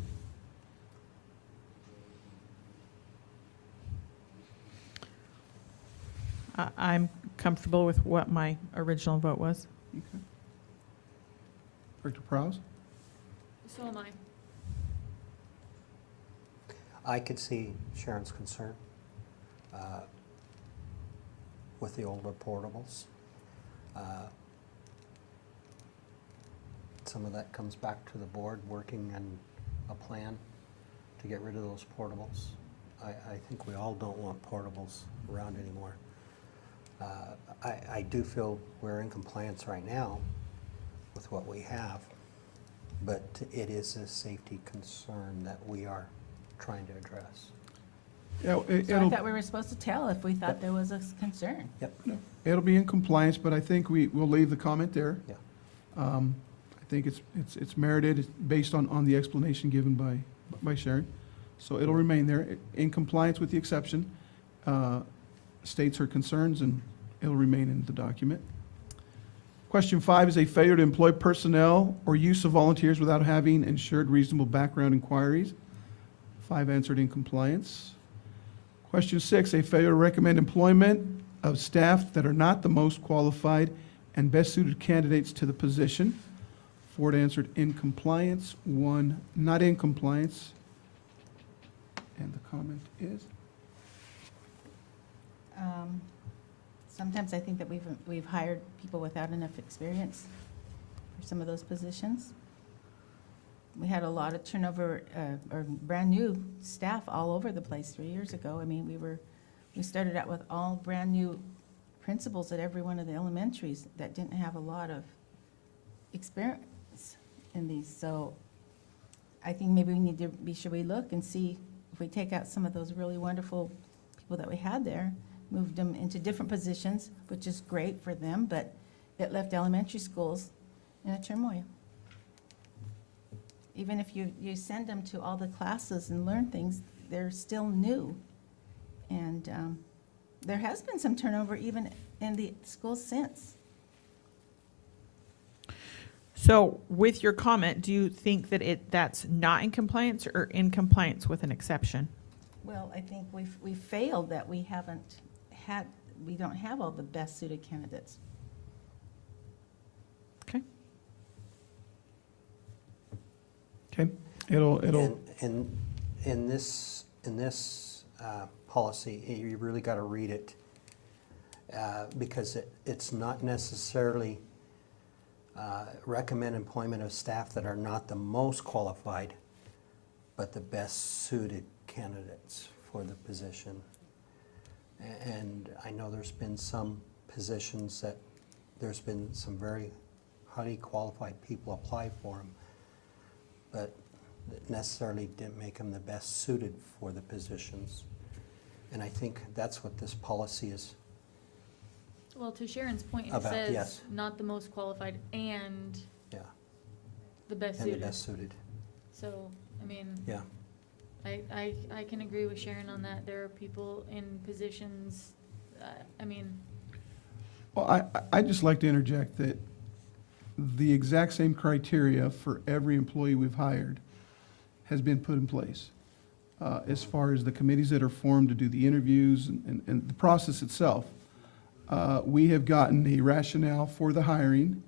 I'm comfortable with what my original vote was. Okay. Director Prowse? So am I. I could see Sharon's concern with the older portables. Some of that comes back to the board working on a plan to get rid of those portables. I think we all don't want portables around anymore. I do feel we're in compliance right now with what we have, but it is a safety concern that we are trying to address. Yeah, So I thought we were supposed to tell if we thought there was a concern. Yep. It'll be in compliance, but I think we'll leave the comment there. Yeah. I think it's merited, it's based on the explanation given by Sharon. So it'll remain there, in compliance with the exception, states her concerns, and it'll remain in the document. Question 5 is a failure to employ personnel or use of volunteers without having ensured reasonable background inquiries. 5 answered in compliance. Question 6, a failure to recommend employment of staff that are not the most qualified and best suited candidates to the position. 4 answered in compliance, 1 not in compliance. And the comment is? Sometimes I think that we've hired people without enough experience for some of those positions. We had a lot of turnover, or brand-new staff all over the place 3 years ago. I mean, we started out with all brand-new principals at every one of the elementaries that didn't have a lot of experience in these. So I think maybe we need to be sure we look and see if we take out some of those really wonderful people that we had there, moved them into different positions, which is great for them, but it left elementary schools in a turmoil. Even if you send them to all the classes and learn things, they're still new. And there has been some turnover even in the schools since. So with your comment, do you think that that's not in compliance or in compliance with an exception? Well, I think we've failed that we don't have all the best suited candidates. Okay. Okay, it'll. In this policy, you really got to read it because it's not necessarily recommend employment of staff that are not the most qualified, but the best suited candidates for the position. And I know there's been some positions that there's been some very highly qualified people apply for them, but it necessarily didn't make them the best suited for the positions. And I think that's what this policy is Well, to Sharon's point, it about, says yes. not the most qualified and. Yeah. The best and the suited. best suited. So, I mean. Yeah. I can agree with Sharon on that. There are people in positions, I mean, Well, I'd just like to interject that the exact same criteria for every employee we've hired has been put in place. As far as the committees that are formed to do the interviews and the process itself. We have gotten a rationale for the hiring.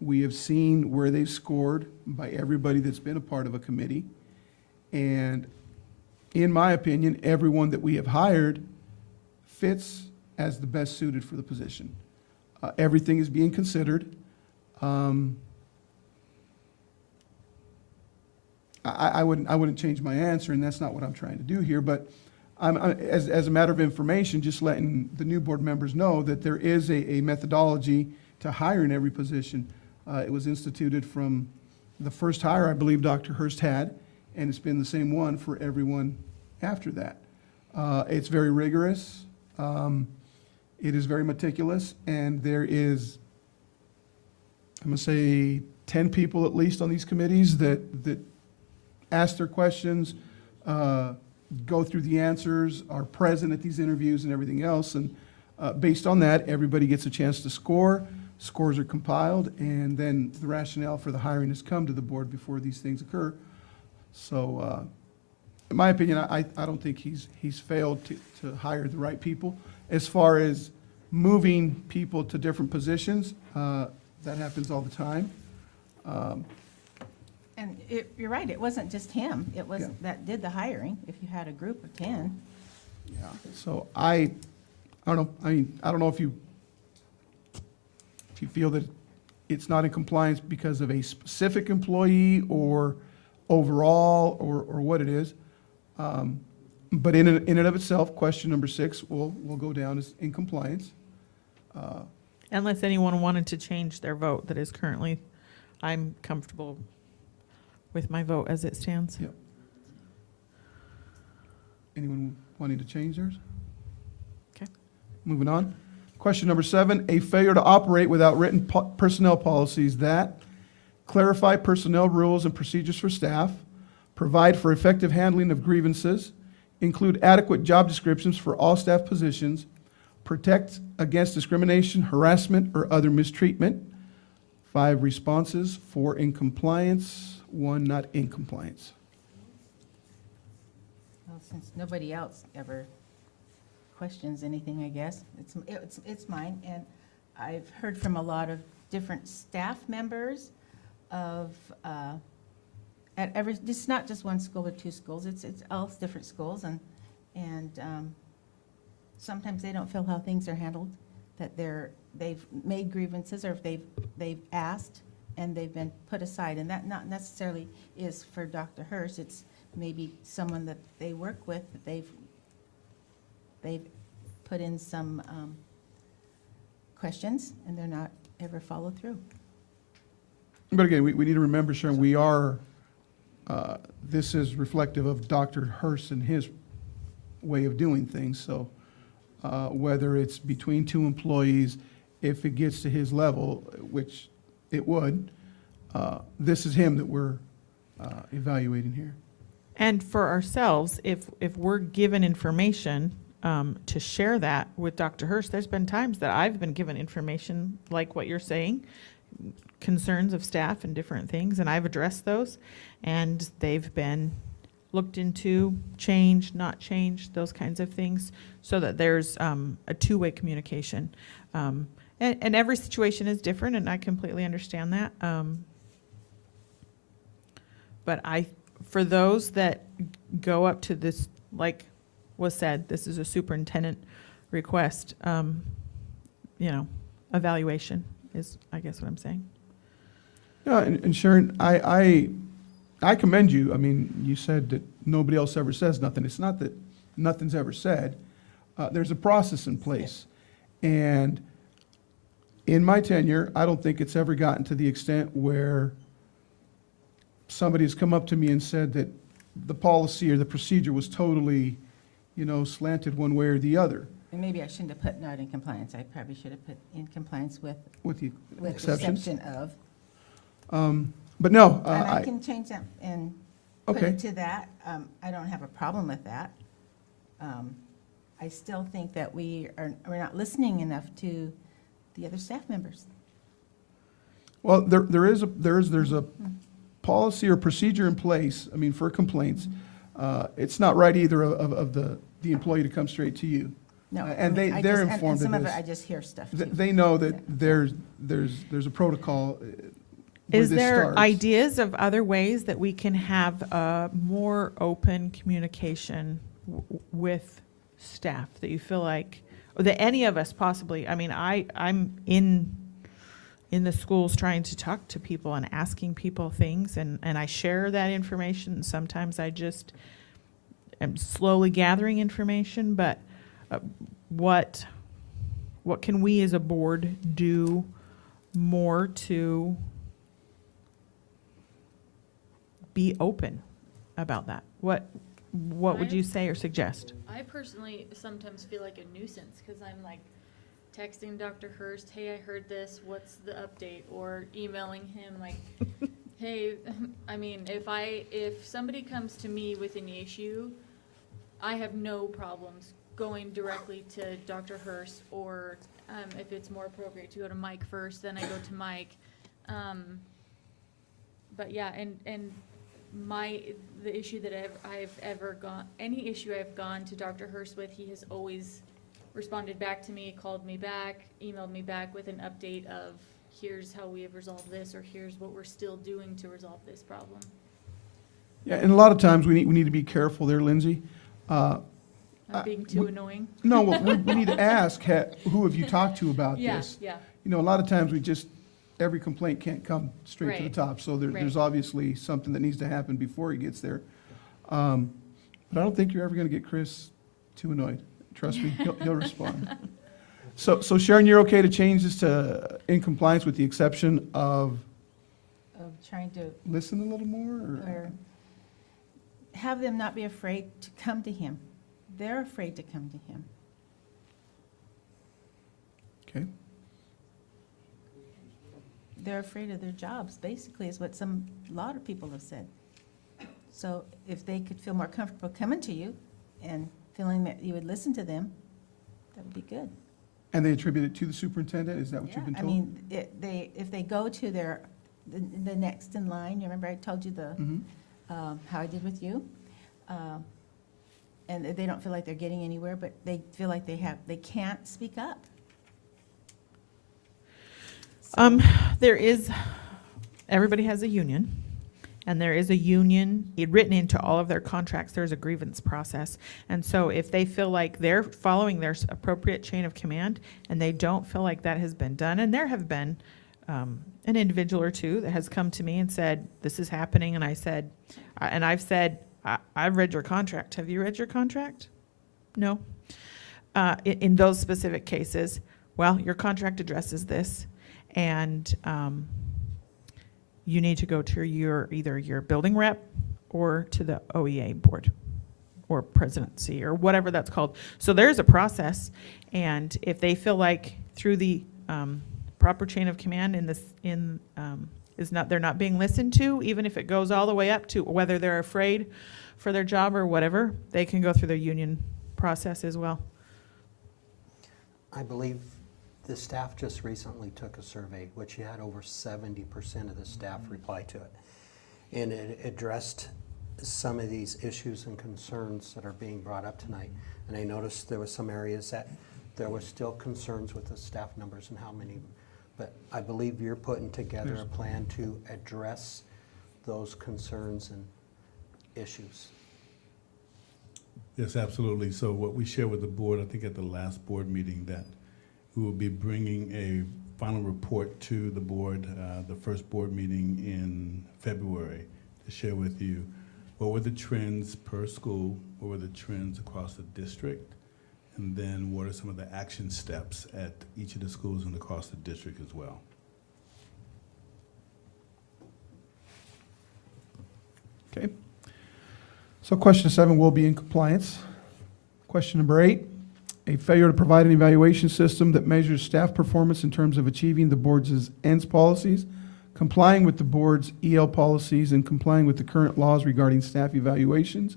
We have seen where they've scored by everybody that's been a part of a committee. And in my opinion, everyone that we have hired fits as the best suited for the position. Everything is being considered. I wouldn't change my answer, and that's not what I'm trying to do here, but as a matter of information, just letting the new board members know that there is a methodology to hire in every position. It was instituted from the first hire I believe Dr. Hurst had, and it's been the same one for everyone after that. It's very rigorous. It is very meticulous, and there is, I'm gonna say, 10 people at least on these committees that ask their questions, go through the answers, are present at these interviews and everything else. And based on that, everybody gets a chance to score. Scores are compiled, and then the rationale for the hiring has come to the board before these things occur. So, in my opinion, I don't think he's failed to hire the right people. As far as moving people to different positions, that happens all the time. And you're right, it wasn't just him. It was Yeah. that did the hiring, if you had a group of 10. Yeah, so I don't know, I mean, I don't know if you feel that it's not in compliance because of a specific employee or overall or what it is. But in and of itself, question number 6 will go down as in compliance. Unless anyone wanted to change their vote that is currently, I'm comfortable with my vote as it stands. Yep. Anyone wanting to change theirs? Okay. Moving on. Question number 7, a failure to operate without written personnel policies that clarify personnel rules and procedures for staff, provide for effective handling of grievances, include adequate job descriptions for all staff positions, protect against discrimination, harassment, or other mistreatment. 5 responses, 4 in compliance, 1 not in compliance. Well, since nobody else ever questions anything, I guess, it's mine. And I've heard from a lot of different staff members of, it's not just one school or 2 schools, it's all different schools, and sometimes they don't feel how things are handled, that they've made grievances, or if they've asked and they've been put aside, and that not necessarily is for Dr. Hurst, it's maybe someone that they work with, that they've put in some questions, and they're not ever followed through. But again, we need to remember, Sharon, we are, this is reflective of Dr. Hurst and his way of doing things. So whether it's between 2 employees, if it gets to his level, which it would, this is him that we're evaluating here. And for ourselves, if we're given information to share that with Dr. Hurst, there's been times that I've been given information like what you're saying, concerns of staff and different things, and I've addressed those, and they've been looked into, changed, not changed, those kinds of things, so that there's a two-way communication. And every situation is different, and I completely understand that. But for those that go up to this, like was said, this is a superintendent request, evaluation is, I guess, what I'm saying. Yeah, and Sharon, I commend you. I mean, you said that nobody else ever says nothing. It's not that nothing's ever said. There's a process in place. And in my tenure, I don't think it's ever gotten to the extent where somebody's come up to me and said that the policy or the procedure was totally, slanted one way or the other. And maybe I shouldn't have put not in compliance. I probably should have put in compliance with the the exceptions. exception of. But no, And I can change that and put Okay. it to that. I don't have a problem with that. I still think that we're not listening enough to the other staff members. well, there's a policy or procedure in place, I mean, for complaints. It's not right either of the employee to come straight to you. No, And I mean, they're and informed of some of it, this. I just hear stuff too. They know that there's a protocol where Is this there starts. ideas of other ways that we can have more open communication with staff that you feel like, or that any of us possibly, I mean, I'm in the schools trying to talk to people and asking people things, and I share that information, and sometimes I just am slowly gathering information, but what can we as a board do more to be open about that? What would you say or suggest? I personally sometimes feel like a nuisance because I'm like texting Dr. Hurst, hey, I heard this, what's the update? Or emailing him like, hey, I mean, if somebody comes to me with an issue, I have no problems going directly to Dr. Hurst, or if it's more appropriate to go to Mike first, then I go to Mike. But yeah, and the issue that I've ever gone, any issue I've gone to Dr. Hurst with, he has always responded back to me, called me back, emailed me back with an update of here's how we have resolved this, or here's what we're still doing to resolve this problem. Yeah, and a lot of times we need to be careful there, Lindsay. I'm being too annoying. No, we need to ask, who have you talked to about this? Yeah. You know, a lot of times every complaint can't come straight to the Right. top, so there's Right. obviously something that needs to happen before he gets there. But I don't think you're ever gonna get Chris too annoyed. Trust me, he'll respond. So Sharon, you're okay to change this to in compliance with the exception of Trying to, listen a little more, or have them not be afraid to come to him. They're afraid to come to him. Okay. They're afraid of their jobs, basically, is what a lot of people have said. So if they could feel more comfortable coming to you and feeling that you would listen to them, that would be good. And they attribute it to the superintendent, is that what you've been I told? mean, if they go to the next in line, you remember I told you Mhm. how I did with you? And they don't feel like they're getting anywhere, but they feel like they can't speak up. Everybody has a union, and there is a union, written into all of their contracts, there's a grievance process. And so if they feel like they're following their appropriate chain of command, and they don't feel like that has been done, and there have been an individual or two that has come to me and said, this is happening, and I've said, I've read your contract. Have you read your contract? No. In those specific cases, well, your contract addresses this, and you need to go to either your building rep or to the OEA board or presidency or whatever that's called. So there's a process, and if they feel like through the proper chain of command they're not being listened to, even if it goes all the way up to whether they're afraid for their job or whatever, they can go through their union process as well. I believe the staff just recently took a survey, which had over 70% of the staff reply to it. And it addressed some of these issues and concerns that are being brought up tonight. And I noticed there were some areas that there were still concerns with the staff numbers and how many. But I believe you're putting together a plan to address those concerns and issues. Yes, absolutely. So what we shared with the board, I think at the last board meeting, that we will be bringing a final report to the board, the first board meeting in February, to share with you what were the trends per school, what were the trends across the district, and then what are some of the action steps at each of the schools and across the district as well. Okay. So question 7 will be in compliance. Question number 8, a failure to provide an evaluation system that measures staff performance in terms of achieving the board's ends policies, complying with the board's EL policies, and complying with the current laws regarding staff evaluations.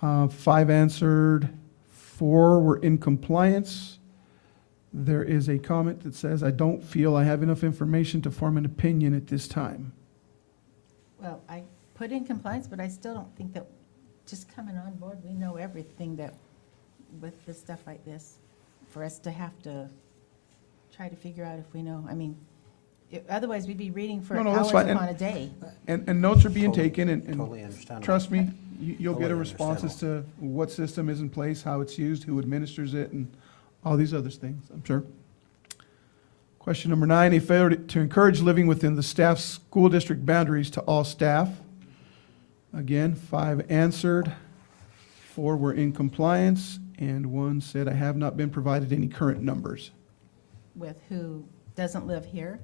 5 answered, 4 were in compliance. There is a comment that says, I don't feel I have enough information to form an opinion at this time. Well, I put in compliance, but I still don't think that just coming on board, we know everything that, with this stuff like this, for us to have to try to figure out if we know, I mean, otherwise we'd be reading for No, that's hours fine. upon a day. And notes are being Totally- taken, and totally understandable. trust me, you'll get a Totally response as to what system is in place, how it's used, who administers it, and all these other things, I'm sure. Question number 9, a failure to encourage living within the staff school district boundaries to all staff. Again, 5 answered, 4 were in compliance, and 1 said, I have not been provided any current numbers. With who doesn't live here,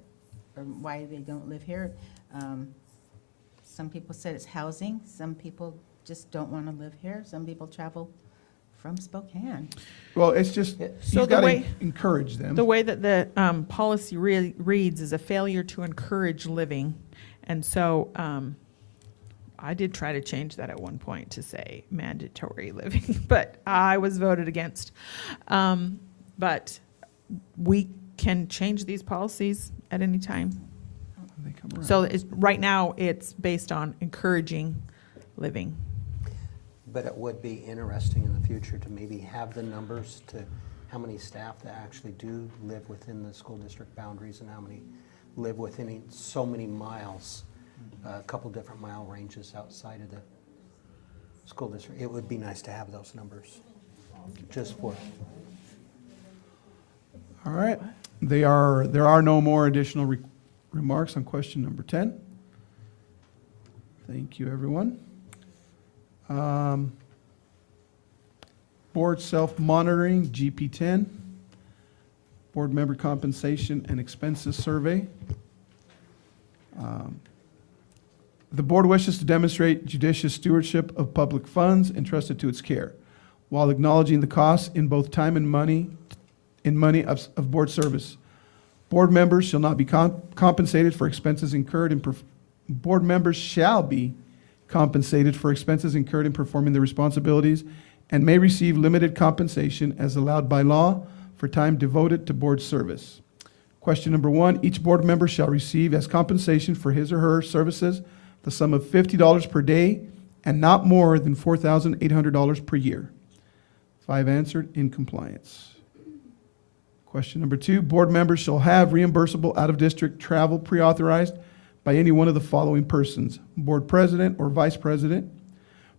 or why they don't live here. Some people said it's housing, some people just don't want to live here, some people travel from Spokane. Well, it's just, So you've the got to way- encourage them. The way that the policy reads is a failure to encourage living. And so I did try to change that at one point to say mandatory living, but I was voted against. But we can change these policies at any time. They come around. So right now, it's based on encouraging living. But it would be interesting in the future to maybe have the numbers to how many staff that actually do live within the school district boundaries and how many live within so many miles, a couple different mile ranges outside of the school district. It would be nice to have those numbers, just for. All right. There are no more additional remarks on question number 10. Thank you, everyone. Board self-monitoring, GP10. Board member compensation and expenses survey. The board wishes to demonstrate judicious stewardship of public funds entrusted to its care, while acknowledging the costs in both time and money of board service. Board members shall not be compensated for expenses incurred in board members shall be compensated for expenses incurred in performing their responsibilities and may receive limited compensation as allowed by law for time devoted to board service. Question number 1, each board member shall receive as compensation for his or her services the sum of $50 per day and not more than $4,800 per year. 5 answered, in compliance. Question number 2, board members shall have reimbursable out-of-district travel pre-authorized by any one of the following persons: board president or vice president.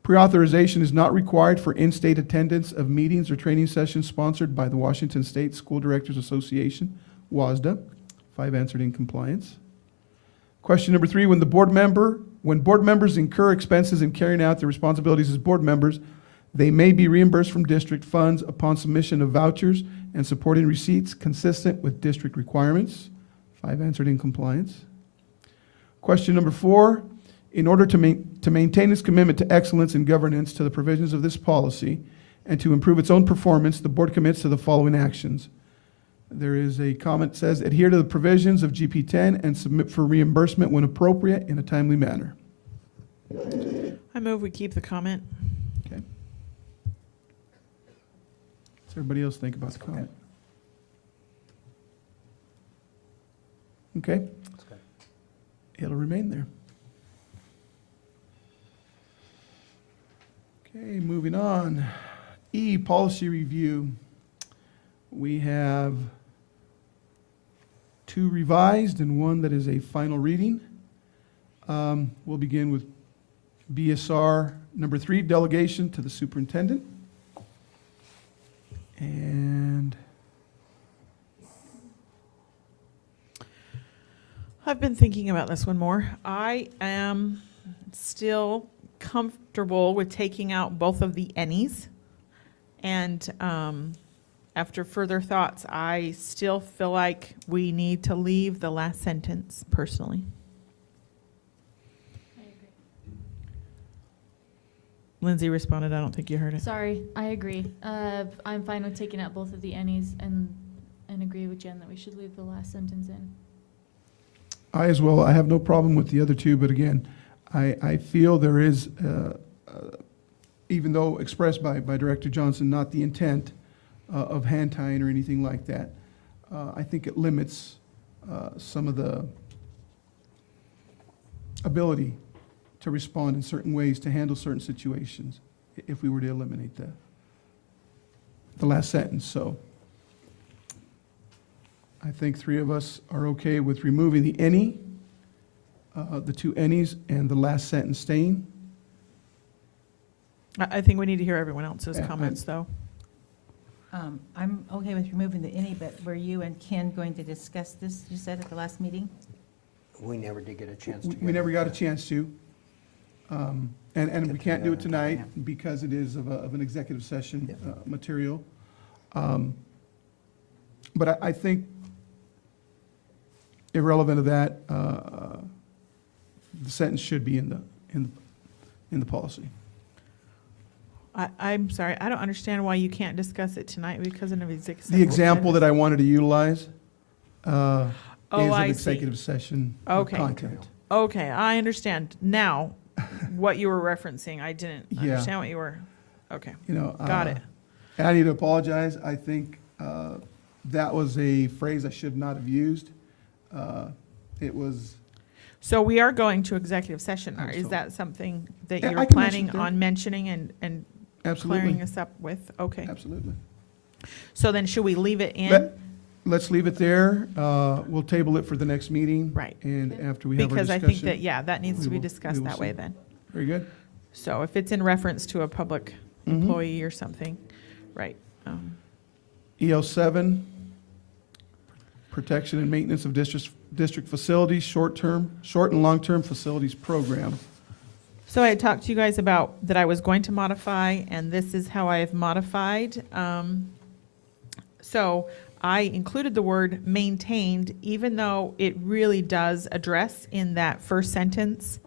Pre-authorization is not required for in-state attendance of meetings or training sessions sponsored by the Washington State School Directors Association, WASDA. 5 answered, in compliance. Question number 3, when board members incur expenses in carrying out their responsibilities as board members, they may be reimbursed from district funds upon submission of vouchers and supporting receipts consistent with district requirements. 5 answered, in compliance. Question number 4, in order to maintain its commitment to excellence in governance to the provisions of this policy and to improve its own performance, the board commits to the following actions. There is a comment that says, adhere to the provisions of GP10 and submit for reimbursement when appropriate in a timely manner. I move we keep the comment. Okay. What's everybody else think about the comment? Okay. It'll remain there. Okay, moving on. E, policy review. We have 2 revised and 1 that is a final reading. We'll begin with BSR number 3, delegation to the superintendent. And I've been thinking about this one more. I am still comfortable with taking out both of the any's. And after further thoughts, I still feel like we need to leave the last sentence personally. Lindsay responded, I don't think you heard it. Sorry, I agree. I'm fine with taking out both of the any's and agree with Jen that we should leave the last sentence in. I as well, I have no problem with the other two, but again, I feel there is, even though expressed by Director Johnson, not the intent of hand tying or anything like that, I think it limits some of the ability to respond in certain ways, to handle certain situations, if we were to eliminate the last sentence. So I think three of us are okay with removing the any, the two any's, and the last sentence staying. I think we need to hear everyone else's Yeah, comments, though. I'm okay with removing the any, but were you and Ken going to discuss this, you said, at the last meeting? We never did get a chance to. We never got a chance to. And we can't do it tonight Yeah. because it is of an executive session material. But I think, irrelevant of that, the sentence should be in the policy. I'm sorry, I don't understand why you can't discuss it tonight because of an executive. The example that I wanted to utilize is I an see. executive session Okay. content. Okay, I understand now what you were referencing. I didn't Yeah. understand what you were, okay. You know, Got it. And I need to apologize. I think that was a phrase I should not have used. It was. So we are going to executive session. Is Absolutely. that something that Yeah, you're I can planning mention it there. on mentioning and Absolutely. clearing us up with? Okay. Absolutely. So then should we leave it in? Let's leave it there. We'll table it for the next meeting. Right. And after we have our Because discussion. I think that, yeah, that needs we to be will- discussed we will that way see. then. Very good. So if it's in reference to a public Mhm. employee or something, right. EL7, protection and maintenance of district facilities, short and long-term facilities program. So I had talked to you guys about that I was going to modify, and this is how I have modified. So I included the word maintained, even though it really does address in that first sentence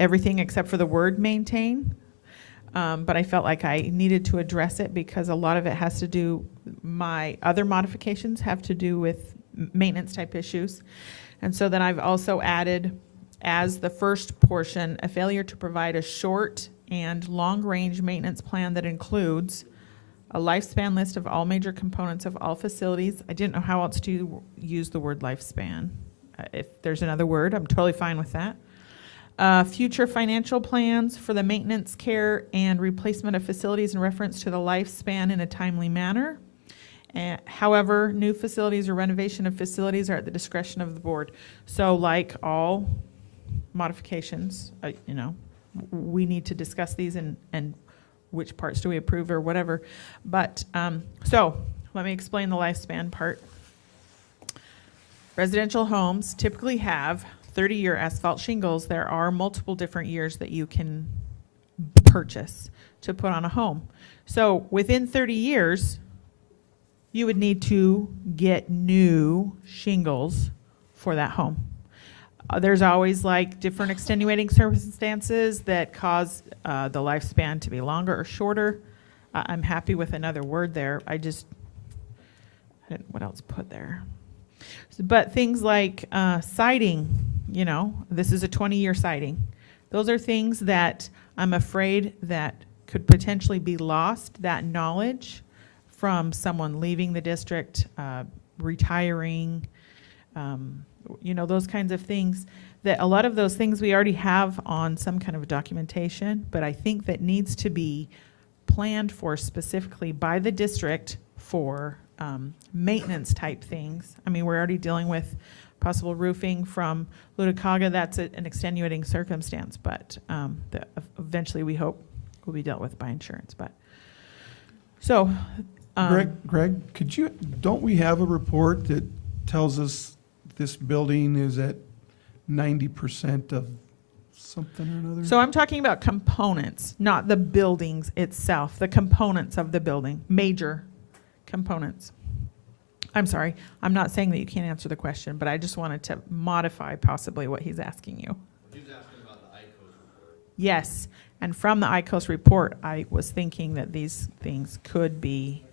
everything except for the word maintain. But I felt like I needed to address it because a lot of it has to do, my other modifications have to do with maintenance type issues. And so then I've also added as the first portion, a failure to provide a short and long-range maintenance plan that includes a lifespan list of all major components of all facilities. I didn't know how else to use the word lifespan. If there's another word, I'm totally fine with that. Future financial plans for the maintenance, care, and replacement of facilities in reference to the lifespan in a timely manner. However, new facilities or renovation of facilities are at the discretion of the board. So like all modifications, we need to discuss these and which parts do we approve or whatever. But, so let me explain the lifespan part. Residential homes typically have 30-year asphalt shingles. There are multiple different years that you can purchase to put on a home. So within 30 years, you would need to get new shingles for that home. There's always like different extenuating circumstances that cause the lifespan to be longer or shorter. I'm happy with another word there. I didn't, what else put there? But things like siding, this is a 20-year siding. Those are things that I'm afraid that could potentially be lost, that knowledge from someone leaving the district, retiring, those kinds of things, that a lot of those things we already have on some kind of documentation, but I think that needs to be planned for specifically by the district for maintenance type things. I mean, we're already dealing with possible roofing from Luticaga. That's an extenuating circumstance, but that eventually we hope will be dealt with by insurance. But so, Greg, don't we have a report that tells us this building is at 90% of something or another? So I'm talking about components, not the buildings itself, the components of the building, major components. I'm sorry, I'm not saying that you can't answer the question, but I just wanted to modify possibly what he's asking you. He's asking about the ICOS report. Yes, and from the ICOS report, I was thinking that these things could be,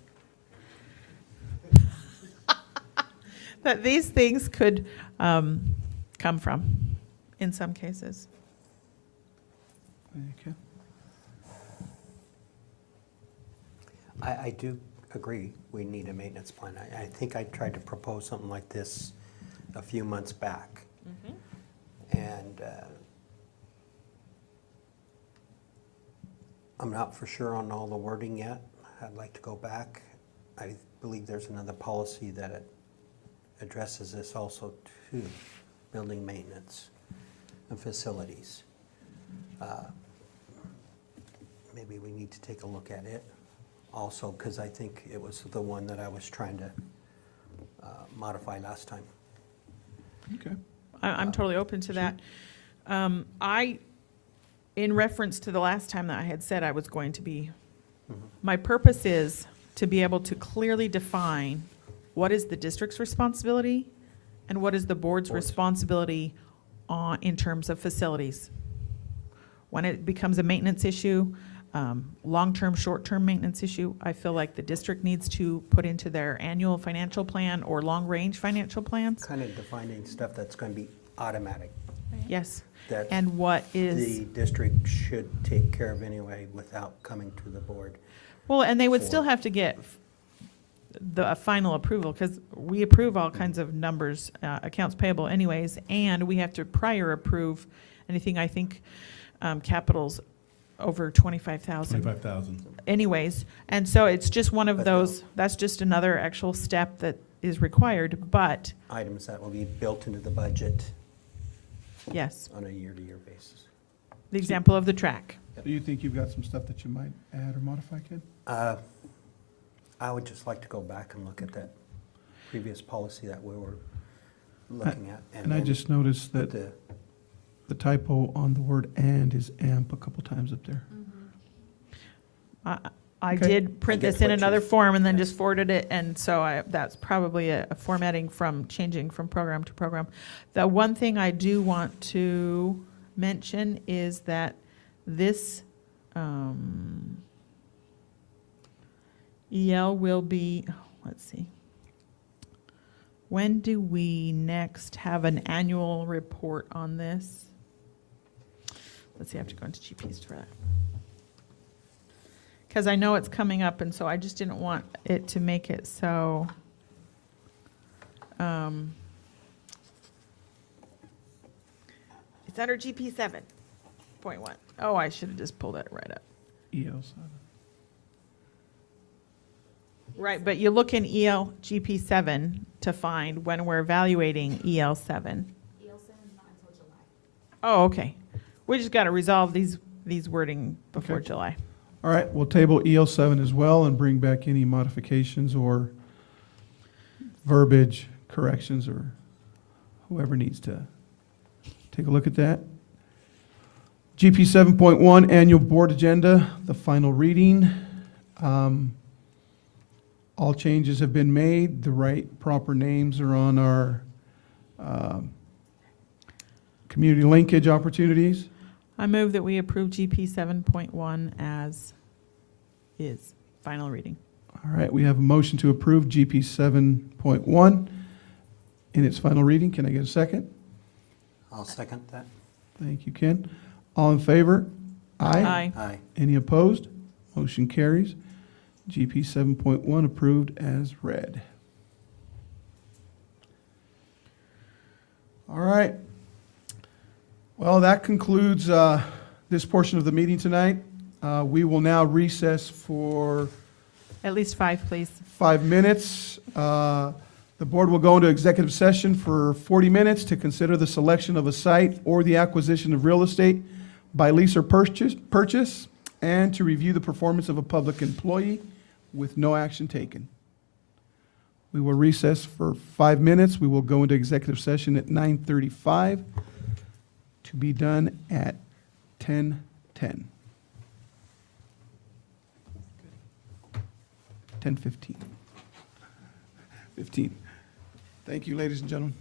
come from in some cases. Okay. I do agree, we need a maintenance plan. I think I tried to propose something like this a few months back. And I'm not for sure on all the wording yet. I'd like to go back. I believe there's another policy that addresses this also too, building maintenance and facilities. Maybe we need to take a look at it also, because I think it was the one that I was trying to modify last time. Okay. I'm totally open to that. In reference to the last time that I had said I was going to be, my purpose is to be able to clearly define what is the district's responsibility and what is the board's responsibility in terms of facilities. When it becomes a maintenance issue, long-term, short-term maintenance issue, I feel like the district needs to put into their annual financial plan or long-range financial plans. Kind of defining stuff that's going to be automatic. Yes. That And what is, the district should take care of anyway without coming to the board. well, and they would still have to get the final approval, because we approve all kinds of numbers, accounts payable anyways, and we have to prior approve anything, I think, capital's over 25,000. 25,000. Anyways, and so it's just one of those, that's just another actual step that is required, but Items that will be built into the budget yes, on a year-to-year basis. the example of the track. Do you think you've got some stuff that you might add or modify, Ken? I would just like to go back and look at that previous policy that we were looking at. And I then just noticed that the- the typo on the word "and" is "amp" a couple times up there. I Okay. did print I get this in what another you- form and then just forwarded it, and so that's probably a formatting from changing from program to program. The one thing I do want to mention is that this EL will be, let's see, when do we next have an annual report on this? Let's see, I have to go into GPs for that. Because I know it's coming up, and so I just didn't want it to make it so. It's under GP 7.1. Oh, I should have just pulled it right up. ELs. Right, but you look in EL GP 7 to find when we're evaluating EL 7. Oh, okay. We just got to resolve these wording before Okay. July. All right, we'll table EL7 as well and bring back any modifications or verbiage corrections or whoever needs to take a look at that. GP 7.1, Annual Board Agenda, the final reading. All changes have been made. The right proper names are on our community linkage opportunities. I move that we approve GP 7.1 as is. Final reading. All right, we have a motion to approve GP 7.1 in its final reading. Can I get a second? I'll second that. Thank you, Ken. All in favor? Aye. Aye. Any opposed? Motion carries. GP 7.1 approved as read. All right. Well, that concludes this portion of the meeting tonight. We will now recess for At least 5, please. 5 minutes. The board will go into executive session for 40 minutes to consider the selection of a site or the acquisition of real estate by lease or purchase, and to review the performance of a public employee with no action taken. We will recess for 5 minutes. We will go into executive session at 9:35 to be done at 10:10. 10:15. 15. Thank you, ladies and gentlemen.